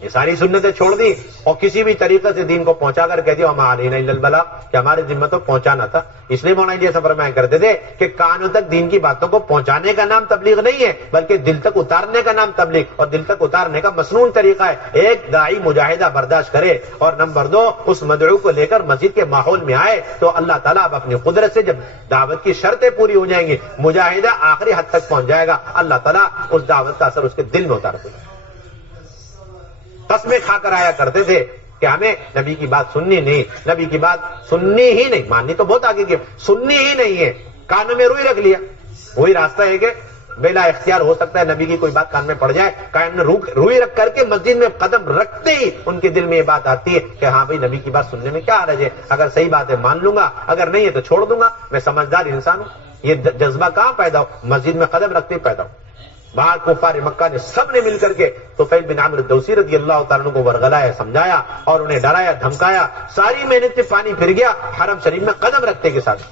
یہ ساری سنتیں چھوڑ دی اور کسی بھی طریقے سے دین کو پہنچا کر کہہ دیا وما علینا الا البلاغ, کہ ہمارے ذمہ تو پہنچانا تھا. اس لیے مولانا یہ فرمایا کرتے تھے کہ کانوں تک دین کی باتوں کو پہنچانے کا نام تبلیغ نہیں ہے بلکہ دل تک اتارنے کا نام تبلیغ, اور دل تک اتارنے کا مسنون طریقہ ہے. ایک داعی مجاہدہ برداشت کرے, اور نمبر 2 اس مدعو کو لے کر مسجد کے ماحول میں آئے تو اللہ تعالیٰ اب اپنی قدرت سے جب دعوت کی شرطیں پوری ہو جائیں گی, مجاہدہ آخری حد تک پہنچ جائے گا, اللہ تعالیٰ اس دعوت کا اثر اس کے دل میں اتار دے گا. قسمیں کھا کر آیا کرتے تھے کہ ہمیں نبی کی بات سننی نہیں, نبی کی بات سننی ہی نہیں, ماننی تو بہت آگے کی, سننی ہی نہیں ہے. کانوں میں روئی رکھ لیا. وہی راستہ ہے کہ بلا اختیار ہو سکتا ہے نبی کی کوئی بات کان میں پڑ جائے, کان میں روئی رکھ کر کے مسجد میں قدم رکھتے ہی ان کے دل میں یہ بات آتی ہے کہ ہاں بھائی نبی کی بات سننے میں کیا حرج ہے, اگر صحیح بات ہے مان لوں گا, اگر نہیں ہے تو چھوڑ دوں گا, میں سمجھدار انسان ہوں. یہ جذبہ کہاں پیدا ہو؟ مسجد میں قدم رکھتے ہی پیدا ہو. باہر کفار مکہ نے سب نے مل کر کے طفیل بن عمرو الدوسی رضی اللہ تعالیٰ عنہ کو ورغلایا, سمجھایا اور انہیں ڈرایا دھمکایا. ساری محنت سے پانی پھر گیا. حرم شریف میں قدم رکھتے کے ساتھ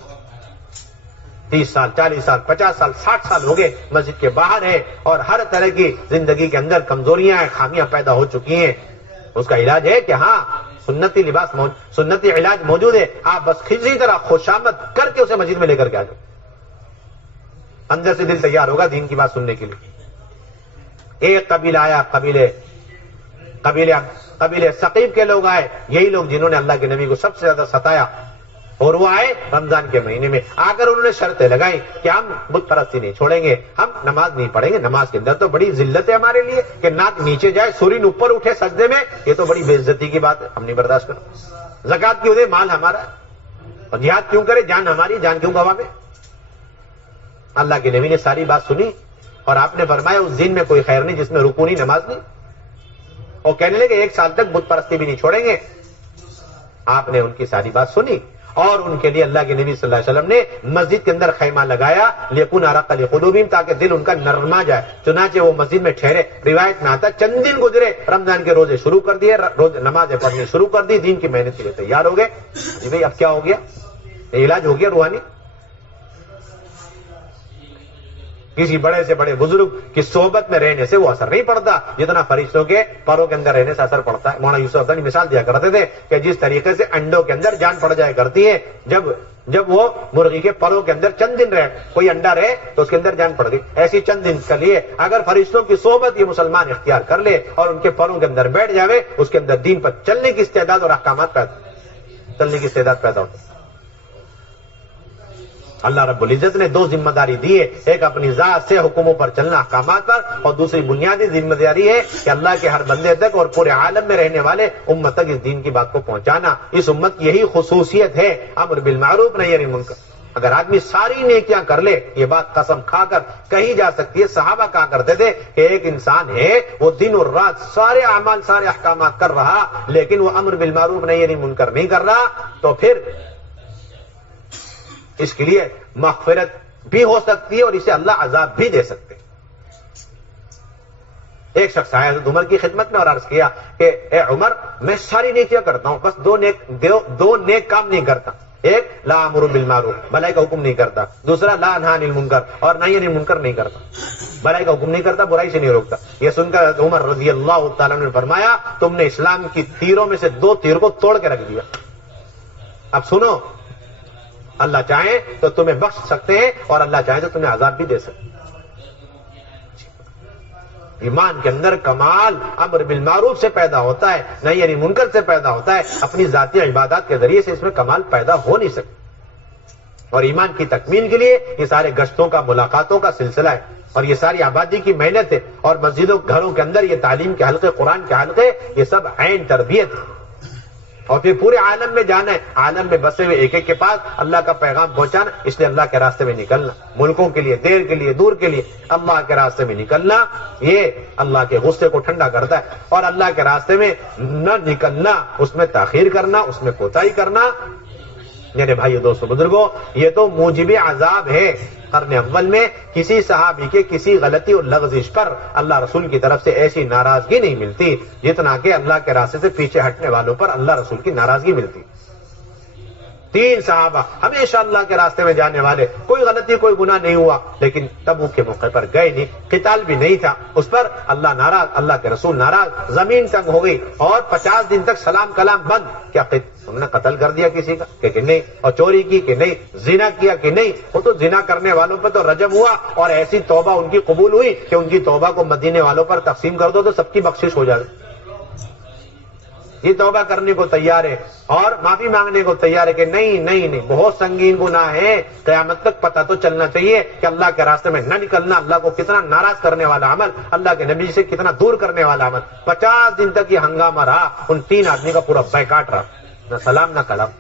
30 سال 40 سال 50 سال 60 سال ہو گئے, مسجد کے باہر ہے اور ہر طرح کی زندگی کے اندر کمزوریاں ہیں, خامیاں پیدا ہو چکی ہیں. اس کا علاج ہے کہ ہاں سنتی لباس سنتی علاج موجود ہے. آپ بس کسی طرح خوشامد کر کے اسے مسجد میں لے کر کے آ جائیں, اندر سے دل تیار ہوگا دین کی بات سننے کے لیے. ایک قبیلہ آیا, قبیلے ثقیف کے لوگ آئے, یہی لوگ جنہوں نے اللہ کے نبی کو سب سے زیادہ ستایا. اور وہ آئے رمضان کے مہینے میں، آ کر انہوں نے شرطیں لگائی کہ ہم بت پرستی نہیں چھوڑیں گے، ہم نماز نہیں پڑھیں گے۔ نماز کے اندر تو بڑی ذلت ہے ہمارے لیے کہ ناک نیچے جائے، سورین اوپر اٹھے سجدے میں، یہ تو بڑی بے عزتی کی بات ہے، ہم نہیں برداشت کرتے۔ زکات کیوں دے؟ مال ہمارا ہے، اور جہاد کیوں کرے؟ جان ہماری، جان کیوں گواوے؟ اللہ کے نبی نے ساری بات سنی اور آپ نے فرمایا اس دن میں کوئی خیر نہیں جس میں رکوع نہیں، نماز نہیں، اور کہنے لگے 1 سال تک بت پرستی بھی نہیں چھوڑیں گے۔ آپ نے ان کی ساری بات سنی اور ان کے لیے اللہ کے نبی صلی اللہ علیہ وسلم نے مسجد کے اندر خیمہ لگایا، لیکن ارق لقلوبہم، تاکہ دل ان کا نرما جائے۔ چنانچہ وہ مسجد میں ٹھہرے۔ روایت میں آتا چند دن گزرے، رمضان کے روزے شروع کر دیے، روز نمازیں پڑھنی شروع کر دی، دین کی محنت کے لیے تیار ہو گئے۔ جی بھائی اب کیا ہو گیا؟ یہ علاج ہو گیا روحانی؟ کسی بڑے سے بڑے بزرگ کی صحبت میں رہنے سے وہ اثر نہیں پڑتا جتنا فرشتوں کے پروں کے اندر رہنے سے اثر پڑتا ہے۔ مولانا یوسف افزانی مثال دیا کرتے تھے کہ جس طریقے سے انڈوں کے اندر جان پڑ جایا کرتی ہے جب وہ مرغی کے پروں کے اندر چند دن رہے، کوئی انڈا رہے تو اس کے اندر جان پڑ گئی، ایسی چند دن کے لیے اگر فرشتوں کی صحبت یہ مسلمان اختیار کر لے اور ان کے پروں کے اندر بیٹھ جاوے، اس کے اندر دین پر چلنے کی استعداد اور احکامات پیدا ہوتے۔ اللہ رب العزت نے 2 ذمہ داری دی ہے، ایک اپنی ذات سے حکموں پر چلنا، احکامات پر، اور دوسری بنیادی ذمہ داری ہے کہ اللہ کے ہر بندے تک اور پورے عالم میں رہنے والے امت تک اس دین کی بات کو پہنچانا۔ اس امت کی یہی خصوصیت ہے، امر بالمعروف نہی عن المنکر۔ اگر آدمی ساری نیکیاں کر لے، یہ بات قسم کھا کر کہی جا سکتی ہے، صحابہ کہا کرتے تھے کہ ایک انسان ہے وہ دن اور رات سارے اعمال سارے احکامات کر رہا لیکن وہ امر بالمعروف نہی عن المنکر نہیں کر رہا، تو پھر اس کے لیے مغفرت بھی ہو سکتی ہے اور اسے اللہ عذاب بھی دے سکتے۔ ایک شخص آیا حضرت عمر کی خدمت میں اور عرض کیا کہ اے عمر، میں ساری نیکیاں کرتا ہوں، بس دو نیک کام نہیں کرتا۔ ایک لا امر بالمعروف، بھلائی کا حکم نہیں کرتا، دوسرا لا انہی عن المنکر، اور نہی عن المنکر نہیں کرتا، بھلائی کا حکم نہیں کرتا، برائی سے نہیں روکتا۔ یہ سن کر حضرت عمر رضی اللہ تعالیٰ نے فرمایا تم نے اسلام کی تیروں میں سے 2 تیر کو توڑ کے رکھ دیا۔ اب سنو، اللہ چاہے تو تمہیں بخش سکتے ہیں اور اللہ چاہے تو تمہیں عذاب بھی دے سکتے ہیں۔ ایمان کے اندر کمال امر بالمعروف سے پیدا ہوتا ہے، نہی عن المنکر سے پیدا ہوتا ہے، اپنی ذاتی عبادات کے ذریعے سے اس میں کمال پیدا ہو نہیں سکتا۔ اور ایمان کی تکمیل کے لیے یہ سارے گشتوں کا، ملاقاتوں کا سلسلہ ہے، اور یہ ساری آبادی کی محنت ہے، اور مسجدوں گھروں کے اندر یہ تعلیم کے حلقے، قرآن کے حلقے، یہ سب عین تربیت ہے۔ اور پھر پورے عالم میں جانا ہے، عالم میں بسے ہوئے ایک ایک کے پاس اللہ کا پیغام پہنچانا، اس لیے اللہ کے راستے میں نکلنا، ملکوں کے لیے، دیر کے لیے، دور کے لیے اللہ کے راستے میں نکلنا، یہ اللہ کے غصے کو ٹھنڈا کرتا ہے۔ اور اللہ کے راستے میں نہ نکلنا، اس میں تاخیر کرنا، اس میں کوتاہی کرنا، میرے بھائیو دوستو بزرگوں، یہ تو موجب عذاب ہے۔ قرن اول میں کسی صحابی کے کسی غلطی اور لغزش پر اللہ رسول کی طرف سے ایسی ناراضگی نہیں ملتی جتنا کہ اللہ کے راستے سے پیچھے ہٹنے والوں پر اللہ رسول کی ناراضگی ملتی۔ 3 صحابہ ہمیشہ اللہ کے راستے میں جانے والے، کوئی غلطی کوئی گناہ نہیں ہوا، لیکن تبوک کے موقع پر گئے نہیں، قتال بھی نہیں تھا، اس پر اللہ ناراض، اللہ کے رسول ناراض، زمین تنگ ہو گئی اور 50 دن تک سلام کلام بند۔ کیا انہوں نے قتل کر دیا کسی کا کہ نہیں، اور چوری کی کہ نہیں، زنا کیا کہ نہیں؟ وہ تو زنا کرنے والوں پر تو رجم ہوا اور ایسی توبہ ان کی قبول ہوئی کہ ان کی توبہ کو مدینے والوں پر تقسیم کر دو تو سب کی بخشش ہو جائے۔ یہ توبہ کرنے کو تیار ہے اور معافی مانگنے کو تیار ہے کہ نہیں بہت سنگین گناہ ہے، قیامت تک پتہ تو چلنا چاہیے کہ اللہ کے راستے میں نہ نکلنا اللہ کو کتنا ناراض کرنے والا عمل، اللہ کے نبی سے کتنا دور کرنے والا عمل۔ 50 دن تک یہ ہنگامہ رہا، ان 3 آدمی کا پورا بیکاٹ رہا، نہ سلام نہ کلام۔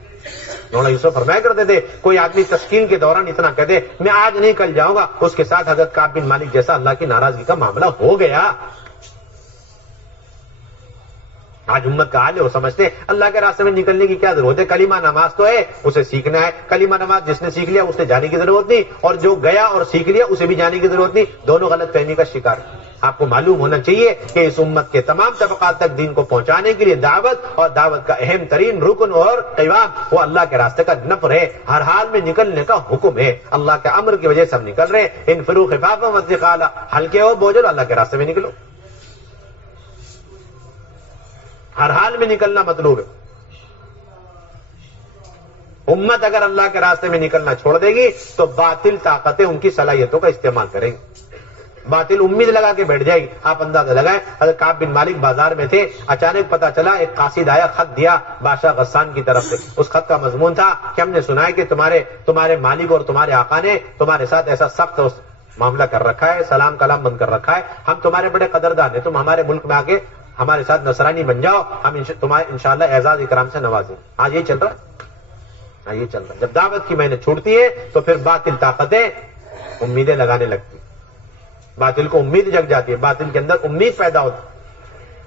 مولانا یوسف فرمایا کرتے تھے کوئی آدمی تشکیل کے دوران اتنا کہتے میں آج نہیں کل جاؤں گا، اس کے ساتھ حضرت کعب بن مالک جیسا اللہ کی ناراضگی کا معاملہ ہو گیا۔ آج امت کا حال ہے، وہ سمجھتے ہیں اللہ کے راستے میں نکلنے کی کیا ضرورت ہے، کلمہ نماز تو ہے، اسے سیکھنا ہے، کلمہ نماز جس نے سیکھ لیا اسے جانے کی ضرورت نہیں، اور جو گیا اور سیکھ لیا اسے بھی جانے کی ضرورت نہیں، دونوں غلط فہمی کا شکار۔ آپ کو معلوم ہونا چاہیے کہ اس امت کے تمام طبقات تک دین کو پہنچانے کے لیے دعوت اور دعوت کا اہم ترین رکن اور قوام وہ اللہ کے راستے کا نفر ہے، ہر حال میں نکلنے کا حکم ہے، اللہ کے امر کی وجہ سے ہم نکل رہے ہیں۔ انفروا خفافا وثقالا، ہلکے ہو بوجھل، اللہ کے راستے میں نکلو، ہر حال میں نکلنا مطلوب ہے۔ امت اگر اللہ کے راستے میں نکلنا چھوڑ دے گی تو باطل طاقتیں ان کی صلاحیتوں کا استعمال کریں گی۔ باطل امید لگا کے بیٹھ جائے گی. آپ اندازہ لگائیں, حضرت کعب بن مالک بازار میں تھے, اچانک پتا چلا ایک قاصد آیا, خط دیا بادشاہ غسان کی طرف سے. اس خط کا مضمون تھا کہ ہم نے سنا ہے کہ تمہارے مالک اور تمہارے آقا نے تمہارے ساتھ ایسا سخت معاملہ کر رکھا ہے, سلام کلام بند کر رکھا ہے, ہم تمہارے بڑے قدردان ہیں, تم ہمارے ملک میں آ کے ہمارے ساتھ نصرانی بن جاؤ, ہم تمہارے انشاءاللہ اعزاز اکرام سے نوازیں. آج یہ چل رہا ہے, یہ چل رہا ہے. جب دعوت کی محنت چھوٹتی ہے تو پھر باطل طاقتیں امیدیں لگانے لگتی, باطل کو امید جگ جاتی ہے, باطل کے اندر امید پیدا ہوتی.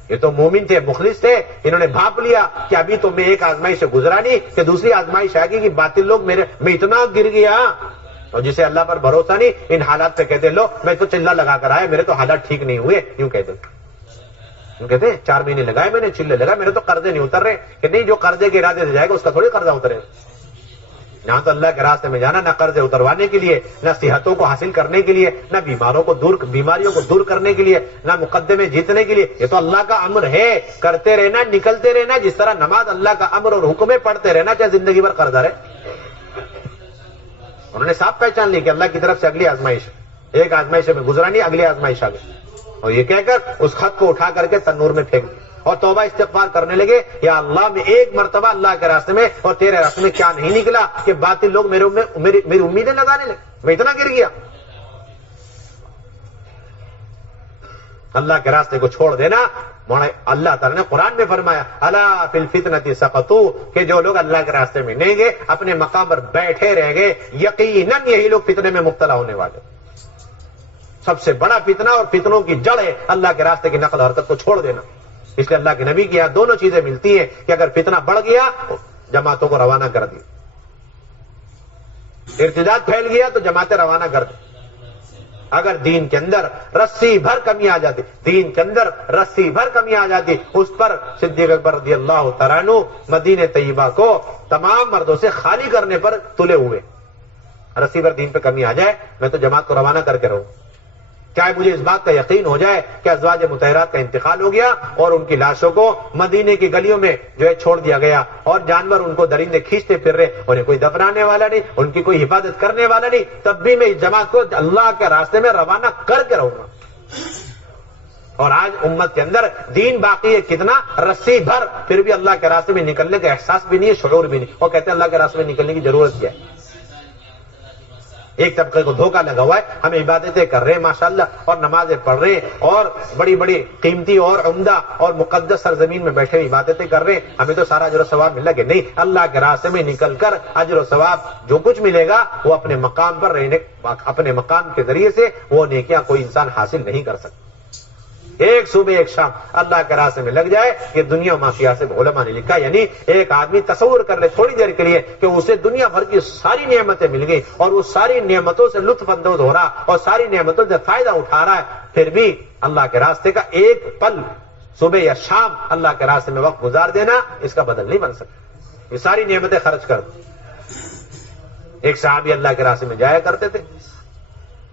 یہ تو مومن تھے, مخلص تھے, انہوں نے بھاپ لیا کہ ابھی تو میں ایک آزمائش سے گزرا نہیں کہ دوسری آزمائش آ گئی کہ باطل لوگ میں اتنا گر گیا, اور جسے اللہ پر بھروسہ نہیں ان حالات پہ کہتے لو میں تو چلہ لگا کر آیا, میرے تو حالات ٹھیک نہیں ہوئے, یوں کہتے کہتے 4 مہینے لگائے میں نے, چلے لگا, میرے تو قرضے نہیں اتر رہے. کہ نہیں, جو قرضے کے ارادے سے جائے گا اس کا تھوڑی قرضہ اترے. یہاں تو اللہ کے راستے میں جانا نہ قرضے اتروانے کے لیے, نہ صحتوں کو حاصل کرنے کے لیے, نہ بیماریوں کو دور کرنے کے لیے, نہ مقدمے جیتنے کے لیے. یہ تو اللہ کا امر ہے, کرتے رہنا, نکلتے رہنا. جس طرح نماز اللہ کا امر اور حکم ہے, پڑھتے رہنا چاہے زندگی بھر قرضہ رہے. انہوں نے صاف پہچان لی کہ اللہ کی طرف سے اگلی آزمائش, ایک آزمائش میں گزرا نہیں, اگلی آزمائش آ گئی. اور یہ کہہ کر اس خط کو اٹھا کر کے تنور میں پھینک دیا اور توبہ استغفار کرنے لگے, یا اللہ میں ایک مرتبہ اللہ کے راستے میں اور تیرے راستے میں کیا نہیں نکلا کہ باطل لوگ میری امیدیں لگانے لگے, میں اتنا گر گیا. اللہ کے راستے کو چھوڑ دینا. اللہ تعالیٰ نے قرآن میں فرمایا الا فی الفتنۃ سقطوا, کہ جو لوگ اللہ کے راستے میں نہیں گئے, اپنے مقام پر بیٹھے رہ گئے, یقیناً یہی لوگ فتنے میں مبتلا ہونے والے. سب سے بڑا فتنہ اور فتنوں کی جڑ ہے اللہ کے راستے کی نقل حرکت کو چھوڑ دینا. اس لیے اللہ کے نبی کی یہاں دونوں چیزیں ملتی ہیں کہ اگر فتنہ بڑھ گیا جماعتوں کو روانہ کر دی, ارتداد پھیل گیا تو جماعتیں روانہ کر دی. اگر دین کے اندر رسی بھر کمی آ جاتی, دین کے اندر رسی بھر کمی آ جاتی, اس پر صدیق اکبر رضی اللہ تعالیٰ عنہ مدینہ طیبہ کو تمام مردوں سے خالی کرنے پر تلے ہوئے. رسی بھر دین پہ کمی آ جائے میں تو جماعت کو روانہ کر کے رہوں, چاہے مجھے اس بات کا یقین ہو جائے کہ ازواج مطہرات کا انتقال ہو گیا اور ان کی لاشوں کو مدینے کی گلیوں میں جو ہے چھوڑ دیا گیا, اور جانور ان کو درندے کھینچتے پھر رہے, انہیں کوئی دفنانے والا نہیں, ان کی کوئی حفاظت کرنے والا نہیں, تب بھی میں اس جماعت کو اللہ کے راستے میں روانہ کر کے رہوں گا. اور آج امت کے اندر دین باقی ہے کتنا, رسی بھر, پھر بھی اللہ کے راستے میں نکلنے کا احساس بھی نہیں ہے, شعور بھی نہیں, اور کہتے ہیں اللہ کے راستے میں نکلنے کی ضرورت کیا ہے. ایک طبقے کو دھوکہ لگا ہوا ہے, ہم عبادتیں کر رہے ہیں ماشاءاللہ اور نمازیں پڑھ رہے ہیں اور بڑی بڑی قیمتی اور عمدہ اور مقدس سرزمین میں بیٹھے عبادتیں کر رہے ہیں, ہمیں تو سارا اجر و ثواب مل گیا. نہیں, اللہ کے راستے میں نکل کر اجر و ثواب جو کچھ ملے گا وہ اپنے مقام پر رہنے, اپنے مقام کے ذریعے سے وہ نیکیاں کوئی انسان حاصل نہیں کر سکتا. ایک صبح ایک شام اللہ کے راستے میں لگ جائے, یہ دنیا مافیا سے علماء نے لکھا, یعنی ایک آدمی تصور کر لے تھوڑی دیر کے لیے کہ اسے دنیا بھر کی ساری نعمتیں مل گئی اور وہ ساری نعمتوں سے لطف اندوز ہو رہا اور ساری نعمتوں سے فائدہ اٹھا رہا ہے, پھر بھی اللہ کے راستے کا ایک پل صبح یا شام اللہ کے راستے میں وقت گزار دینا اس کا بدل نہیں بن سکتا. یہ ساری نعمتیں خرچ کر دو. ایک صحابی اللہ کے راستے میں جایا کرتے تھے,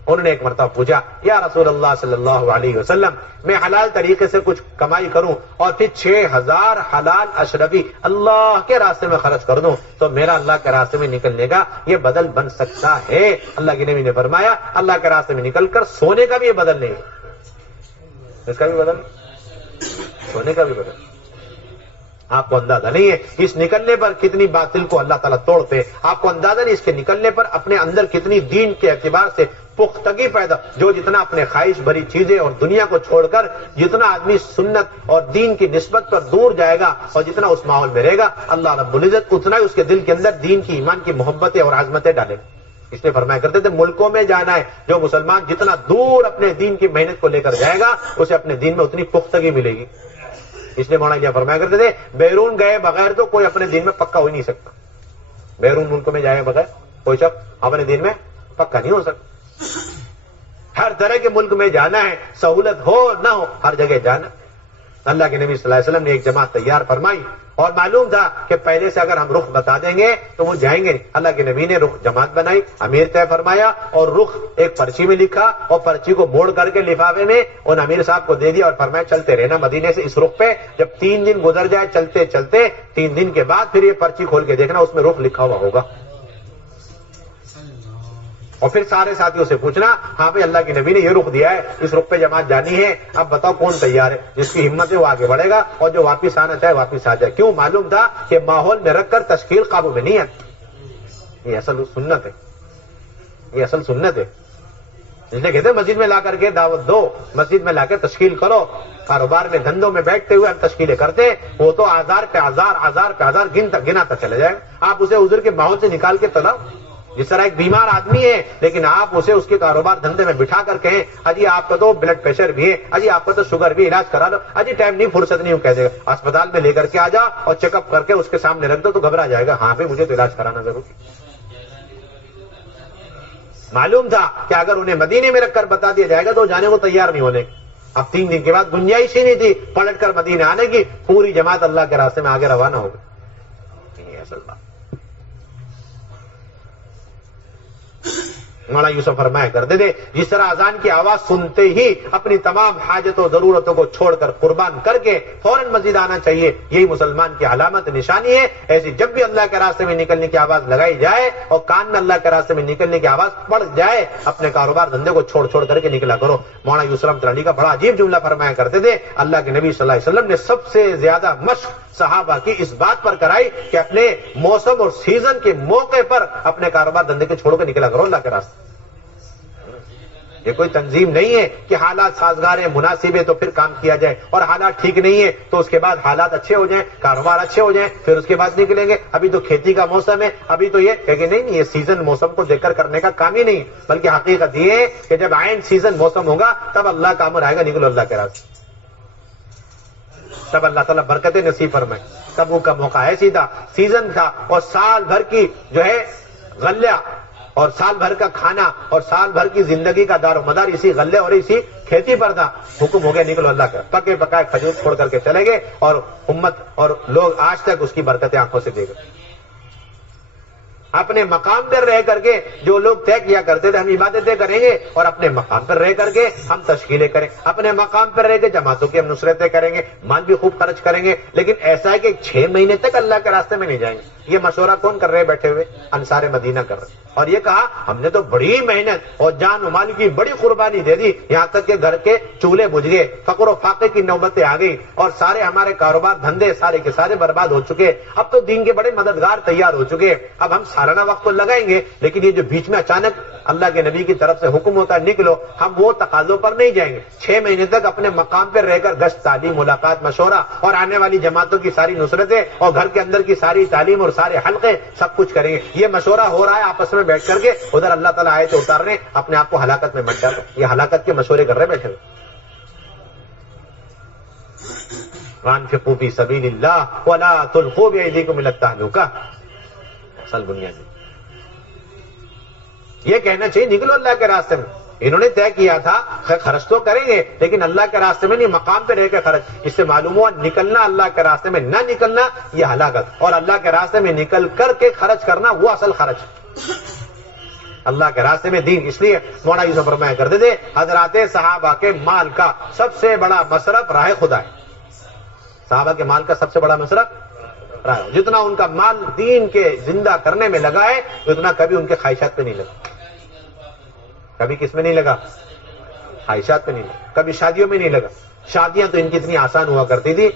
انہوں نے ایک مرتبہ پوچھا یا رسول اللہ صلی اللہ علیہ وسلم, میں حلال طریقے سے کچھ کمائی کروں اور پھر 6000 حلال اشرفی اللہ کے راستے میں خرچ کر دوں تو میرا اللہ کے راستے میں نکلنے کا یہ بدل بن سکتا ہے؟ اللہ کے نبی نے فرمایا اللہ کے راستے میں نکل کر سونے کا بھی یہ بدل نہیں, اس کا بھی بدل, سونے کا بھی بدل. آپ کو اندازہ نہیں ہے اس نکلنے پر کتنی باطل کو اللہ تعالیٰ توڑتے, آپ کو اندازہ نہیں اس کے نکلنے پر اپنے اندر کتنی دین کے اعتبار سے پختگی پیدا, جو جتنا اپنے خواہش بھری چیزیں اور دنیا کو چھوڑ کر جتنا آدمی سنت اور دین کی نسبت پر دور جائے گا اور جتنا اس ماحول میں رہے گا, اللہ رب العزت اتنا ہی اس کے دل کے اندر دین کی, ایمان کی محبتیں اور عظمتیں ڈالے. اس لیے فرمایا کرتے تھے ملکوں میں جانا ہے, جو مسلمان جتنا دور اپنے دین کی محنت کو لے کر جائے گا اسے اپنے دین میں اتنی پختگی ملے گی. اس لیے مولانا فرمایا کرتے تھے بیرون گئے بغیر تو کوئی اپنے دین میں پکا ہو ہی نہیں سکتا. بیرون ملکوں میں جائے بغیر کوئی شخص اپنے دین میں پکا نہیں ہو سکتا. ہر طرح کے ملک میں جانا ہے, سہولت ہو نہ ہو ہر جگہ جانا. اللہ کے نبی صلی اللہ علیہ وسلم نے ایک جماعت تیار فرمائی اور معلوم تھا کہ پہلے سے اگر ہم رخ بتا دیں گے تو وہ جائیں گے. اللہ کے نبی نے رخ جماعت بنائی, امیر طے فرمایا اور رخ ایک پرچی میں لکھا اور پرچی کو موڑ کر کے لفافے میں ان امیر صاحب کو دے دیا اور فرمایا چلتے رہنا مدینے سے اس رخ پہ. جب 3 دن گزر جائے چلتے چلتے 3 دن کے بعد پھر یہ پرچی کھول کے دیکھنا اس میں رخ لکھا ہوا ہوگا. اور پھر سارے ساتھیوں سے پوچھنا ہاں بھائی اللہ کے نبی نے یہ رخ دیا ہے, اس رخ پہ جماعت جانی ہے, اب بتاؤ کون تیار ہے؟ جس کی ہمت ہے وہ آگے بڑھے گا, اور جو واپس آنا چاہے واپس آ جائے. کیوں؟ معلوم تھا کہ ماحول میں رکھ کر تشکیل قابو میں نہیں آتی. یہ اصل سنت ہے, یہ اصل سنت ہے. اس لیے کہتے ہیں مسجد میں لا کر کے دعوت دو, مسجد میں لا کے تشکیل کرو. کاروبار میں دھندوں میں بیٹھتے ہوئے ہم تشکیلیں کرتے, وہ تو آزار پہ آزار گناتا چلا جائے. آپ اسے حضور کے ماحول سے نکال کے تلاؤ. جس طرح ایک بیمار آدمی ہے لیکن آپ اسے اس کے کاروبار دھندے میں بٹھا کر کہیں اجی آپ کا تو بلڈ پریشر بھی ہے, اجی آپ کا تو شوگر بھی, علاج کرا لو, اجی ٹائم نہیں, فرصت نہیں, کہہ دے گا. اسپتال میں لے کر کے آ جاؤ اور چیک اپ کر کے اس کے سامنے رکھ دو تو گھبرا جائے گا, ہاں بھائی مجھے تو علاج کرانا ضروری. معلوم تھا کہ اگر انہیں مدینے میں رکھ کر بتا دیا جائے گا تو جانے کو تیار نہیں ہونے. اب 3 دن کے بعد گنجائش ہی نہیں تھی پلٹ کر مدینے آنے کی, پوری جماعت اللہ کے راستے میں آگے روانہ ہو گئی. یہ اصل بات. مولانا یوسف فرمایا کرتے تھے جس طرح اذان کی آواز سنتے ہی اپنی تمام حاجتوں ضرورتوں کو چھوڑ کر قربان کر کے فوراً مسجد آنا چاہیے, یہی مسلمان کی علامت نشانی ہے. ایسی جب بھی اللہ کے راستے میں نکلنے کی آواز لگائی جائے اور کان میں اللہ کے راستے میں نکلنے کی آواز پڑ جائے, اپنے کاروبار دھندے کو چھوڑ کر کے نکلا کرو. مولانا یوسف رحمۃ اللہ علیہ کا بڑا عجیب جملہ فرمایا کرتے تھے, اللہ کے نبی صلی اللہ علیہ وسلم نے سب سے زیادہ مشق صحابہ کی اس بات پر کرائی کہ اپنے موسم اور سیزن کے موقع پر اپنے کاروبار دھندے کے چھوڑ کے نکلا کرو اللہ کے راستے. یہ کوئی تنظیم نہیں ہے کہ حالات سازگار ہیں, مناسب ہے تو پھر کام کیا جائے, اور حالات ٹھیک نہیں ہے تو اس کے بعد حالات اچھے ہو جائیں, کاروبار اچھے ہو جائیں, پھر اس کے بعد نکلیں گے. ابھی تو کھیتی کا موسم ہے, ابھی تو یہ کہ نہیں, یہ سیزن موسم کو دیکھ کر کرنے کا کام ہی نہیں, بلکہ حقیقت یہ ہے کہ جب عین سیزن موسم ہوگا تب اللہ کا امر آئے گا, نکلو اللہ کے راستے, تب اللہ تعالیٰ برکتیں نصیب فرمائے. تب کا موقع ہے سیدھا سیزن کا, اور سال بھر کی جو ہے غلہ اور سال بھر کا کھانا اور سال بھر کی زندگی کا دار و مدار اسی غلے اور اسی کھیتی پر تھا. حکم ہو گیا نکلو اللہ کا, پکے پکائے کھجور چھوڑ کر کے چلے گئے, اور امت اور لوگ آج تک اس کی برکتیں آنکھوں سے دیکھ گئے. اپنے مقام پر رہ کر کے جو لوگ طے کیا کرتے تھے ہم عبادتیں کریں گے, اور اپنے مقام پر رہ کر کے ہم تشکیلیں کریں, اپنے مقام پر رہ کے جماعتوں کی ہم نصرتیں کریں گے, مال بھی خوب خرچ کریں گے, لیکن ایسا ہے کہ 6 مہینے تک اللہ کے راستے میں نہیں جائیں گے. یہ مشورہ کون کر رہے بیٹھے ہوئے؟ انصار مدینہ کر رہے, اور یہ کہا ہم نے تو بڑی محنت اور جان و مال کی بڑی قربانی دے دی, یہاں تک کہ گھر کے چولہے بجھ گئے, فقر و فاقے کی نوبتیں آ گئی, اور سارے ہمارے کاروبار دھندے سارے کے سارے برباد ہو چکے. اب تو دین کے بڑے مددگار تیار ہو چکے, اب ہم سالانہ وقت تو لگائیں گے, لیکن یہ جو بیچ میں اچانک اللہ کے نبی کی طرف سے حکم ہوتا ہے نکلو, ہم وہ تقاضوں پر نہیں جائیں گے. 6 مہینے تک اپنے مقام پر رہ کر گشت, تعلیم, ملاقات, مشورہ, اور آنے والی جماعتوں کی ساری نصرتیں, اور گھر کے اندر کی ساری تعلیم اور سارے حلقے سب کچھ کریں گے. یہ مشورہ ہو رہا ہے آپس میں بیٹھ کر کے, ادھر اللہ تعالیٰ آئے تو اتار رہے, اپنے آپ کو ہلاکت میں مت ڈالو. یہ ہلاکت کے مشورے کر رہے بیٹھے ہوئے. وانفقوا فی سبیل اللہ ولا تلقوا بأیدیکم الی التہلکہ. اصل بنیاد یہ کہنا چاہیے نکلو اللہ کے راستے میں. انہوں نے طے کیا تھا خرچ تو کریں گے لیکن اللہ کے راستے میں نہیں, مقام پہ رہ کے خرچ. اس سے معلوم ہوا نکلنا اللہ کے راستے میں نہ نکلنا یہ ہلاکت, اور اللہ کے راستے میں نکل کر کے خرچ کرنا وہ اصل خرچ. اللہ کے راستے میں دین. اس لیے مولانا یوسف فرمایا کرتے تھے حضرات صحابہ کے مال کا سب سے بڑا مصرف راہ خدا ہے. صحابہ کے مال کا سب سے بڑا مصرف راہ, جتنا ان کا مال دین کے زندہ کرنے میں لگا ہے اتنا کبھی ان کے خواہشات پہ نہیں لگا. کبھی کس میں نہیں لگا؟ خواہشات پہ نہیں لگا. کبھی شادیوں میں نہیں لگا. شادیاں تو ان کی اتنی آسان ہوا کرتی تھی.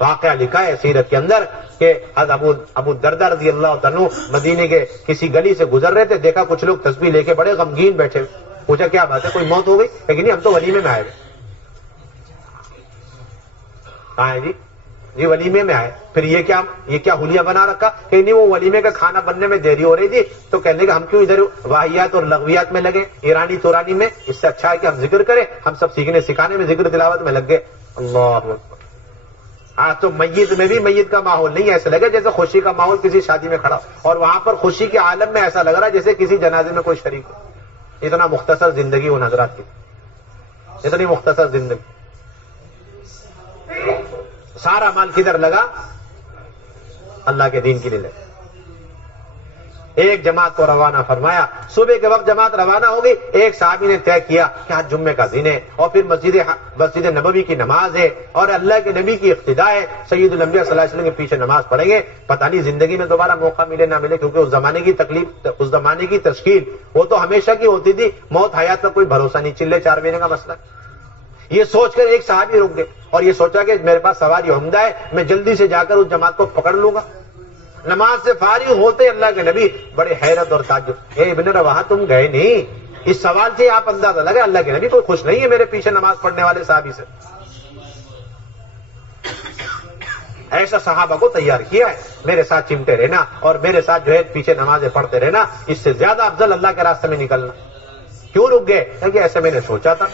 واقعہ لکھا ہے سیرت کے اندر کہ حضرت ابو دردہ رضی اللہ عنہ مدینے کے کسی گلی سے گزر رہے تھے, دیکھا کچھ لوگ تسبیح لے کے بڑے غمگین بیٹھے. پوچھا کیا بات ہے, کوئی موت ہو گئی؟ لیکن نہیں, ہم تو ولیمے میں آئے. کہاں ہے جی ولیمے میں آئے. پھر یہ کیا حلیہ بنا رکھا کہ نہیں, وہ ولیمے کا کھانا بننے میں دیری ہو رہی تھی تو کہنے کہ ہم کیوں ادھر واہیات اور لغویات میں لگے, ایرانی تورانی میں, اس سے اچھا ہے کہ ہم ذکر کریں. ہم سب سیکھنے سکھانے میں, ذکر تلاوت میں لگ گئے. اللہ آج تو میت میں بھی میت کا ماحول نہیں, ایسا لگا جیسے خوشی کا ماحول کسی شادی میں کھڑا, اور وہاں پر خوشی کے عالم میں ایسا لگ رہا جیسے کسی جنازے میں کوئی شریک ہو. اتنا مختصر زندگی ان حضرات کی, اتنی مختصر زندگی. سارا مال کدھر لگا؟ اللہ کے دین کے لیے لگا. ایک جماعت کو روانہ فرمایا. صبح کے وقت جماعت روانہ ہو گئی. ایک صحابی نے طے کیا کہ آج جمعے کا دن ہے اور پھر مسجد نبوی کی نماز ہے اور اللہ کے نبی کی اقتداء ہے, سید الانبیاء صلی اللہ علیہ وسلم کے پیچھے نماز پڑھیں گے. پتہ نہیں زندگی میں دوبارہ موقع ملے نہ ملے, کیونکہ اس زمانے کی تکلیف, اس زمانے کی تشکیل وہ تو ہمیشہ کی ہوتی تھی. موت حیات کا کوئی بھروسہ نہیں, چلے چار مہینے کا مسئلہ. یہ سوچ کر ایک صحابی رک گئے اور یہ سوچا کہ میرے پاس سواری عمدہ ہے, میں جلدی سے جا کر اس جماعت کو پکڑ لوں گا. نماز سے فارغ ہوتے اللہ کے نبی بڑے حیرت اور تعجب, اے ابن رواحہ تم گئے نہیں؟ اس سوال سے آپ اندازہ لگا اللہ کے نبی کوئی خوش نہیں ہے میرے پیچھے نماز پڑھنے والے صحابی سے. ایسا صحابہ کو تیار کیا ہے, میرے ساتھ چمٹے رہنا اور میرے ساتھ جو ہے پیچھے نمازیں پڑھتے رہنا, اس سے زیادہ افضل اللہ کے راستے میں نکلنا. کیوں رک گئے؟ کہ ایسے میں نے سوچا تھا,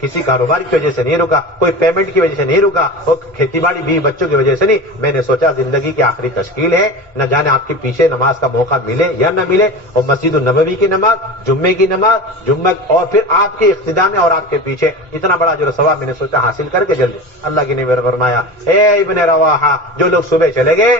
کسی کاروبار کی وجہ سے نہیں رکا, کوئی پیمنٹ کی وجہ سے نہیں رکا, اور کھیتی باڑی بیوی بچوں کی وجہ سے نہیں. میں نے سوچا زندگی کی آخری تشکیل ہے, نہ جانے آپ کے پیچھے نماز کا موقع ملے یا نہ ملے. اور مسجد النبوی کی نماز, جمعے کی نماز, جمعہ اور پھر آپ کے اقتداء میں اور آپ کے پیچھے اتنا بڑا جو ثواب میں نے سوچا حاصل کر کے جلدی. اللہ کی نے فرمایا, اے ابن رواحہ, جو لوگ صبح چلے گئے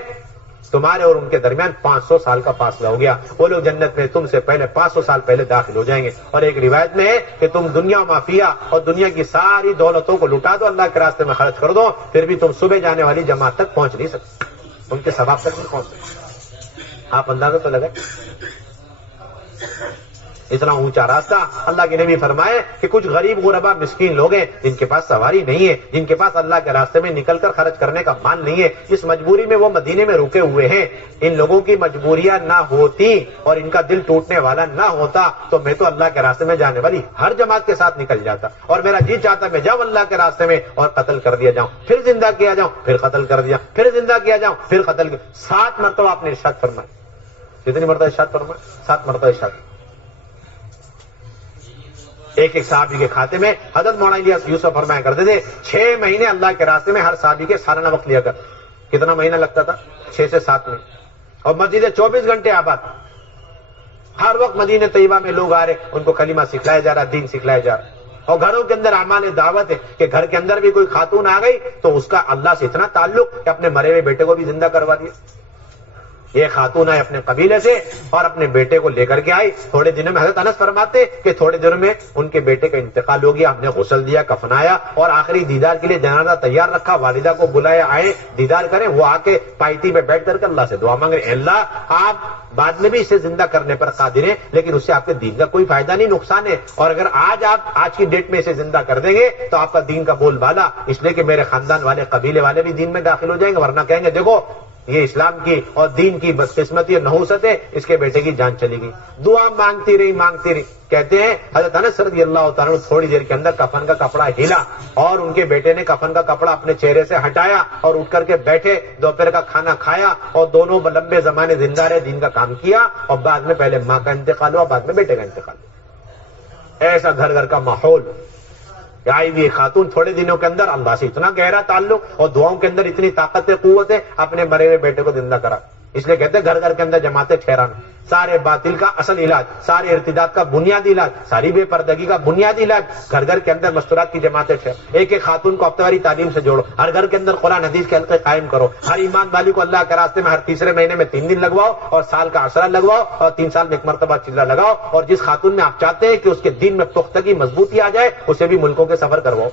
تمہارے اور ان کے درمیان 500 سال کا فاصلہ ہو گیا. وہ لوگ جنت میں تم سے پہلے 500 سال پہلے داخل ہو جائیں گے. اور ایک روایت میں ہے کہ تم دنیا مافیا اور دنیا کی ساری دولتوں کو لٹا دو, اللہ کے راستے میں خرچ کر دو, پھر بھی تم صبح جانے والی جماعت تک پہنچ نہیں سکتے, ان کے ثواب تک نہیں پہنچ سکتے. آپ اندازہ تو لگائیں, اتنا اونچا راستہ. اللہ کے نبی فرمائے کہ کچھ غریب غربا مسکین لوگ ہیں جن کے پاس سواری نہیں ہے, جن کے پاس اللہ کے راستے میں نکل کر خرچ کرنے کا مال نہیں ہے, اس مجبوری میں وہ مدینے میں رکے ہوئے ہیں. ان لوگوں کی مجبوریاں نہ ہوتی اور ان کا دل ٹوٹنے والا نہ ہوتا تو میں تو اللہ کے راستے میں جانے والی ہر جماعت کے ساتھ نکل جاتا, اور میرا جی چاہتا میں جاؤں اللہ کے راستے میں اور قتل کر دیا جاؤں, پھر زندہ کیا جاؤں, پھر قتل کر دیا, پھر زندہ کیا جاؤں, پھر قتل کیا. 7 مرتبہ آپ نے ارشاد فرمایا. کتنی مرتبہ ارشاد فرمایا؟ 7 مرتبہ ارشاد. ایک ایک صحابی کے کھاتے میں حضرت مولانا الیاس یوسف فرمایا کرتے تھے 6 مہینے اللہ کے راستے میں ہر صحابی کے سالانہ وقت لیا کر. کتنا مہینہ لگتا تھا؟ 6 سے 7 مہینے. اور مسجد 24 گھنٹے آباد, ہر وقت مدینہ طیبہ میں لوگ آ رہے, ان کو کلمہ سکھلایا جا رہا, دین سکھلایا جا رہا. اور گھروں کے اندر اعمال دعوت ہے کہ گھر کے اندر بھی کوئی خاتون آ گئی تو اس کا اللہ سے اتنا تعلق کہ اپنے مرے ہوئے بیٹے کو بھی زندہ کروا دیا. یہ خاتون آئے اپنے قبیلے سے اور اپنے بیٹے کو لے کر کے آئی. تھوڑے دنوں میں حضرت انس فرماتے کہ تھوڑے دنوں میں ان کے بیٹے کا انتقال ہو گیا. ہم نے غسل دیا, کفنایا اور آخری دیدار کے لیے جنازہ تیار رکھا. والدہ کو بلایا, آئے دیدار کریں. وہ آ کے پائٹی پہ بیٹھ کر کے اللہ سے دعا مانگ رہے, اللہ آپ بعد میں بھی اسے زندہ کرنے پر قادر ہیں, لیکن اس سے آپ کے دین کا کوئی فائدہ نہیں, نقصان ہے. اور اگر آپ آج کی ڈیٹ میں اسے زندہ کر دیں گے تو آپ کا دین کا بول بالا, اس لیے کہ میرے خاندان والے قبیلے والے بھی دین میں داخل ہو جائیں گے, ورنہ کہیں گے دیکھو یہ اسلام کی اور دین کی بدقسمتی اور نحوست ہے, اس کے بیٹے کی جان چلی گئی. دعا مانگتی رہی. کہتے ہیں حضرت انس رضی اللہ تعالیٰ عنہ تھوڑی دیر کے اندر کفن کا کپڑا ہلا اور ان کے بیٹے نے کفن کا کپڑا اپنے چہرے سے ہٹایا اور اٹھ کر کے بیٹھے, دوپہر کا کھانا کھایا اور دونوں لمبے زمانے زندہ رہے, دین کا کام کیا. اور بعد میں پہلے ماں کا انتقال ہوا, بعد میں بیٹے کا انتقال ہوا. ایسا گھر گھر کا ماحول. آئی ہوئی خاتون تھوڑے دنوں کے اندر اللہ سے اتنا گہرا تعلق اور دعاؤں کے اندر اتنی طاقت قوت ہے, اپنے مرے ہوئے بیٹے کو زندہ کرا. اس لیے کہتے ہیں گھر گھر کے اندر جماعتیں ٹھہرانا. سارے باطل کا اصل علاج, سارے ارتداد کا بنیادی علاج, ساری بے پردگی کا بنیادی علاج گھر گھر کے اندر مستورات کی جماعتیں ٹھہر. ایک ایک خاتون کو ہفتہ واری تعلیم سے جوڑو, ہر گھر کے اندر قرآن حدیث کے حلقے قائم کرو. ہر ایمان والی کو اللہ کے راستے میں ہر تیسرے مہینے میں 3 دن لگواؤ اور سال کا عشرہ لگواؤ اور 3 سال میں 1 مرتبہ چلہ لگاؤ. اور جس خاتون میں آپ چاہتے ہیں کہ اس کے دین میں پختگی مضبوطی آ جائے اسے بھی ملکوں کے سفر کرواؤ,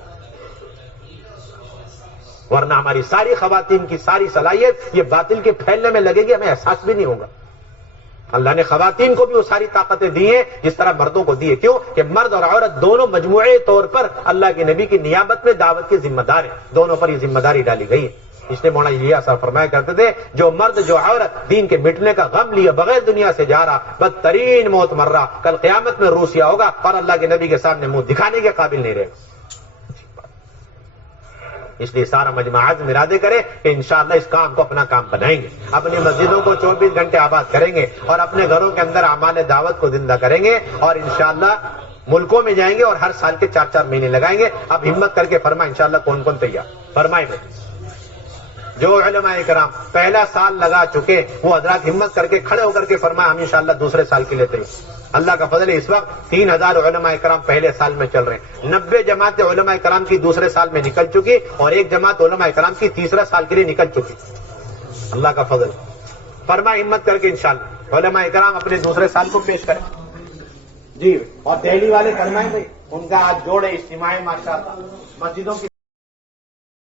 ورنہ ہماری ساری خواتین کی ساری صلاحیت یہ باطل کے پھیلنے میں لگے گی, ہمیں احساس بھی نہیں ہوگا. اللہ نے خواتین کو بھی وہ ساری طاقتیں دی ہیں جس طرح مردوں کو دی ہے. کیوں کہ مرد اور عورت دونوں مجموعی طور پر اللہ کے نبی کی نیابت میں دعوت کے ذمہ دار ہیں, دونوں پر یہ ذمہ داری ڈالی گئی ہے. اس لیے مولانا الیاس صاحب فرمایا کرتے تھے جو مرد جو عورت دین کے مٹنے کا غم لیے بغیر دنیا سے جا رہا, بدترین موت مر رہا, کل قیامت میں روسیا ہوگا اور اللہ کے نبی کے سامنے منہ دکھانے کے قابل نہیں رہے گا. اس لیے سارا مجمع عزم ارادے کرے کہ انشاءاللہ اس کام کو اپنا کام بنائیں گے, اپنی مسجدوں کو 24 گھنٹے آباد کریں گے اور اپنے گھروں کے اندر اعمال دعوت کو زندہ کریں گے اور انشاءاللہ ملکوں میں جائیں گے اور ہر سال کے 4-4 مہینے لگائیں گے. اب ہمت کر کے فرمائیں انشاءاللہ کون کون تیار فرمائیں. جو علماء کرام پہلا سال لگا چکے وہ حضرات ہمت کر کے کھڑے ہو کر کے فرمائیں ہم انشاءاللہ دوسرے سال کے لیتے ہیں. اللہ کا فضل ہے اس وقت 3000 علماء کرام پہلے سال میں چل رہے ہیں, 90 جماعتیں علماء کرام کی دوسرے سال میں نکل چکی اور 1 جماعت علماء کرام کی تیسرا سال کے لیے نکل چکی. اللہ کا فضل. فرمائیں ہمت کر کے انشاءاللہ علماء کرام اپنے دوسرے سال کو پیش کریں جی. اور دہلی والے فرمائیں بھائی ان کا آج جوڑ ہے اجتماعی ماشاءاللہ مسجدوں کی